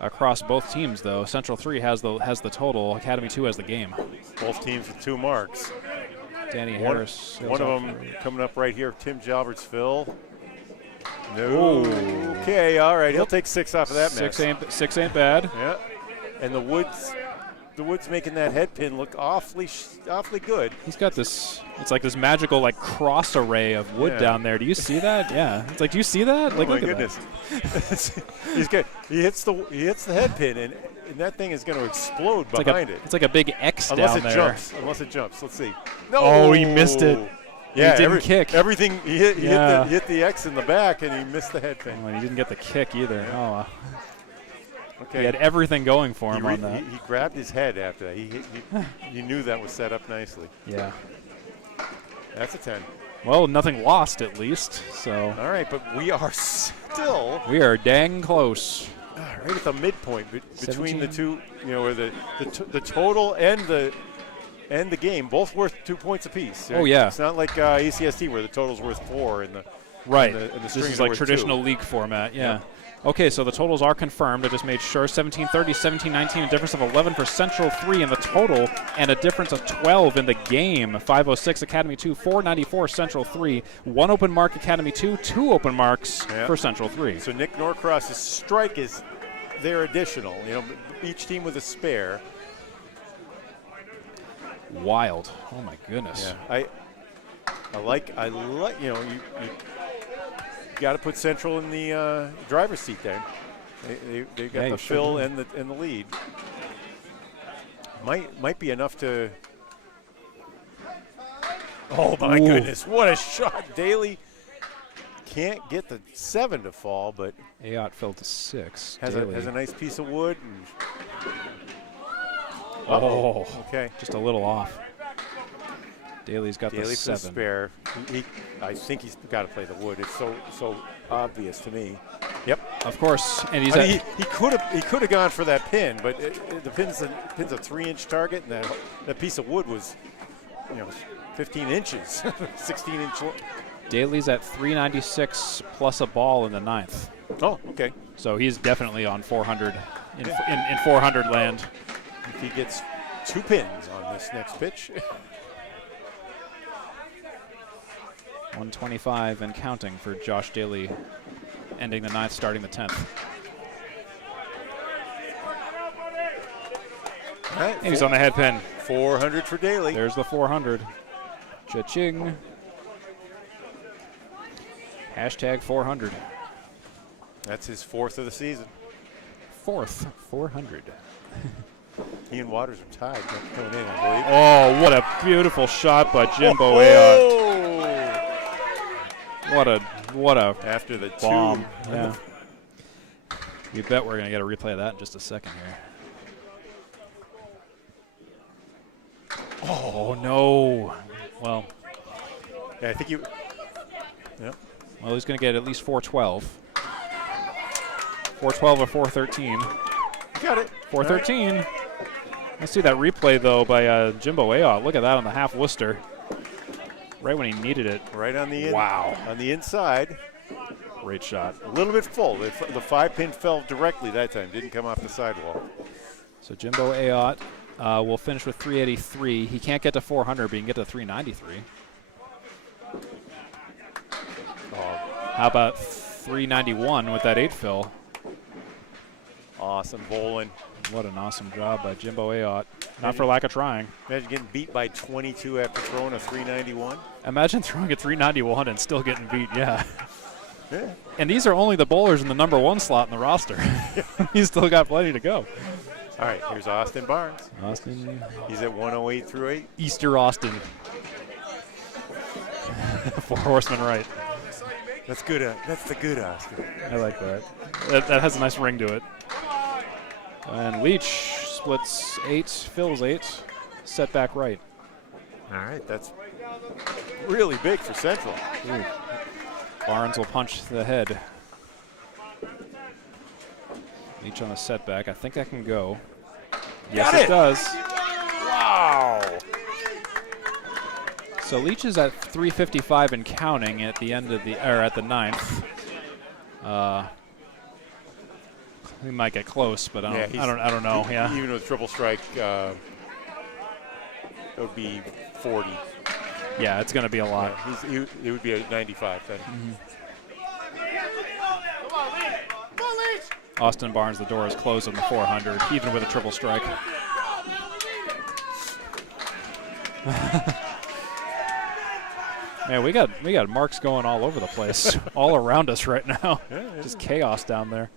Across both teams, though, Central 3 has the total. Academy 2 has the game. Both teams with 2 marks. Danny Harris. One of them coming up right here. Tim Jalbert's fill. No. Ooh. Okay. All right. He'll take 6 off of that mess. 6 ain't bad. Yeah. And the Woods making that head pin look awfully good. He's got this. It's like this magical cross array of wood down there. Do you see that? Yeah. It's like, do you see that? Oh, my goodness. He's good. He hits the head pin, that thing is going to explode behind it. It's like a big X down there. Unless it jumps. Let's see. No. Oh, he missed it. Yeah, he didn't kick. Everything. He hit the X in the back, and he missed the head pin. Oh, and he didn't get the kick either. Yeah. Oh. Okay. He had everything going for him on that. He grabbed his head after that. You knew that was set up nicely. Yeah. That's a 10. Well, nothing lost at least. So. All right, but we are still. We are dang close. Right at the midpoint between the two. You know, where the total and the game both worth 2 points apiece. Right? Oh yeah. It's not like ECST where the total's worth 4 in the. Right. In the this is like traditional 2. league format. Yeah. Okay, so the totals are confirmed. I just made sure. 17-30, 17-19, a difference of 11 for Central 3 in the total, and a difference of 12 in the game. 506 Academy 2, 494 Central 3, 1 open mark Academy 2, 2 open marks for Central 3. So Nick Norcross's strike is their additional. You know, each team with a spare. Wild. Oh my goodness. Yeah. I like. You know, you got to put Central in the driver's seat there. They got the fill and the lead. Might be enough to. Oh my goodness! What a shot! Daley can't get the 7 to fall, but Ayotte fell to 6. Has a nice piece of wood. Oh, okay, just a little off. Daley's got Daley the 7. For the spare. I think he's got to play the wood. It's so obvious to me. Yep, of course. And he's he could have gone for that pin, but the pin's a 3-inch target, and that piece of wood was, 15 inches, 16-inch. Daley's at 396 plus a ball in the 9th. Oh, okay. So he's definitely on 400 in 400 land. If he gets 2 pins on this next pitch. 125 and counting for Josh Daley, ending the 9th, starting the 10th. All right, and he's on the head pin. 400 for Daley. There's the 400. Cha-ching. Hashtag 400. That's his 4th of the season. 4th, 400. He and Waters are tied coming in, I believe. Oh, what a beautiful shot by Jimbo Ayotte. What a after the bomb. 2. Yeah. You bet we're gonna get a replay of that in just a second here. Oh no. Well. Yeah, I think you. Yeah. Well, he's gonna get at least 412. 412 or 413. Got it. 413. Right. Let's see that replay though by Jimbo Ayotte. Look at that on the half Worcester. Right when he needed it. Right on the on the inside. Great shot. A little bit full. The 5-pin fell directly that time. Didn't come off the sidewall. So Jimbo Ayotte will finish with 383. He can't get to 400, but he can get to 393. How about 391 with that 8 fill? Awesome bowling. What an awesome job by Jimbo Ayotte. Not for lack of trying. Imagine getting beat by 22 after throwing a 391. Imagine throwing a 391 and still getting beat, yeah. Yeah. And these are only the bowlers in the number 1 slot in the roster. He's still got plenty to go. All right, here's Austin Barnes. Austin. He's at 108 through 8. Easter Austin. 4 horsemen right. That's good. That's the good Austin. I like that. That has a nice ring to it. And Leach splits 8, fills 8, set back right. All right, that's really big for Central. Ooh. Barnes will punch the head. Leach on a setback. I think that can go. Yes, it does. Wow. So Leach is at 355 and counting at the end of at the 9th. We might get close, but I don't know. Yeah. Even with triple strike, it would be 40. Yeah, it's going to be a lot. Yeah, it would be a 95 then. Austin Barnes, the door is closed on the 400, even with a triple strike. Man, we got marks going all over the place, all around us right now. Yeah, just chaos down there.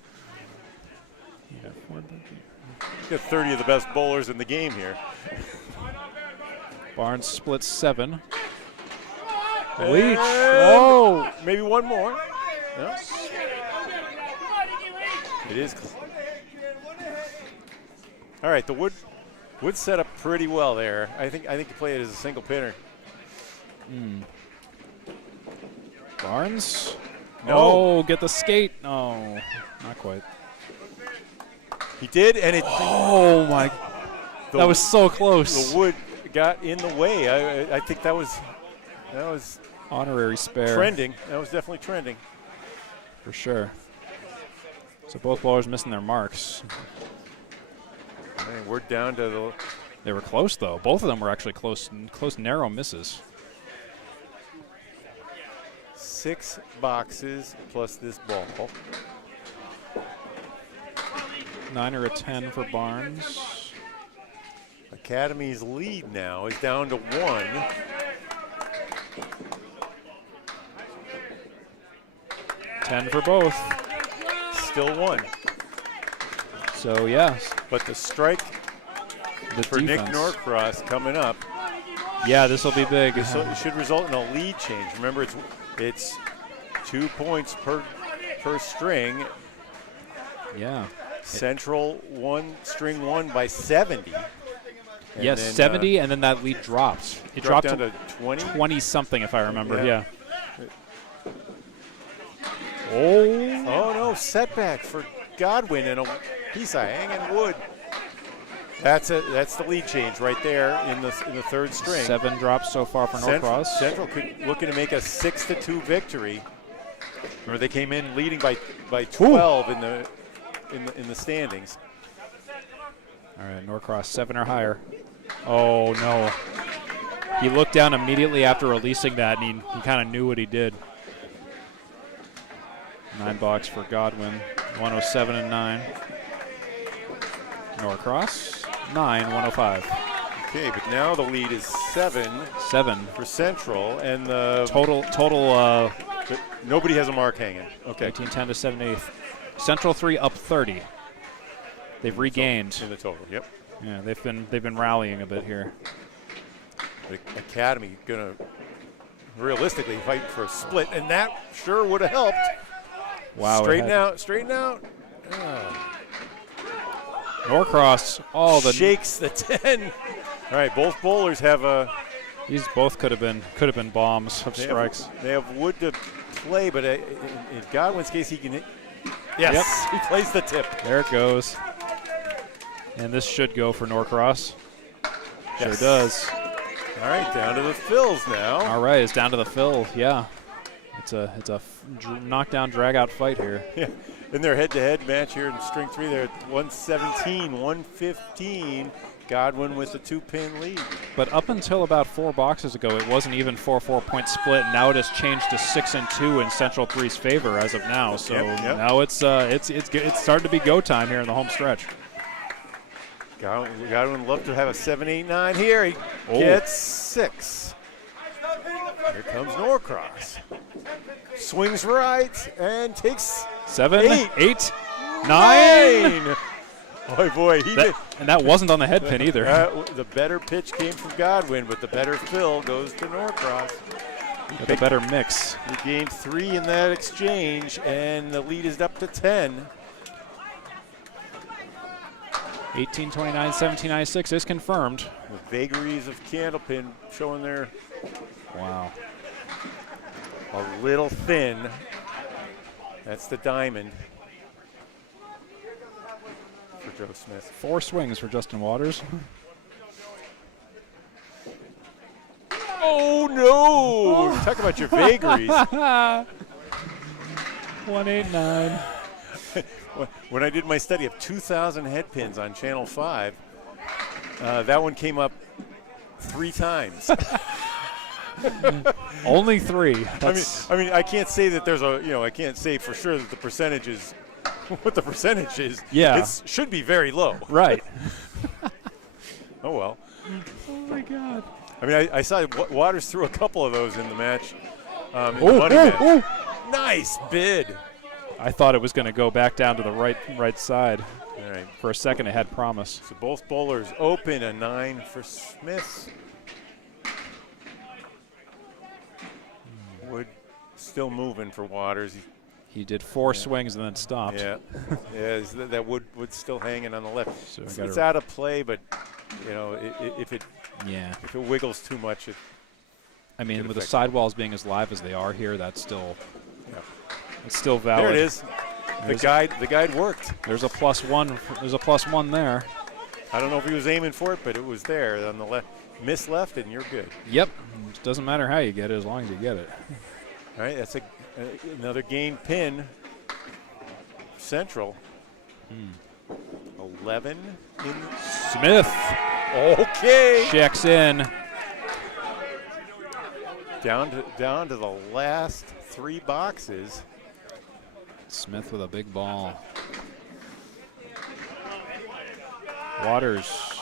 got 30 of the best bowlers in the game here. Barnes splits 7. And Leach. Oh! Maybe one more. No. It is. All right, the wood set up pretty well there. I think you play it as a single pinner. Barnes. No. Oh, get the skate. No, not quite. He did, and it. Oh my! That was so close. The wood got in the way. I think that was Honorary spare. trending. That was definitely trending. For sure. So both bowlers missing their marks. And we're down to the. They were close though. Both of them were actually close narrow misses. 6 boxes plus this ball. 9 or a 10 for Barnes. Academy's lead now is down to 1. 10 for both. Still 1. So yeah. But the strike for defense. Nick Norcross coming up. Yeah, this will be big. So it should result in a lead change. Remember, it's 2 points per string. Yeah. Central string 1 by 70. Yes, then, 70, and then that lead dropped. It dropped down to 20. 20 something, if I remember. Yeah. Oh no! Setback for Godwin and a piece of hanging wood. That's the lead change right there in the third string. 7 drops so far for Norcross. Central looking to make a 6-2 victory. Remember, they came in leading by 12 in the standings. All right, Norcross 7 or higher. Oh no! He looked down immediately after releasing that, and he kind of knew what he did. 9 box for Godwin. 107 and 9. Norcross 9, 105. Okay, but now the lead is 7 for Central, and the total. Nobody has a mark hanging. Okay. 18-10 to 7/8. Central 3 up 30. They've regained in the total. Yep. Yeah, they've been rallying a bit here. The Academy gonna realistically fight for a split, and that sure would have helped. Wow. Straighten out. Norcross. Shakes the 10. All right, both bowlers have these both could have been bombs of strikes. They have wood to play, but in Godwin's case, he can hit. Yes, yep. He plays the tip. There it goes. And this should go for Norcross. Sure does. All right, down to the fills now. All right, it's down to the fill. Yeah, it's a knockdown drag-out fight here. Yeah, in their head-to-head match here in string 3, they're at 117, 115. Godwin with the 2-pin lead. But up until about 4 boxes ago, it wasn't even 4 point split. Now it has changed to 6-2 in Central 3's favor as of now. So now it's starting to be go time here in the home stretch. Godwin would love to have a 7-8-9 here. He gets 6. Here comes Norcross. Swings right and takes 7, 8, 9. Boy, and that wasn't on the head pin either. The better pitch came from Godwin, but the better fill goes to Norcross. The better mix. He gained 3 in that exchange, and the lead is up to 10. 18-29, 17-96 is confirmed. The vagaries of Candlepin showing their a little thin. That's the diamond for Joe Smith. 4 swings for Justin Waters. Oh no! Talk about your vagaries. 189. When I did my study of 2,000 head pins on Channel 5, that one came up 3 times. Only 3. I mean, I can't say that there's I can't say for sure that the percentage is what the percentage is. Yeah. It should be very low. Right. Oh, well. Oh, my God. I mean, I saw Waters threw a couple of those in the match. In the money match. Nice bid. I thought it was going to go back down to the right side. Yeah. All right. For a second, it had promise. So both bowlers open, a 9 for Smith. Wood still moving for Waters. He did 4 swings and then stopped. Yeah, yeah. That wood still hanging on the left. So it's out of play, but you know, if it wiggles too much, I mean, with the sidewalls being as live as they are here, that's still it's still valid. There it is. The guide worked. There's a +1. There's a +1 there. I don't know if he was aiming for it, but it was there on the left. Miss left, and you're good. Yep. It doesn't matter how you get it, as long as you get it. All right, that's another game pin. Central. 11 in. Smith. Okay. Checks in. Down to the last 3 boxes. Smith with a big ball. Waters.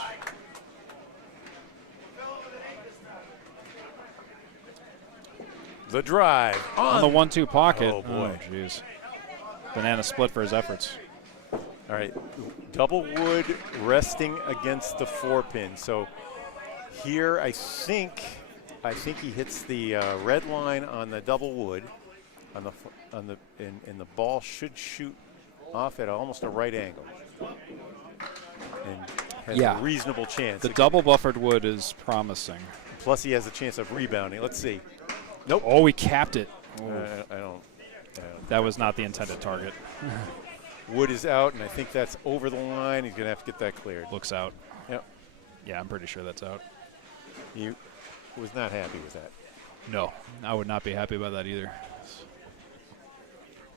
The drive on the 1-2 pocket. Oh, boy. Oh, jeez. Banana split for his efforts. All right. Double wood resting against the 4-pin. So here I think he hits the red line on the double wood, and the ball should shoot off at almost a right angle, and has a reasonable chance. The double buffered wood is promising. Plus, he has a chance of rebounding. Let's see. Nope. Oh, he capped it. I don't. That was not the intended target. Wood is out, and I think that's over the line. He's gonna have to get that cleared. Looks out. Yep. Yeah, I'm pretty sure that's out. He was not happy with that. No, I would not be happy about that either.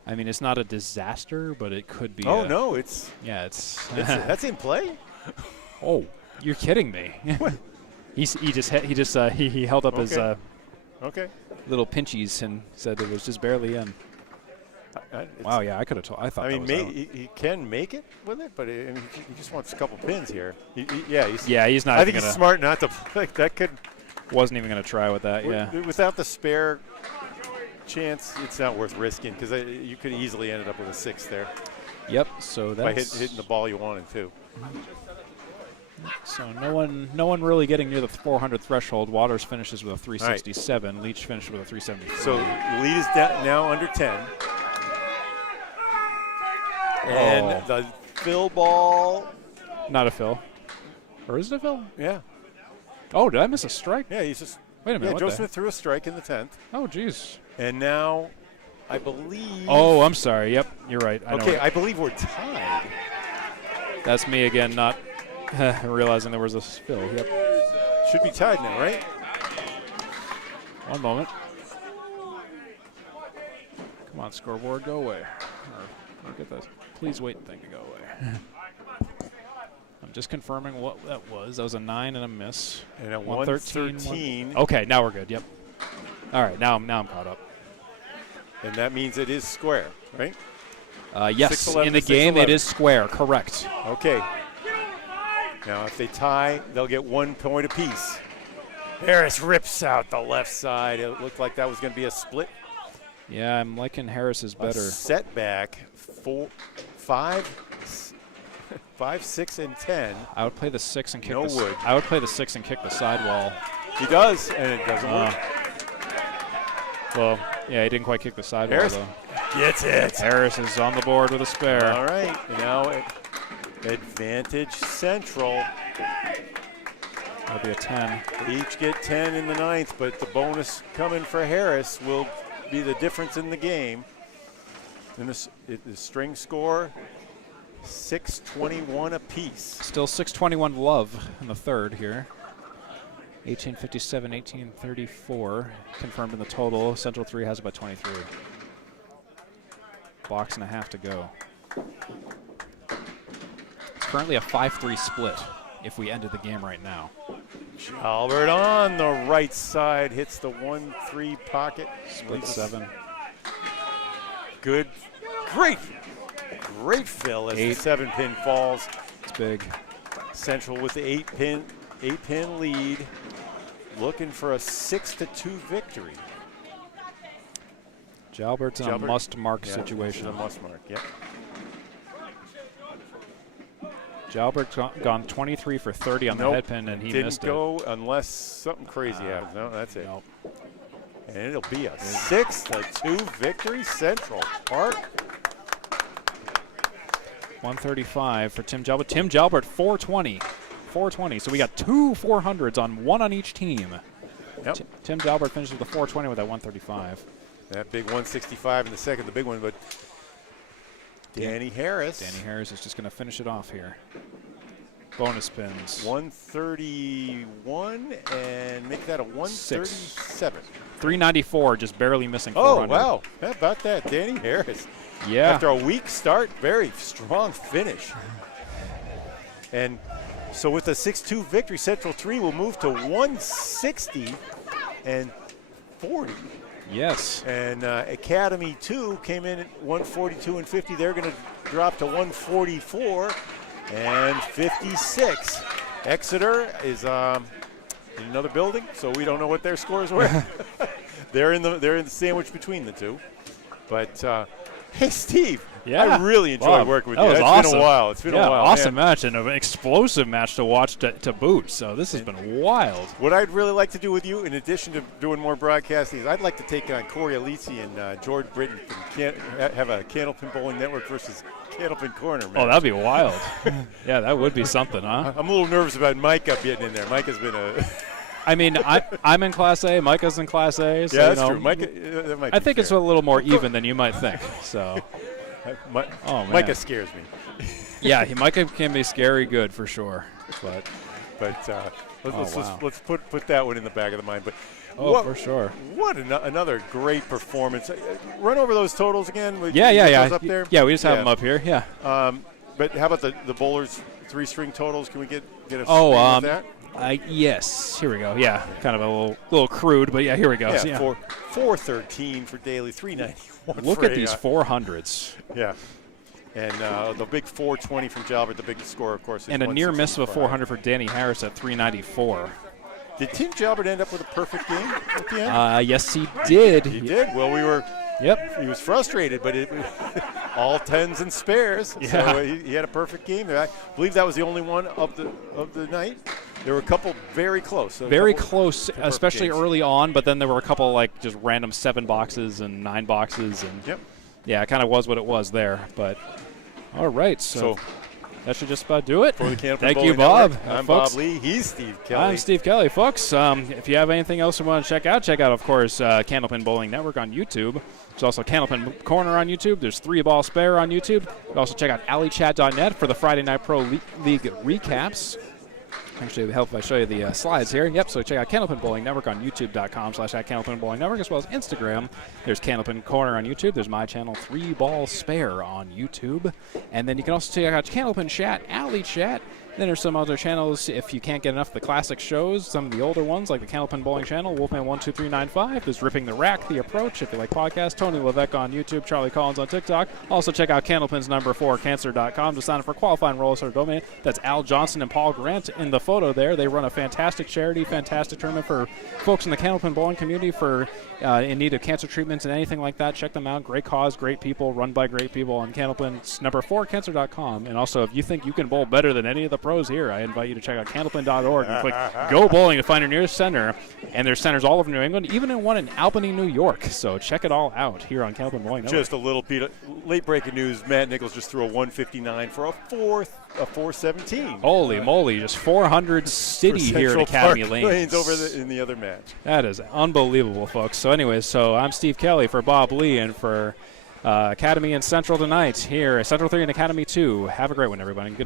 I mean, it's not a disaster, but it could be. Oh no, it's. Yeah, it's. That's in play. Oh, you're kidding me. he held up his little pinchies and said it was just barely in. Wow, yeah, I could have told. I thought. I mean, he can make it with it, but he just wants a couple pins here. He's not. I think he's smart not to. Like, that could. Wasn't even going to try with that. Yeah. Without the spare chance, it's not worth risking because you could easily ended up with a 6 there. Yep. So that's by hitting the ball you wanted to. So no one really getting near the 400 threshold. Waters finishes with a 367. Right. Leach finished with a 373. So the lead is now under 10. And the fill ball. Not a fill. Or is it a fill? Yeah. Oh, did I miss a strike? Yeah, he's just. Wait a minute. Yeah, Joe Smith threw a strike in the 10th. Oh, geez. And now, I believe. Oh, I'm sorry. Yep, you're right. I believe we're tied. That's me again, not realizing there was a fill. Yep. Should be tied now, right? One moment. Come on, scoreboard, go away. Look at this. Please wait thing to go away. I'm just confirming what that was. That was a 9 and a miss. And a 113. Okay, now we're good. Yep. All right, now I'm caught up. And that means it is square, right? Yes, in the game it is square. Correct. Okay. Now, if they tie, they'll get 1 point apiece. Harris rips out the left side. It looked like that was going to be a split. Yeah, I'm liking Harris's better. A setback, 5, 6, and 10. I would play the 6 and kick no wood. I would play the 6 and kick the sidewall. He does, and it doesn't work. Well, yeah, he didn't quite kick the sidewall, Harris though. Gets it. Harris is on the board with a spare. All right, now advantage Central. That'll be a 10. They each get 10 in the 9th, but the bonus coming for Harris will be the difference in the game. And the string score, 621 apiece. Still 621 love in the 3rd here. 1857, 1834 confirmed in the total. Central 3 has about 23. Box and a half to go. It's currently a 5-3 split if we ended the game right now. Jalbert on the right side hits the 1-3 pocket. Split 7. Good, great fill as the 7-pin falls. It's big. Central with the 8-pin lead, looking for a 6-2 victory. Jalbert's in a must-mark situation. A must-mark, yep. Jalbert's gone 23 for 30 on the head pin, and he missed it. Didn't go unless something crazy happens. No, that's it. Nope. And it'll be a 6-2 victory, Central Park. 135 for Tim Jalbert. Tim Jalbert, 420. 420. So we got 2 400s one on each team. Yep. Tim Jalbert finishes with a 420 with that 135. That big 165 in the second, the big one, but Danny Harris. Danny Harris is just going to finish it off here. Bonus spins. 131 and make that a 137. 394, just barely missing 400. Oh, wow. How about that? Danny Harris. Yeah. After a weak start, very strong finish. And so with a 6-2 victory, Central 3 will move to 160 and 40. Yes. And Academy 2 came in at 142 and 50. They're going to drop to 144 and 56. Exeter is in another building, so we don't know what their scores were. they're in the sandwich between the two. But hey, Steve. Yeah. I really enjoyed working with you. That was It's awesome. been a while. It's been a while. Awesome match and an explosive match to watch to boot. So this has been wild. What I'd really like to do with you, in addition to doing more broadcasting, is I'd like to take on Corey Ayotte and George Britton from have a Candlepin Bowling Network versus Candlepin Corner match. Oh, that'd be wild. Yeah, that would be something, huh? I'm a little nervous about Micah getting in there. Micah's been a... I mean, I'm in Class A. Micah's in Class A. So, yeah, that's true. Micah, that might I be think fair. it's a little more even than you might think. So, oh, man. Micah scares me. Yeah, Micah can be scary good for sure. But let's put that one in the back of the mind. But for sure. What another great performance. Run over those totals again. Yeah. Those up there? Yeah, we just have them up here. Yeah. But how about the bowlers' 3-string totals? Can we get a oh, with that? Yes. Here we go. Yeah, kind of a little crude, but yeah, here we go. Yeah, 413 for Daley, 391. Look at these 400s. Yeah. And the big 420 from Jalbert, the big score, of course. Is and a near miss of a 400 for Danny Harris at 394. Did Tim Jalbert end up with a perfect game at the end? Yes, he did. He did. Well, we were. Yep. He was frustrated, but all 10s and spares. Yeah. So he had a perfect game. I believe that was the only one of the night. There were a couple very close. Very close, especially games. Early on, but then there were a couple like just random 7 boxes and 9 boxes. And yep. Yeah, it kind of was what it was there. But all right, so that should just about do it. For the Thank you, Bob. I'm folks. Bob Lee. He's Steve Kelly. I'm Steve Kelly, folks. If you have anything else you want to check out, of course, Candlepin Bowling Network on YouTube. There's also Candlepin Corner on YouTube. There's 3-Ball Spare on YouTube. You can also check out alleychat.net for the Friday Night Pro League recaps. Actually, it would help if I show you the slides here. Yep, so check out Candlepin Bowling Network on youtube.com/@Candlepin Bowling Network, as well as Instagram. There's Candlepin Corner on YouTube. There's my channel, 3-Ball Spare on YouTube. And then you can also check out Candlepin Chat, Alley Chat. Then there's some other channels if you can't get enough of the classic shows, some of the older ones like the Candlepin Bowling Channel, Wolfman12395. There's Ripping the Rack, The Approach, if you like podcasts. Tony Levesque on YouTube, Charlie Collins on TikTok. Also check out Candlepin's #4cancer.com to sign up for qualifying roles or domain. That's Al Johnson and Paul Grant in the photo there. They run a fantastic charity, fantastic tournament for folks in the Candlepin Bowling community for in need of cancer treatments and anything like that. Check them out. Great cause, great people, run by great people on Candlepin's #4cancer.com. And also, if you think you can bowl better than any of the pros here, I invite you to check out candlepin.org and click Go Bowling to find your nearest center. And there's centers all over New England, even in one in Albany, New York. So check it all out here on Candlepin Bowling Network. Just a little bit late breaking news. Matt Nichols just threw a 159 for a 417. Holy moly, just 400 city here at Academy Lanes. Over in the other match. That is unbelievable, folks. So anyways, I'm Steve Kelly for Bob Lee and for Academy and Central tonight here, Central 3 and Academy 2. Have a great one, everybody. Good night.